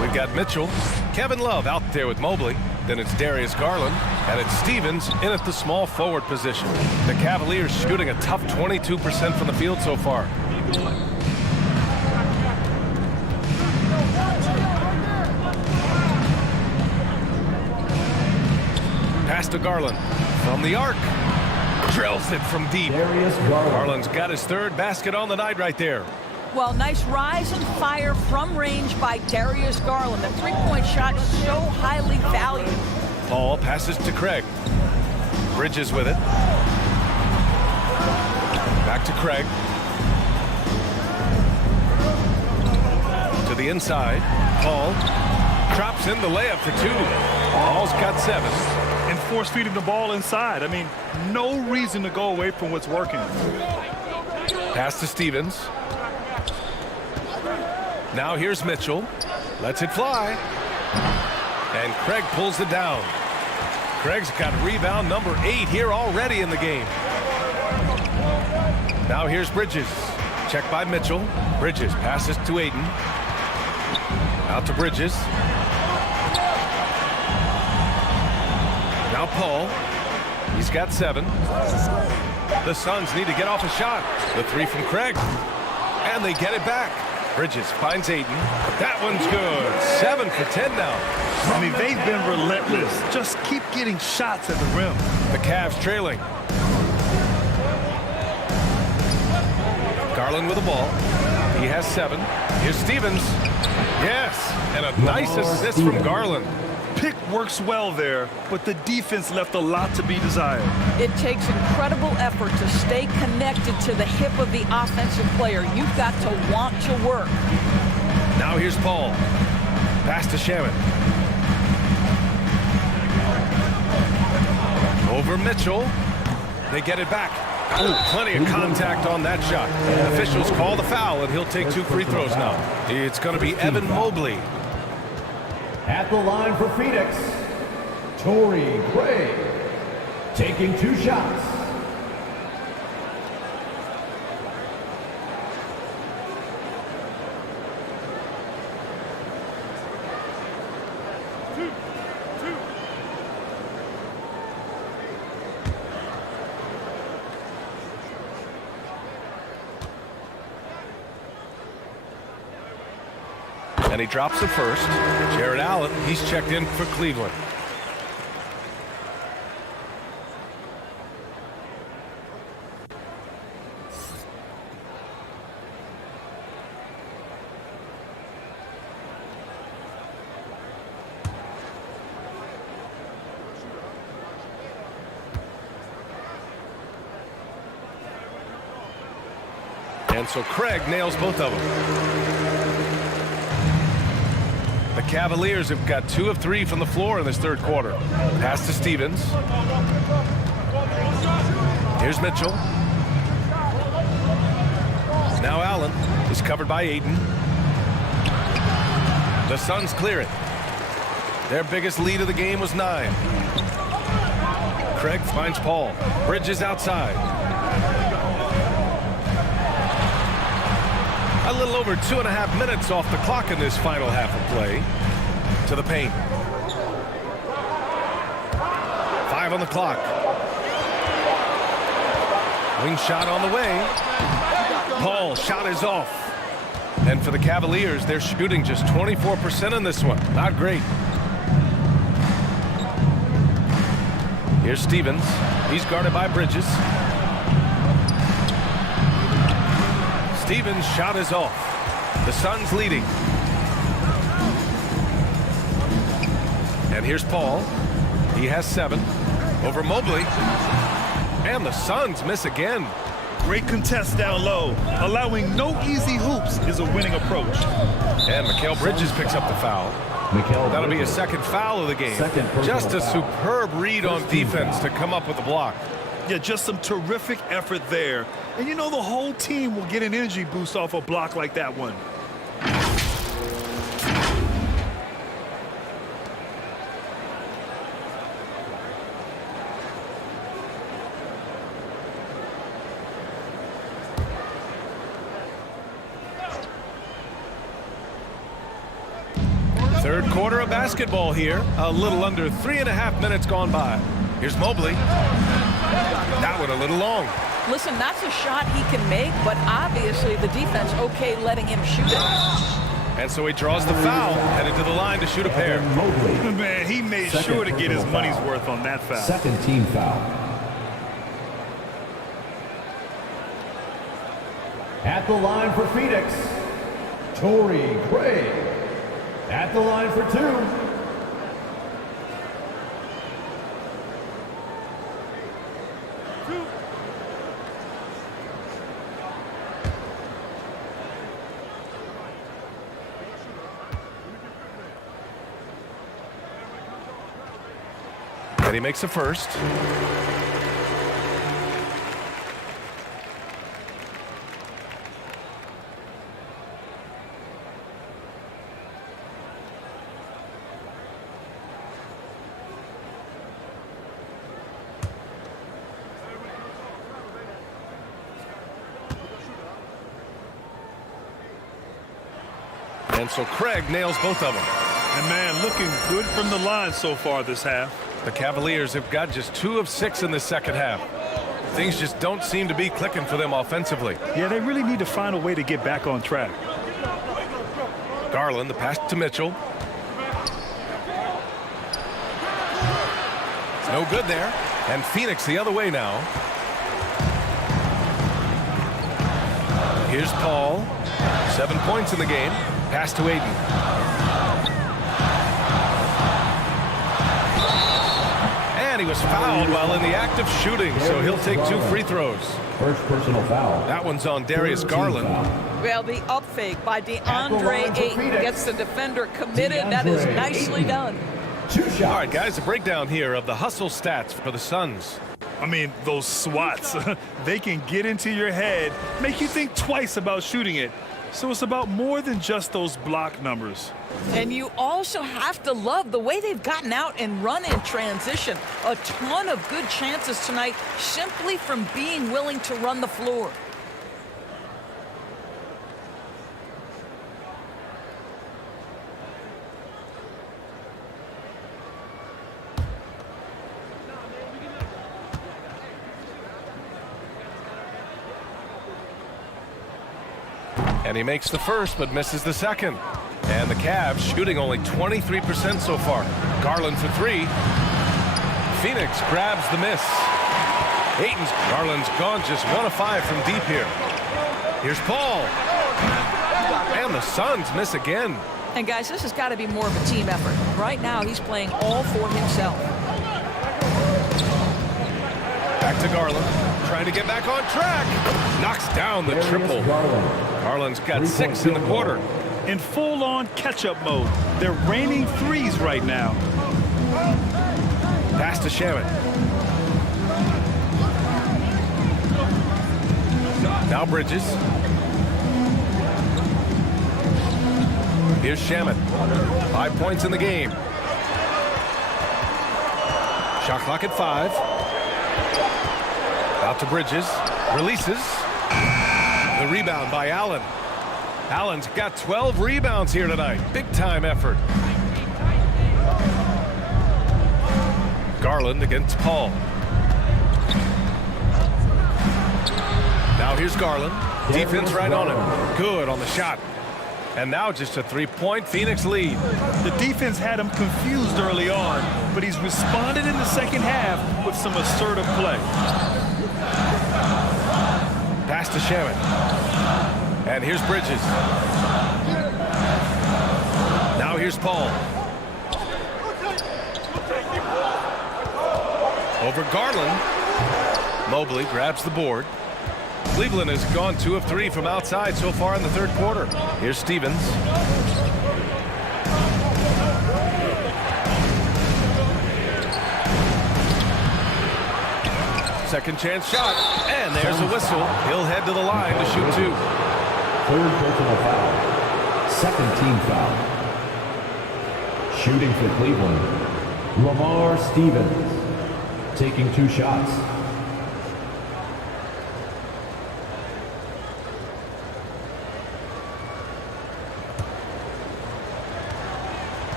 we've got Mitchell, Kevin Love out there with Mobley. Then it's Darius Garland, and it's Stevens in at the small forward position. The Cavaliers shooting a tough 22% from the field so far. Pass to Garland from the arc. Drills it from deep. Garland's got his third basket on the night right there. Well, nice rise and fire from range by Darius Garland. The three-point shot is so highly valued. Paul passes to Craig. Bridges with it. Back to Craig. To the inside. Paul drops in the layup for two. Paul's got 7. And force feeding the ball inside. I mean, no reason to go away from what's working. Pass to Stevens. Now here's Mitchell. Lets it fly. And Craig pulls it down. Craig's got rebound number 8 here already in the game. Now here's Bridges. Check by Mitchell. Bridges passes to Ayton. Out to Bridges. Now Paul. He's got 7. The Suns need to get off a shot. The 3 from Craig. And they get it back. Bridges finds Ayton. That one's good. 7 for 10 now. I mean, they've been relentless. Just keep getting shots at the rim. The Cavs trailing. Garland with the ball. He has 7. Here's Stevens. Yes, and a nice assist from Garland. Pick works well there, but the defense left a lot to be desired. It takes incredible effort to stay connected to the hip of the offensive player. You've got to want to work. Now here's Paul. Pass to Shaman. Over Mitchell. They get it back. Oh, plenty of contact on that shot. Officials call the foul, and he'll take 2 free throws now. It's going to be Evan Mobley. At the line for Phoenix, Torrey Craig, taking 2 shots. And he drops it first. Jared Allen, he's checked in for Cleveland. And so Craig nails both of them. The Cavaliers have got 2 of 3 from the floor in this third quarter. Pass to Stevens. Here's Mitchell. Now Allen is covered by Ayton. The Suns clear it. Their biggest lead of the game was 9. Craig finds Paul. Bridges outside. A little over 2.5 minutes off the clock in this final half of play. To the paint. 5 on the clock. Wing shot on the way. Paul shot is off. And for the Cavaliers, they're shooting just 24% in this one. Not great. Here's Stevens. He's guarded by Bridges. Stevens' shot is off. The Suns leading. And here's Paul. He has 7. Over Mobley. And the Suns miss again. Great contest down low. Allowing no easy hoops is a winning approach. And Mikal Bridges picks up the foul. That'll be his second foul of the game. Just a superb read on defense to come up with the block. Yeah, just some terrific effort there. And you know the whole team will get an energy boost off a block like that one. Third quarter of basketball here. A little under 3.5 minutes gone by. Here's Mobley. That one a little long. Listen, that's a shot he can make, but obviously the defense okay letting him shoot it. And so he draws the foul, headed to the line to shoot a pair. Man, he made sure to get his money's worth on that foul. Second team foul. At the line for Phoenix, Torrey Craig. At the line for 2. And he makes a first. And so Craig nails both of them. And man, looking good from the line so far this half. The Cavaliers have got just 2 of 6 in the second half. Things just don't seem to be clicking for them offensively. Yeah, they really need to find a way to get back on track. Garland, the pass to Mitchell. It's no good there. And Phoenix the other way now. Here's Paul. 7 points in the game. Pass to Ayton. And he was fouled while in the act of shooting, so he'll take 2 free throws. First personal foul. That one's on Darius Garland. Well, the up fake by DeAndreayton gets the defender committed. That is nicely done. All right, guys, a breakdown here of the hustle stats for the Suns. I mean, those swats, they can get into your head, make you think twice about shooting it. So it's about more than just those block numbers. And you also have to love the way they've gotten out and run in transition. A ton of good chances tonight simply from being willing to run the floor. And he makes the first, but misses the second. And the Cavs shooting only 23% so far. Garland for 3. Phoenix grabs the miss. Garland's gone just 1 of 5 from deep here. Here's Paul. And the Suns miss again. And guys, this has got to be more of a team effort. Right now, he's playing all for himself. Back to Garland. Trying to get back on track. Knocks down the triple. Garland's got 6 in the quarter. In full-on catch-up mode. They're raining threes right now. Pass to Shamet. Now Bridges. Here's Shamet. 5 points in the game. Shot clock at 5. Out to Bridges. Releases. The rebound by Allen. Allen's got 12 rebounds here tonight. Big time effort. Garland against Paul. Now here's Garland. Defense right on him. Good on the shot. And now just a 3-point Phoenix lead. The defense had him confused early on, but he's responded in the second half with some assertive play. Pass to Shamet. And here's Bridges. Now here's Paul. Over Garland. Mobley grabs the board. Cleveland has gone 2 of 3 from outside so far in the third quarter. Here's Stevens. Second chance shot, and there's a whistle. He'll head to the line to shoot 2. Third personal foul. Second team foul. Shooting for Cleveland, Lamar Stevens, taking 2 shots.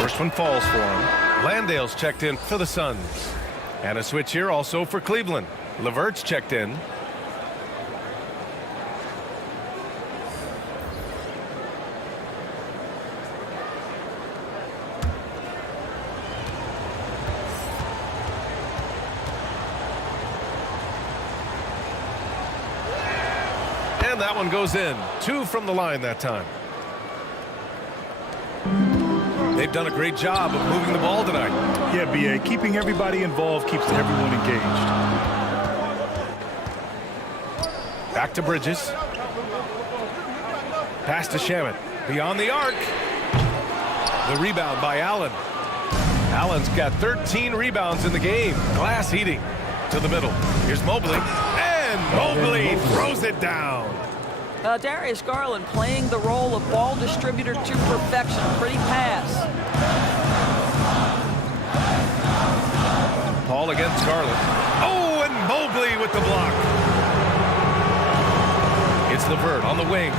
First one falls for him. Landale's checked in for the Suns. And a switch here also for Cleveland. LeVert's checked in. And that one goes in. 2 from the line that time. They've done a great job of moving the ball tonight. Yeah, B.A. Keeping everybody involved keeps everyone engaged. Back to Bridges. Pass to Shamet. Beyond the arc. The rebound by Allen. Allen's got 13 rebounds in the game. Glass heating to the middle. Here's Mobley. And Mobley throws it down. Darius Garland playing the role of ball distributor to perfection. Pretty pass. Paul against Garland. Oh, and Mobley with the block. It's LeVert on the wing.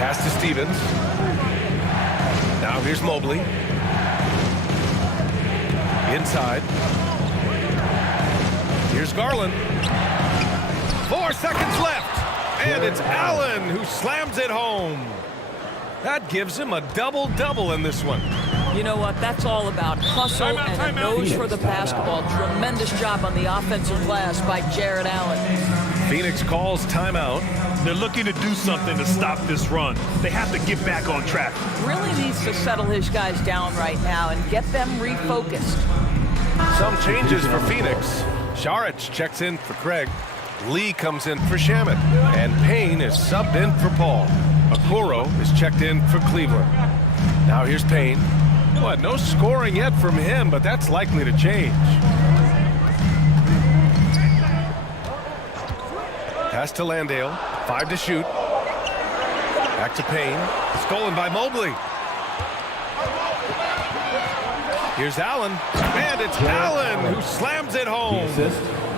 Pass to Stevens. Now here's Mobley. Inside. Here's Garland. 4 seconds left. And it's Allen who slams it home. That gives him a double-double in this one. You know what? That's all about hustle and a nose for the basketball. Tremendous job on the offensive glass by Jared Allen. Phoenix calls timeout. They're looking to do something to stop this run. They have to get back on track. Really needs to settle his guys down right now and get them refocused. Some changes for Phoenix. Saric checks in for Craig. Lee comes in for Shamet. And Payne is subbed in for Paul. Okoro is checked in for Cleveland. Now here's Payne. What, no scoring yet from him, but that's likely to change. Pass to Landale. 5 to shoot. Back to Payne. Stolen by Mobley. Here's Allen. And it's Allen who slams it home.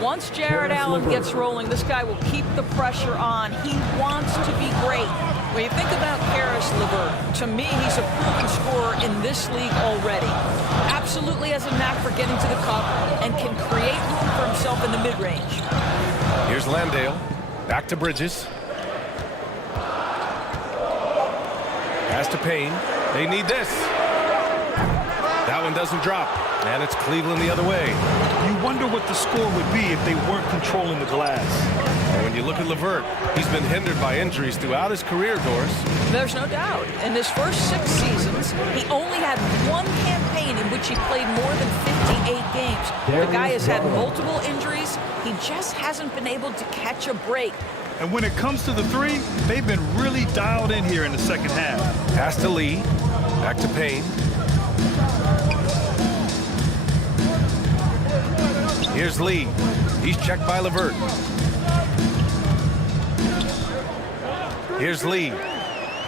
Once Jared Allen gets rolling, this guy will keep the pressure on. He wants to be great. When you think about Caris LeVert, to me, he's a proven scorer in this league already. Absolutely has a knack for getting to the cup and can create room for himself in the mid-range. Here's Landale. Back to Bridges. Pass to Payne. They need this. That one doesn't drop. And it's Cleveland the other way. You wonder what the score would be if they weren't controlling the glass. And when you look at LeVert, he's been hindered by injuries throughout his career, Doris. There's no doubt. In his first 6 seasons, he only had 1 campaign in which he played more than 58 games. The guy has had multiple injuries. He just hasn't been able to catch a break. And when it comes to the 3, they've been really dialed in here in the second half. Pass to Lee. Back to Payne. Here's Lee. He's checked by LeVert. Here's Lee.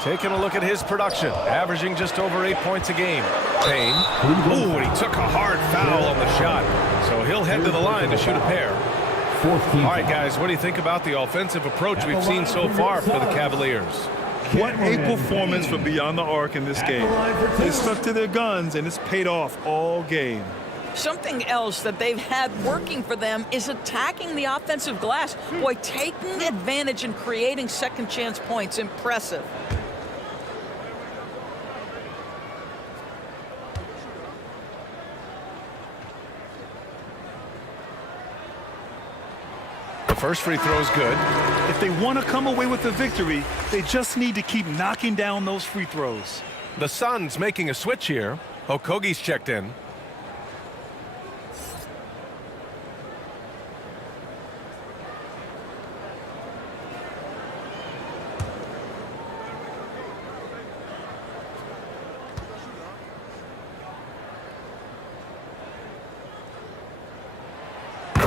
Taking a look at his production. Averaging just over 8 points a game. Payne. Ooh, and he took a hard foul on the shot. So he'll head to the line to shoot a pair. All right, guys, what do you think about the offensive approach we've seen so far for the Cavaliers? What a performance from beyond the arc in this game. They stuck to their guns, and it's paid off all game. Something else that they've had working for them is attacking the offensive glass. Boy, taking advantage and creating second chance points. Impressive. The first free throw is good. If they want to come away with the victory, they just need to keep knocking down those free throws. The Suns making a switch here. Okogie's checked in.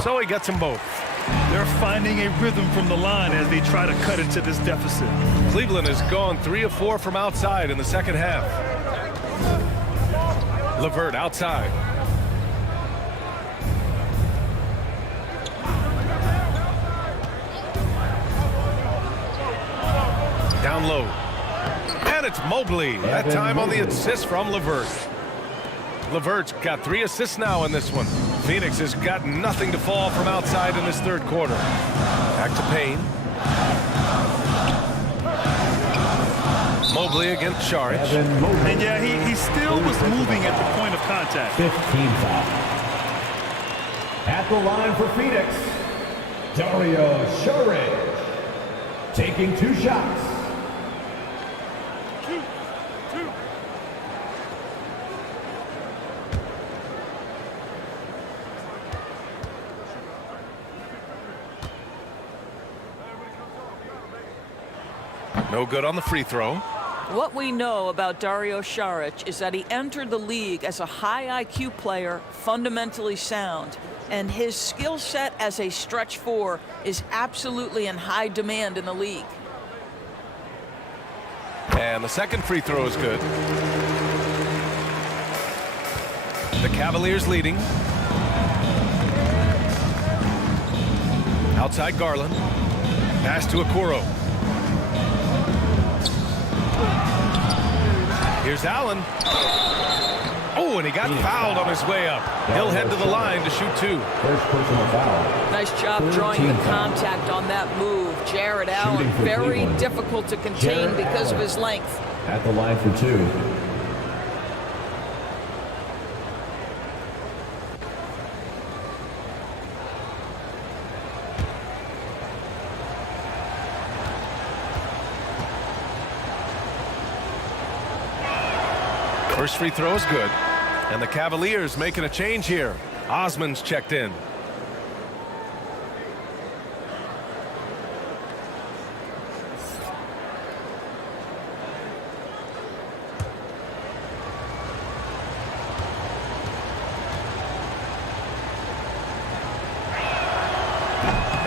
So he gets them both. They're finding a rhythm from the line as they try to cut into this deficit. Cleveland has gone 3 of 4 from outside in the second half. LeVert outside. Down low. And it's Mobley. That time on the assist from LeVert. LeVert's got 3 assists now in this one. Phoenix has got nothing to fall from outside in this third quarter. Back to Payne. Mobley against Saric. And yeah, he still was moving at the point of contact. 15 foul. At the line for Phoenix, Dario Saric taking 2 shots. No good on the free throw. What we know about Dario Saric is that he entered the league as a high IQ player, fundamentally sound, and his skill set as a stretch 4 is absolutely in high demand in the league. And the second free throw is good. The Cavaliers leading. Outside Garland. Pass to Okoro. Here's Allen. Oh, and he got fouled on his way up. He'll head to the line to shoot 2. First personal foul. Nice job drawing the contact on that move. Jared Allen, very difficult to contain because of his length. At the line for 2. First free throw is good. And the Cavaliers making a change here. Osman's checked in.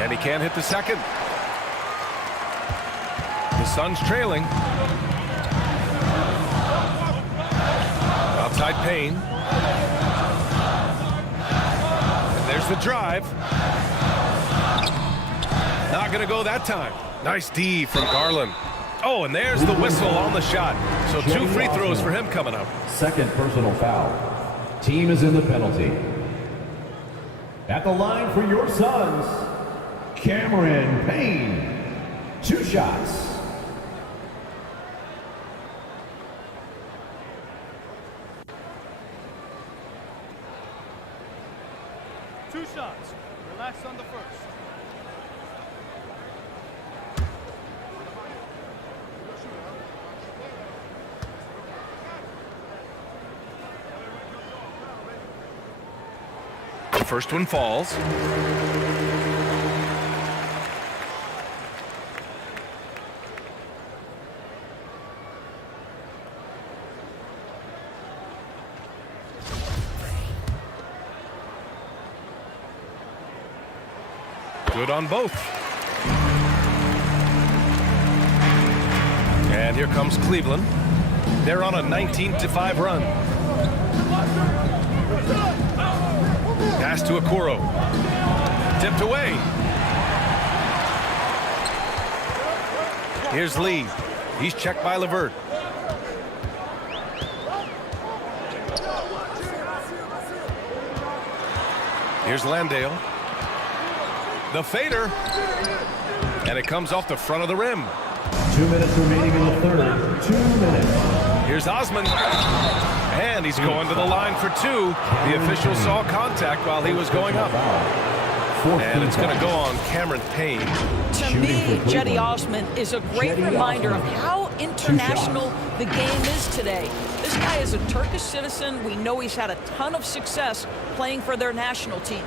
And he can't hit the second. The Suns trailing. Outside Payne. And there's the drive. Not going to go that time. Nice D from Garland. Oh, and there's the whistle on the shot. So 2 free throws for him coming up. Second personal foul. Team is in the penalty. At the line for your Suns, Cameron Payne. 2 shots. Relax on the first. The first one falls. Good on both. And here comes Cleveland. They're on a 19-5 run. Pass to Okoro. Tipped away. Here's Lee. He's checked by LeVert. Here's Landale. The fader. And it comes off the front of the rim. 2 minutes remaining in the third. 2 minutes. Here's Osman. And he's going to the line for 2. The official saw contact while he was going up. And it's going to go on Cameron Payne. To me, Cedi Osman is a great reminder of how international the game is today. This guy is a Turkish citizen. We know he's had a ton of success playing for their national team.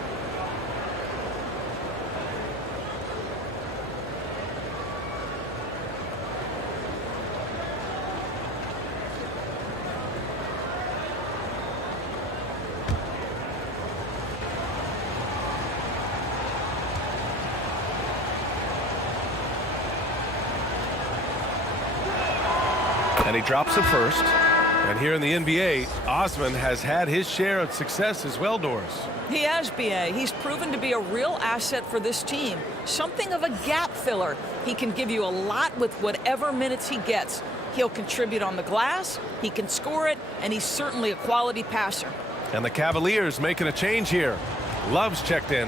And he drops it first. And here in the NBA, Osman has had his share of success as well, Doris. He has, B.A. He's proven to be a real asset for this team. Something of a gap filler. He can give you a lot with whatever minutes he gets. He'll contribute on the glass, he can score it, and he's certainly a quality passer. And the Cavaliers making a change here. Love's checked in.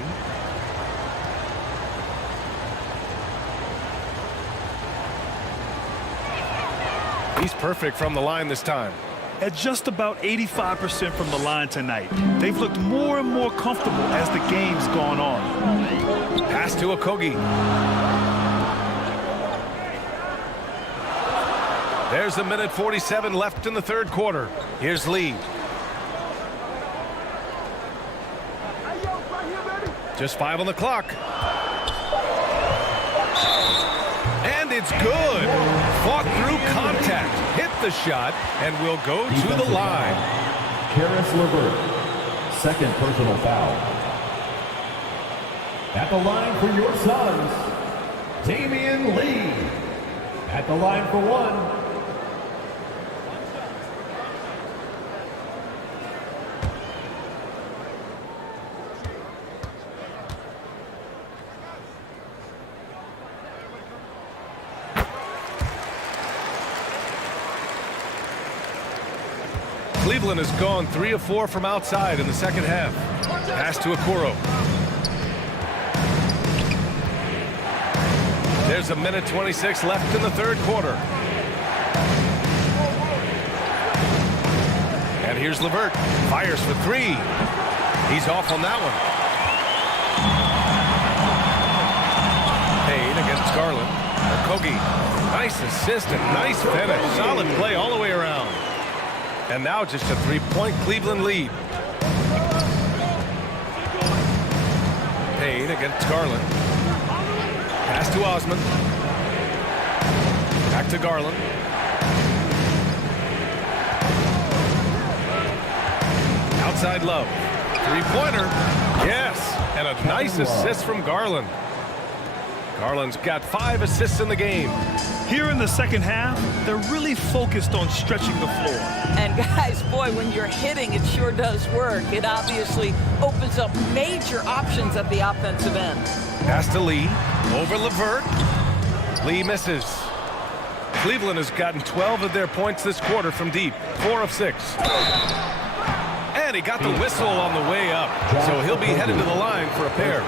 He's perfect from the line this time. At just about 85% from the line tonight. They've looked more and more comfortable as the game's gone on. Pass to Okogie. There's a minute 47 left in the third quarter. Here's Lee. Just 5 on the clock. And it's good. Fought through contact. Hit the shot and will go to the line. Caris LeVert, second personal foul. At the line for your Suns, Damian Lee. At the line for one. Cleveland has gone 3 of 4 from outside in the second half. Pass to Okoro. There's a minute 26 left in the third quarter. And here's LeVert. Fires for 3. He's off on that one. Payne against Garland. Okogie. Nice assist and nice finish. Solid play all the way around. And now just a 3-point Cleveland lead. Payne against Garland. Pass to Osman. Back to Garland. Outside Love. Three-pointer. Yes. And a nice assist from Garland. Garland's got 5 assists in the game. Here in the second half, they're really focused on stretching the floor. And guys, boy, when you're hitting, it sure does work. It obviously opens up major options at the offensive end. Pass to Lee. Over LeVert. Lee misses. Cleveland has gotten 12 of their points this quarter from deep. 4 of 6. And he got the whistle on the way up. So he'll be headed to the line for a pair.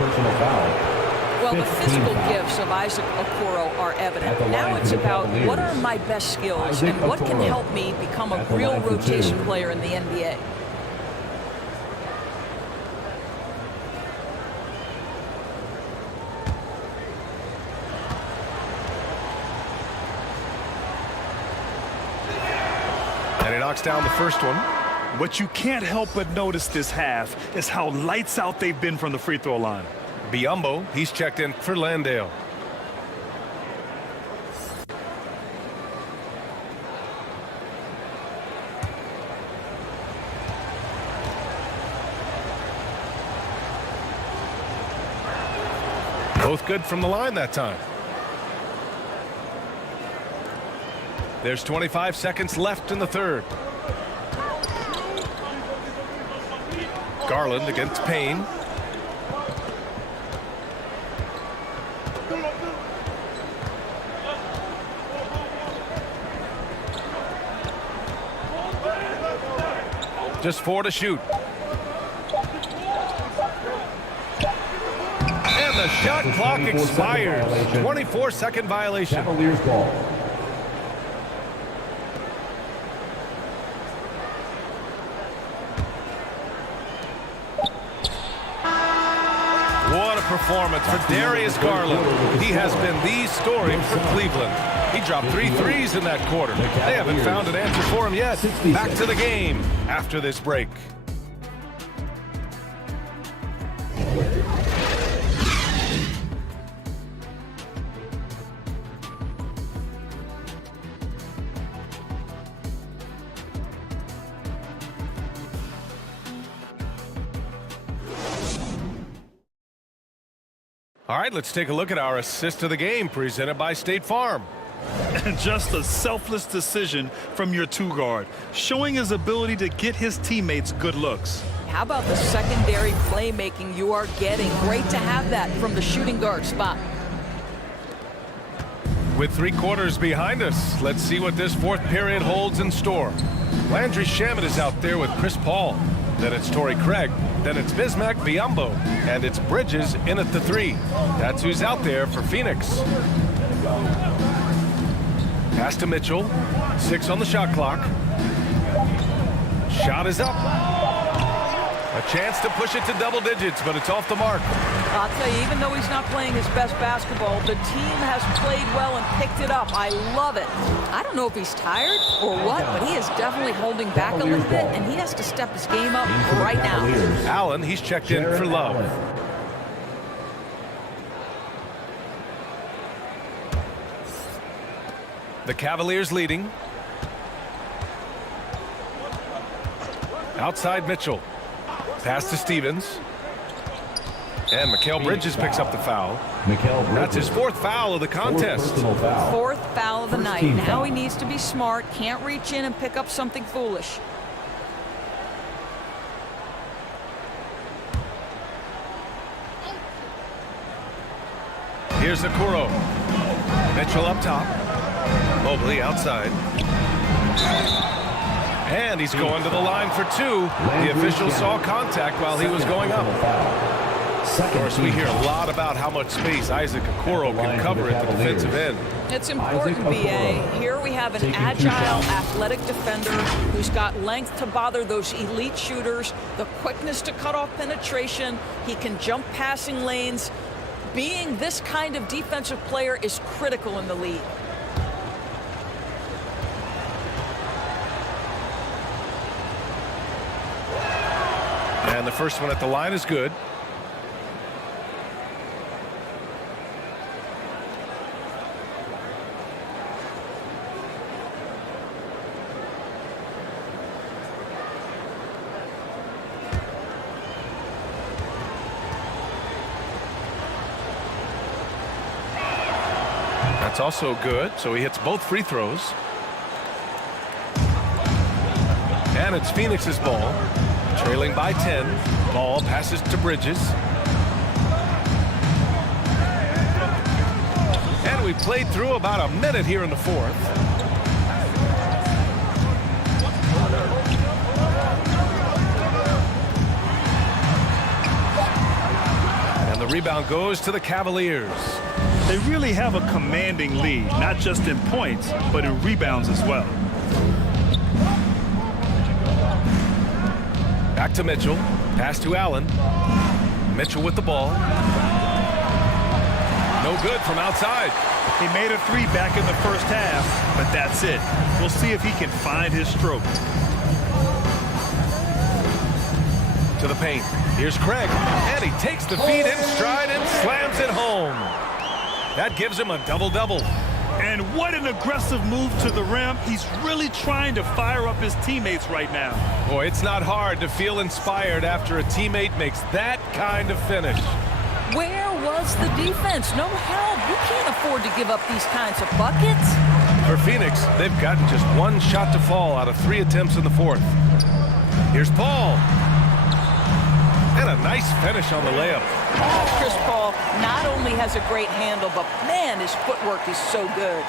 Well, the physical gifts of Isaac Okoro are evident. Now it's about what are my best skills and what can help me become a real rotation player in the NBA. And he knocks down the first one. What you can't help but notice this half is how lights out they've been from the free throw line. Biyombo, he's checked in for Landale. Both good from the line that time. There's 25 seconds left in the third. Garland against Payne. Just 4 to shoot. And the shot clock expires. 24-second violation. Cavaliers ball. What a performance for Darius Garland. He has been the story for Cleveland. He dropped 3 threes in that quarter. They haven't found an answer for him yet. Back to the game after this break. All right, let's take a look at our assist of the game presented by State Farm. And just a selfless decision from your 2-guard, showing his ability to get his teammates good looks. How about the secondary playmaking you are getting? Great to have that from the shooting guard spot. With 3 quarters behind us, let's see what this 4th period holds in store. Landry Shamet is out there with Chris Paul. Then it's Torrey Craig. Then it's Bismack Biyombo. And it's Bridges in at the 3. That's who's out there for Phoenix. Pass to Mitchell. 6 on the shot clock. Shot is up. A chance to push it to double digits, but it's off the mark. I'll tell you, even though he's not playing his best basketball, the team has played well and picked it up. I love it. I don't know if he's tired or what, but he is definitely holding back a little bit, and he has to step his game up right now. Allen, he's checked in for Love. The Cavaliers leading. Outside Mitchell. Pass to Stevens. And Mikal Bridges picks up the foul. That's his 4th foul of the contest. 4th foul of the night. Now he needs to be smart. Can't reach in and pick up something foolish. Here's Okoro. Mitchell up top. Mobley outside. And he's going to the line for 2. The official saw contact while he was going up. Of course, we hear a lot about how much space Isaac Okoro can cover at the defensive end. It's important, B.A. Here we have an agile, athletic defender who's got length to bother those elite shooters, the quickness to cut off penetration. He can jump passing lanes. Being this kind of defensive player is critical in the league. And the first one at the line is good. That's also good, so he hits both free throws. And it's Phoenix's ball. Trailing by 10. Ball passes to Bridges. And we played through about a minute here in the 4th. And the rebound goes to the Cavaliers. They really have a commanding lead, not just in points, but in rebounds as well. Back to Mitchell. Pass to Allen. Mitchell with the ball. No good from outside. He made a 3 back in the first half, but that's it. We'll see if he can find his stroke. To the paint. Here's Craig. And he takes the feed in stride and slams it home. That gives him a double-double. And what an aggressive move to the rim. He's really trying to fire up his teammates right now. Boy, it's not hard to feel inspired after a teammate makes that kind of finish. Where was the defense? No help. You can't afford to give up these kinds of buckets. For Phoenix, they've gotten just 1 shot to fall out of 3 attempts in the 4th. Here's Paul. And a nice finish on the layup. Chris Paul not only has a great handle, but man, his footwork is so good.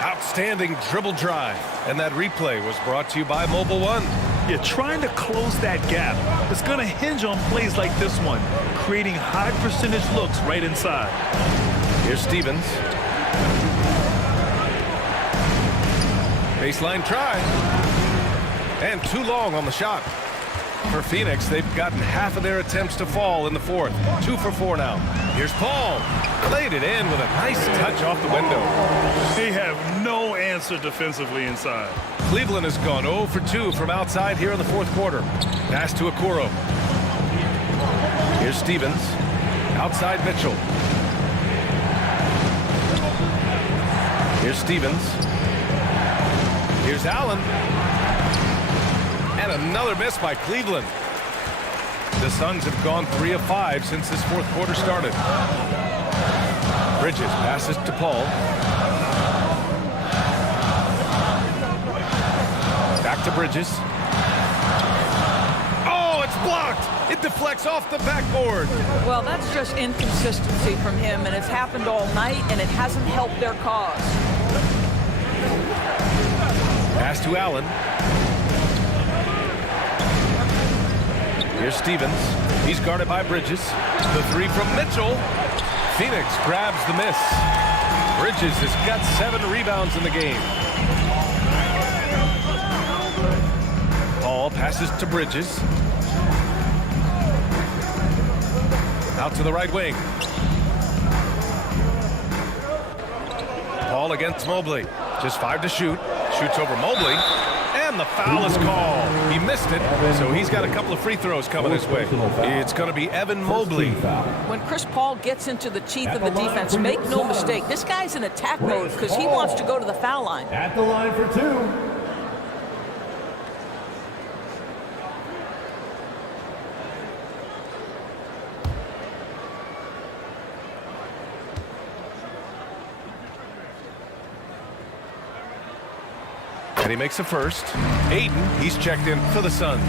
Outstanding dribble drive. And that replay was brought to you by Mobile One. You're trying to close that gap. It's going to hinge on plays like this one, creating high percentage looks right inside. Here's Stevens. Baseline try. And too long on the shot. For Phoenix, they've gotten half of their attempts to fall in the fourth. 2 for 4 now. Here's Paul. Laid it in with a nice touch off the window. They have no answer defensively inside. Cleveland has gone 0 for 2 from outside here in the fourth quarter. Pass to Okoro. Here's Stevens. Outside Mitchell. Here's Stevens. Here's Allen. And another miss by Cleveland. The Suns have gone 3 of 5 since this fourth quarter started. Bridges passes to Paul. Back to Bridges. Oh, it's blocked. It deflects off the backboard. Well, that's just inconsistency from him, and it's happened all night, and it hasn't helped their cause. Pass to Allen. Here's Stevens. He's guarded by Bridges. The 3 from Mitchell. Phoenix grabs the miss. Bridges has got 7 rebounds in the game. Paul passes to Bridges. Out to the right wing. Paul against Mobley. Just 5 to shoot. Shoots over Mobley. And the foul is called. He missed it, so he's got a couple of free throws coming his way. It's going to be Evan Mobley. When Chris Paul gets into the teeth of the defense, make no mistake, this guy's in attack mode because he wants to go to the foul line. At the line for 2. And he makes a first. Ayton, he's checked in for the Suns.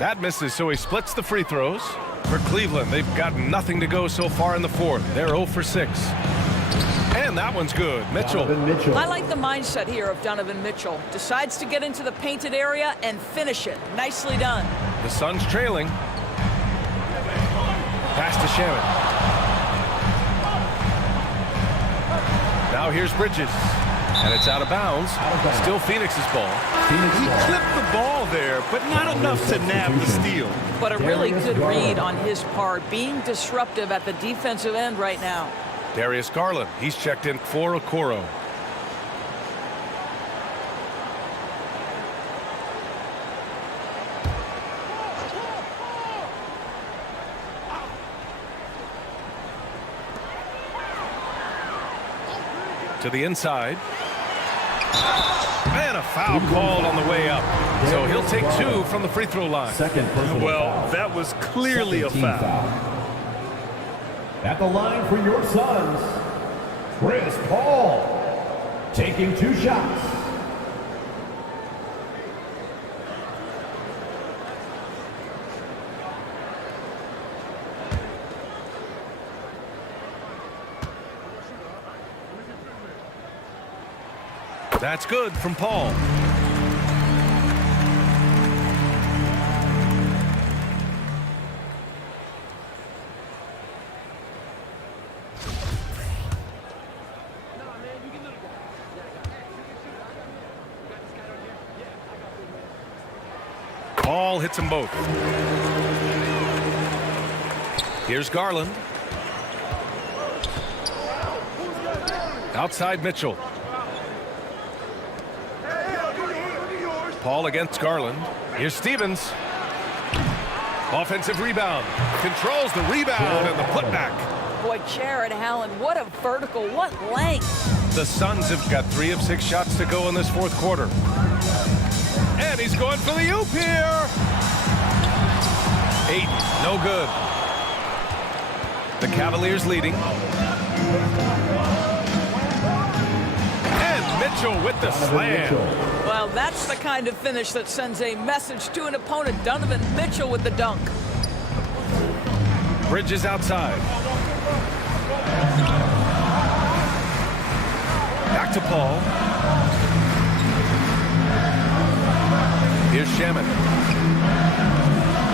That misses, so he splits the free throws. For Cleveland, they've got nothing to go so far in the fourth. They're 0 for 6. And that one's good. Mitchell. I like the mindset here of Donovan Mitchell. Decides to get into the painted area and finish it. Nicely done. The Suns trailing. Pass to Shannon. Now here's Bridges. And it's out of bounds. Still Phoenix's ball. He clipped the ball there, but not enough to nab the steal. But a really good read on his part, being disruptive at the defensive end right now. Darius Garland, he's checked in for Okoro. To the inside. And a foul called on the way up. So he'll take 2 from the free throw line. Well, that was clearly a foul. At the line for your Suns, Chris Paul, taking 2 shots. That's good from Paul. Paul hits them both. Here's Garland. Outside Mitchell. Paul against Garland. Here's Stevens. Offensive rebound. Controls the rebound and the putback. Boy, Jared Allen, what a vertical, what length. The Suns have got 3 of 6 shots to go in this fourth quarter. And he's going for the oop here. 8, no good. The Cavaliers leading. And Mitchell with the slam. Well, that's the kind of finish that sends a message to an opponent. Donovan Mitchell with the dunk. Bridges outside. Back to Paul. Here's Shaman.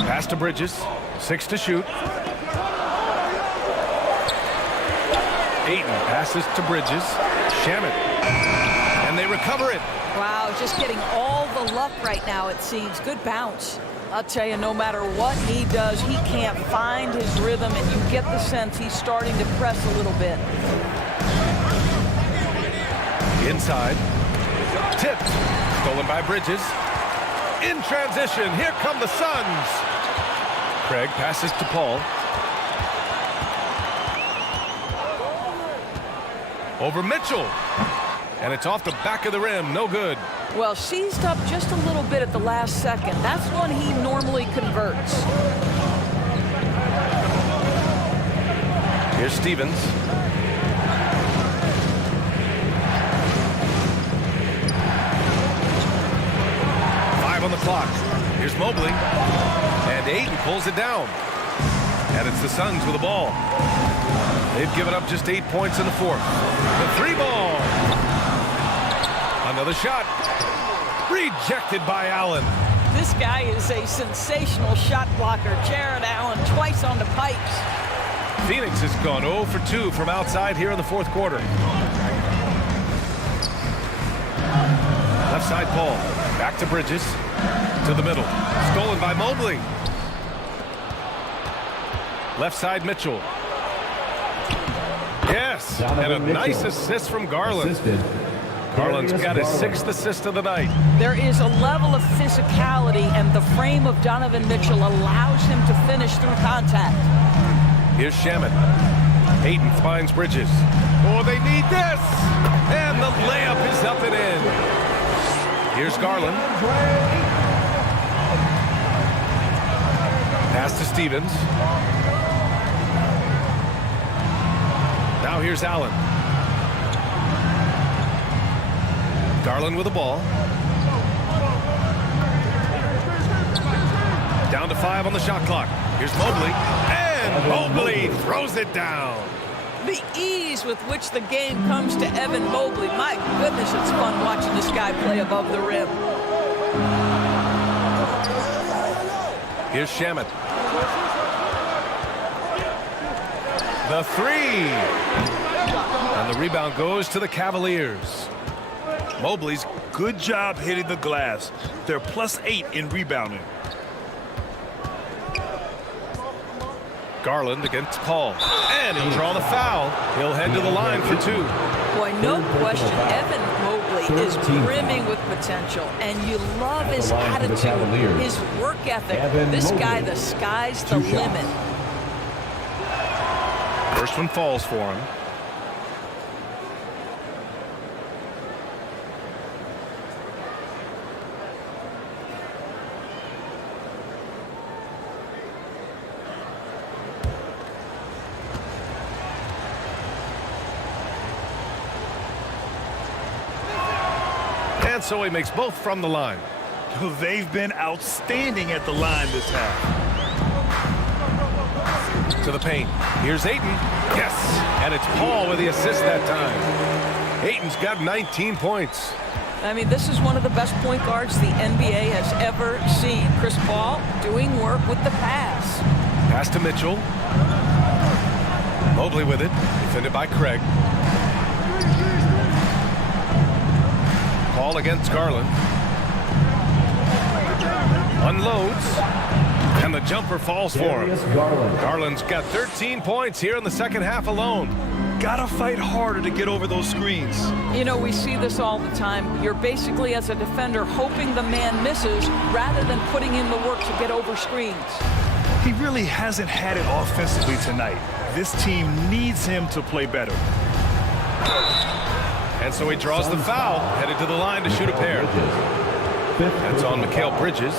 Pass to Bridges. 6 to shoot. Ayton passes to Bridges. Shaman. And they recover it. Wow, just getting all the luck right now, it seems. Good bounce. I'll tell you, no matter what he does, he can't find his rhythm, and you get the sense he's starting to press a little bit. Inside. Tipped. Stolen by Bridges. In transition. Here come the Suns. Craig passes to Paul. Over Mitchell. And it's off the back of the rim. No good. Well, seized up just a little bit at the last second. That's when he normally converts. Here's Stevens. On the clock. Here's Mobley. And Ayton pulls it down. And it's the Suns with the ball. They've given up just 8 points in the fourth. The 3-ball. Another shot. Rejected by Allen. This guy is a sensational shot blocker. Jared Allen twice on the pipes. Phoenix has gone 0 for 2 from outside here in the fourth quarter. Left side Paul. Back to Bridges. To the middle. Stolen by Mobley. Left side Mitchell. Yes. And a nice assist from Garland. Garland's got his 6th assist of the night. There is a level of physicality, and the frame of Donovan Mitchell allows him to finish through contact. Here's Shaman. Ayton finds Bridges. Oh, they need this. And the layup is up and in. Here's Garland. Pass to Stevens. Now here's Allen. Garland with the ball. Down to 5 on the shot clock. Here's Mobley. And Mobley throws it down. The ease with which the game comes to Evan Mobley. My goodness, it's fun watching this guy play above the rim. Here's Shaman. The 3. And the rebound goes to the Cavaliers. Mobley's good job hitting the glass. They're +8 in rebounding. Garland against Paul. And he'll draw the foul. He'll head to the line for 2. Boy, no question, Evan Mobley is brimming with potential, and you love his attitude, his work ethic. This guy, the sky's the limit. First one falls for him. And so he makes both from the line. They've been outstanding at the line this half. To the paint. Here's Ayton. Yes. And it's Paul with the assist that time. Ayton's got 19 points. I mean, this is one of the best point guards the NBA has ever seen. Chris Paul doing work with the pass. Pass to Mitchell. Mobley with it. Defended by Craig. Paul against Garland. Unloads. And the jumper falls for him. Garland's got 13 points here in the second half alone. Gotta fight harder to get over those screens. You know, we see this all the time. You're basically, as a defender, hoping the man misses rather than putting in the work to get over screens. He really hasn't had it offensively tonight. This team needs him to play better. And so he draws the foul, headed to the line to shoot a pair. That's on Mikal Bridges.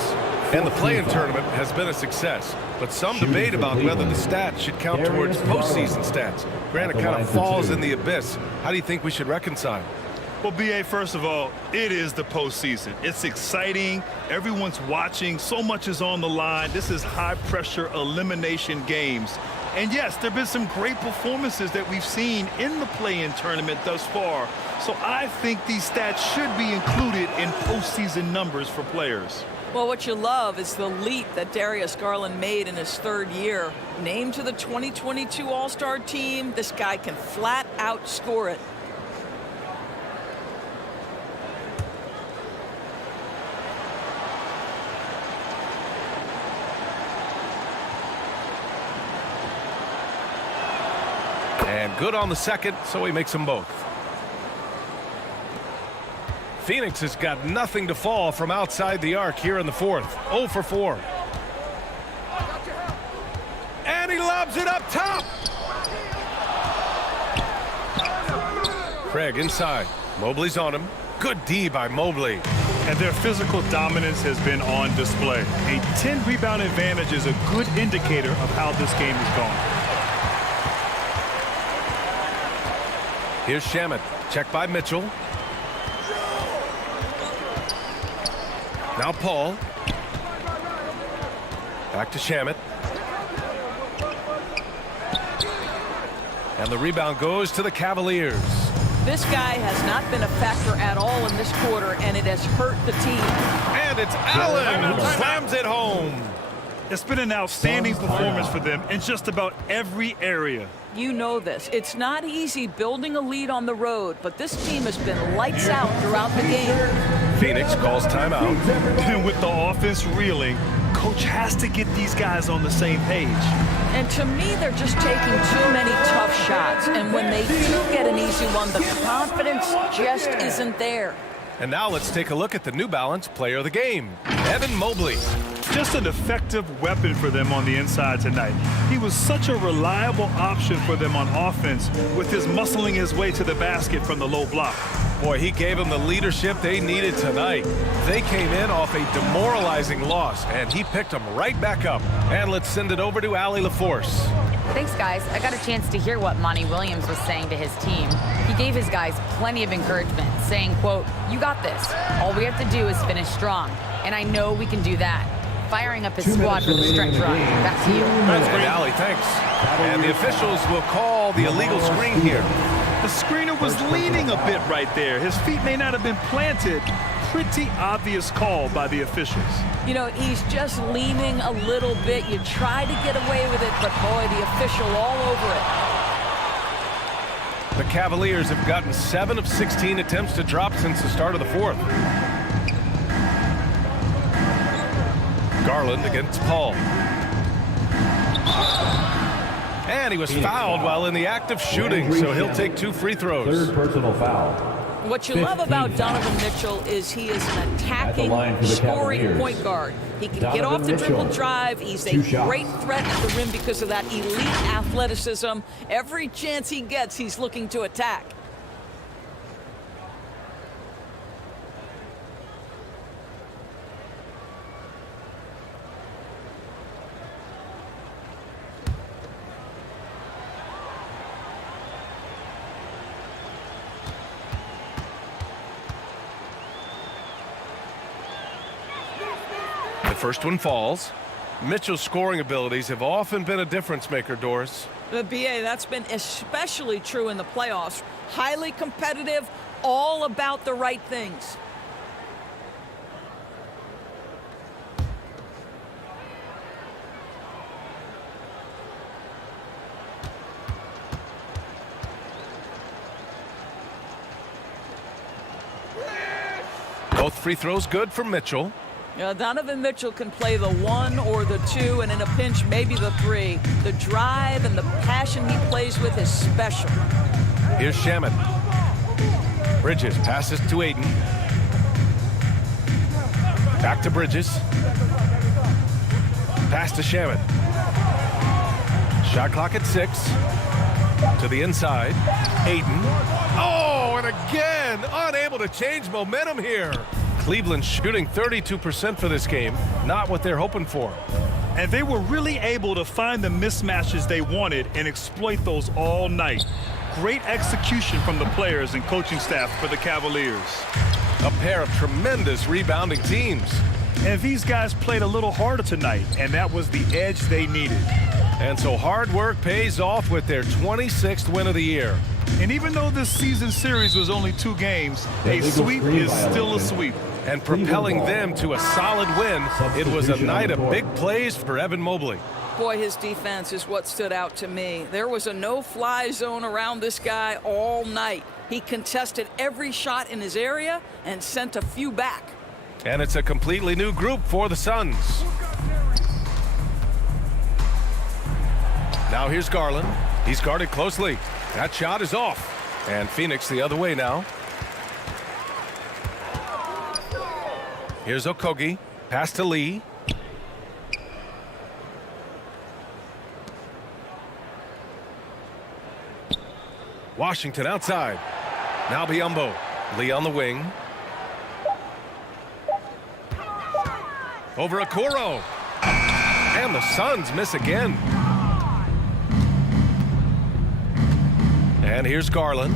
And the play-in tournament has been a success, but some debate about whether the stats should count towards postseason stats. Granted, it kind of falls in the abyss. How do you think we should reconcile? Well, B.A., first of all, it is the postseason. It's exciting. Everyone's watching. So much is on the line. This is high-pressure elimination games. And, yes, there have been some great performances that we've seen in the play-in tournament thus far. So I think these stats should be included in postseason numbers for players. Well, what you love is the leap that Darius Garland made in his 3rd year. Named to the 2022 All-Star team, this guy can flat out score it. And good on the second, so he makes them both. Phoenix has got nothing to fall from outside the arc here in the 4th. 0 for 4. And he lobs it up top. Craig inside. Mobley's on him. Good D by Mobley. And their physical dominance has been on display. A 10-rebound advantage is a good indicator of how this game is going. Here's Shamet. Check by Mitchell. Now Paul. Back to Shamet. And the rebound goes to the Cavaliers. This guy has not been a factor at all in this quarter, and it has hurt the team. And it's Allen who slams it home. It's been an outstanding performance for them in just about every area. You know this. It's not easy building a lead on the road, but this team has been lights out throughout the game. Phoenix calls timeout. And with the offense reeling, coach has to get these guys on the same page. And to me, they're just taking too many tough shots. And when they do get an easy one, the confidence just isn't there. And now let's take a look at the New Balance player of the game, Evan Mobley. Just an effective weapon for them on the inside tonight. He was such a reliable option for them on offense with his muscling his way to the basket from the low block. Boy, he gave them the leadership they needed tonight. They came in off a demoralizing loss, and he picked them right back up. And let's send it over to Allie LaForce. Thanks, guys. I got a chance to hear what Monty Williams was saying to his team. He gave his guys plenty of encouragement, saying, quote, "You got this. All we have to do is finish strong. And I know we can do that." Firing up his squad for the stretch run. Back to you. That's great, Allie. Thanks. And the officials will call the illegal screen here. The screener was leaning a bit right there. His feet may not have been planted. Pretty obvious call by the officials. You know, he's just leaning a little bit. You try to get away with it, but boy, the official all over it. The Cavaliers have gotten 7 of 16 attempts to drop since the start of the 4th. Garland against Paul. And he was fouled while in the act of shooting, so he'll take 2 free throws. 3rd personal foul. What you love about Donovan Mitchell is he is an attacking, scoring point guard. He can get off the dribble drive. He's a great threat at the rim because of that elite athleticism. Every chance he gets, he's looking to attack. First one falls. Mitchell's scoring abilities have often been a difference maker, Doris. The BA, that's been especially true in the playoffs. Highly competitive, all about the right things. Both free throws good for Mitchell. Donovan Mitchell can play the 1 or the 2, and in a pinch, maybe the 3. The drive and the passion he plays with is special. Here's Shamet. Bridges passes to Ayton. Back to Bridges. Pass to Shamet. Shot clock at 6. To the inside. Ayton. Oh, and again, unable to change momentum here. Cleveland shooting 32% for this game. Not what they're hoping for. And they were really able to find the mismatches they wanted and exploit those all night. Great execution from the players and coaching staff for the Cavaliers. A pair of tremendous rebounding teams. And these guys played a little harder tonight, and that was the edge they needed. And so hard work pays off with their 26th win of the year. And even though this season series was only 2 games, a sweep is still a sweep. and propelling them to a solid win. It was a night of big plays for Evan Mobley. Boy, his defense is what stood out to me. There was a no-fly zone around this guy all night. He contested every shot in his area and sent a few back. And it's a completely new group for the Suns. Now here's Garland. He's guarded closely. That shot is off. And Phoenix the other way now. Here's Okogie. Pass to Lee. Washington outside. Now Biyombo. Lee on the wing. Over Okoro. And the Suns miss again. And here's Garland.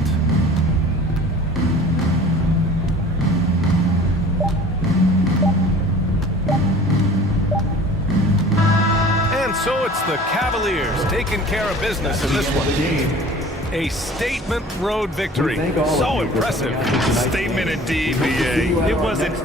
And so it's the Cavaliers taking care of business in this one. A statement road victory. So impressive. Statement indeed, BA. It wasn't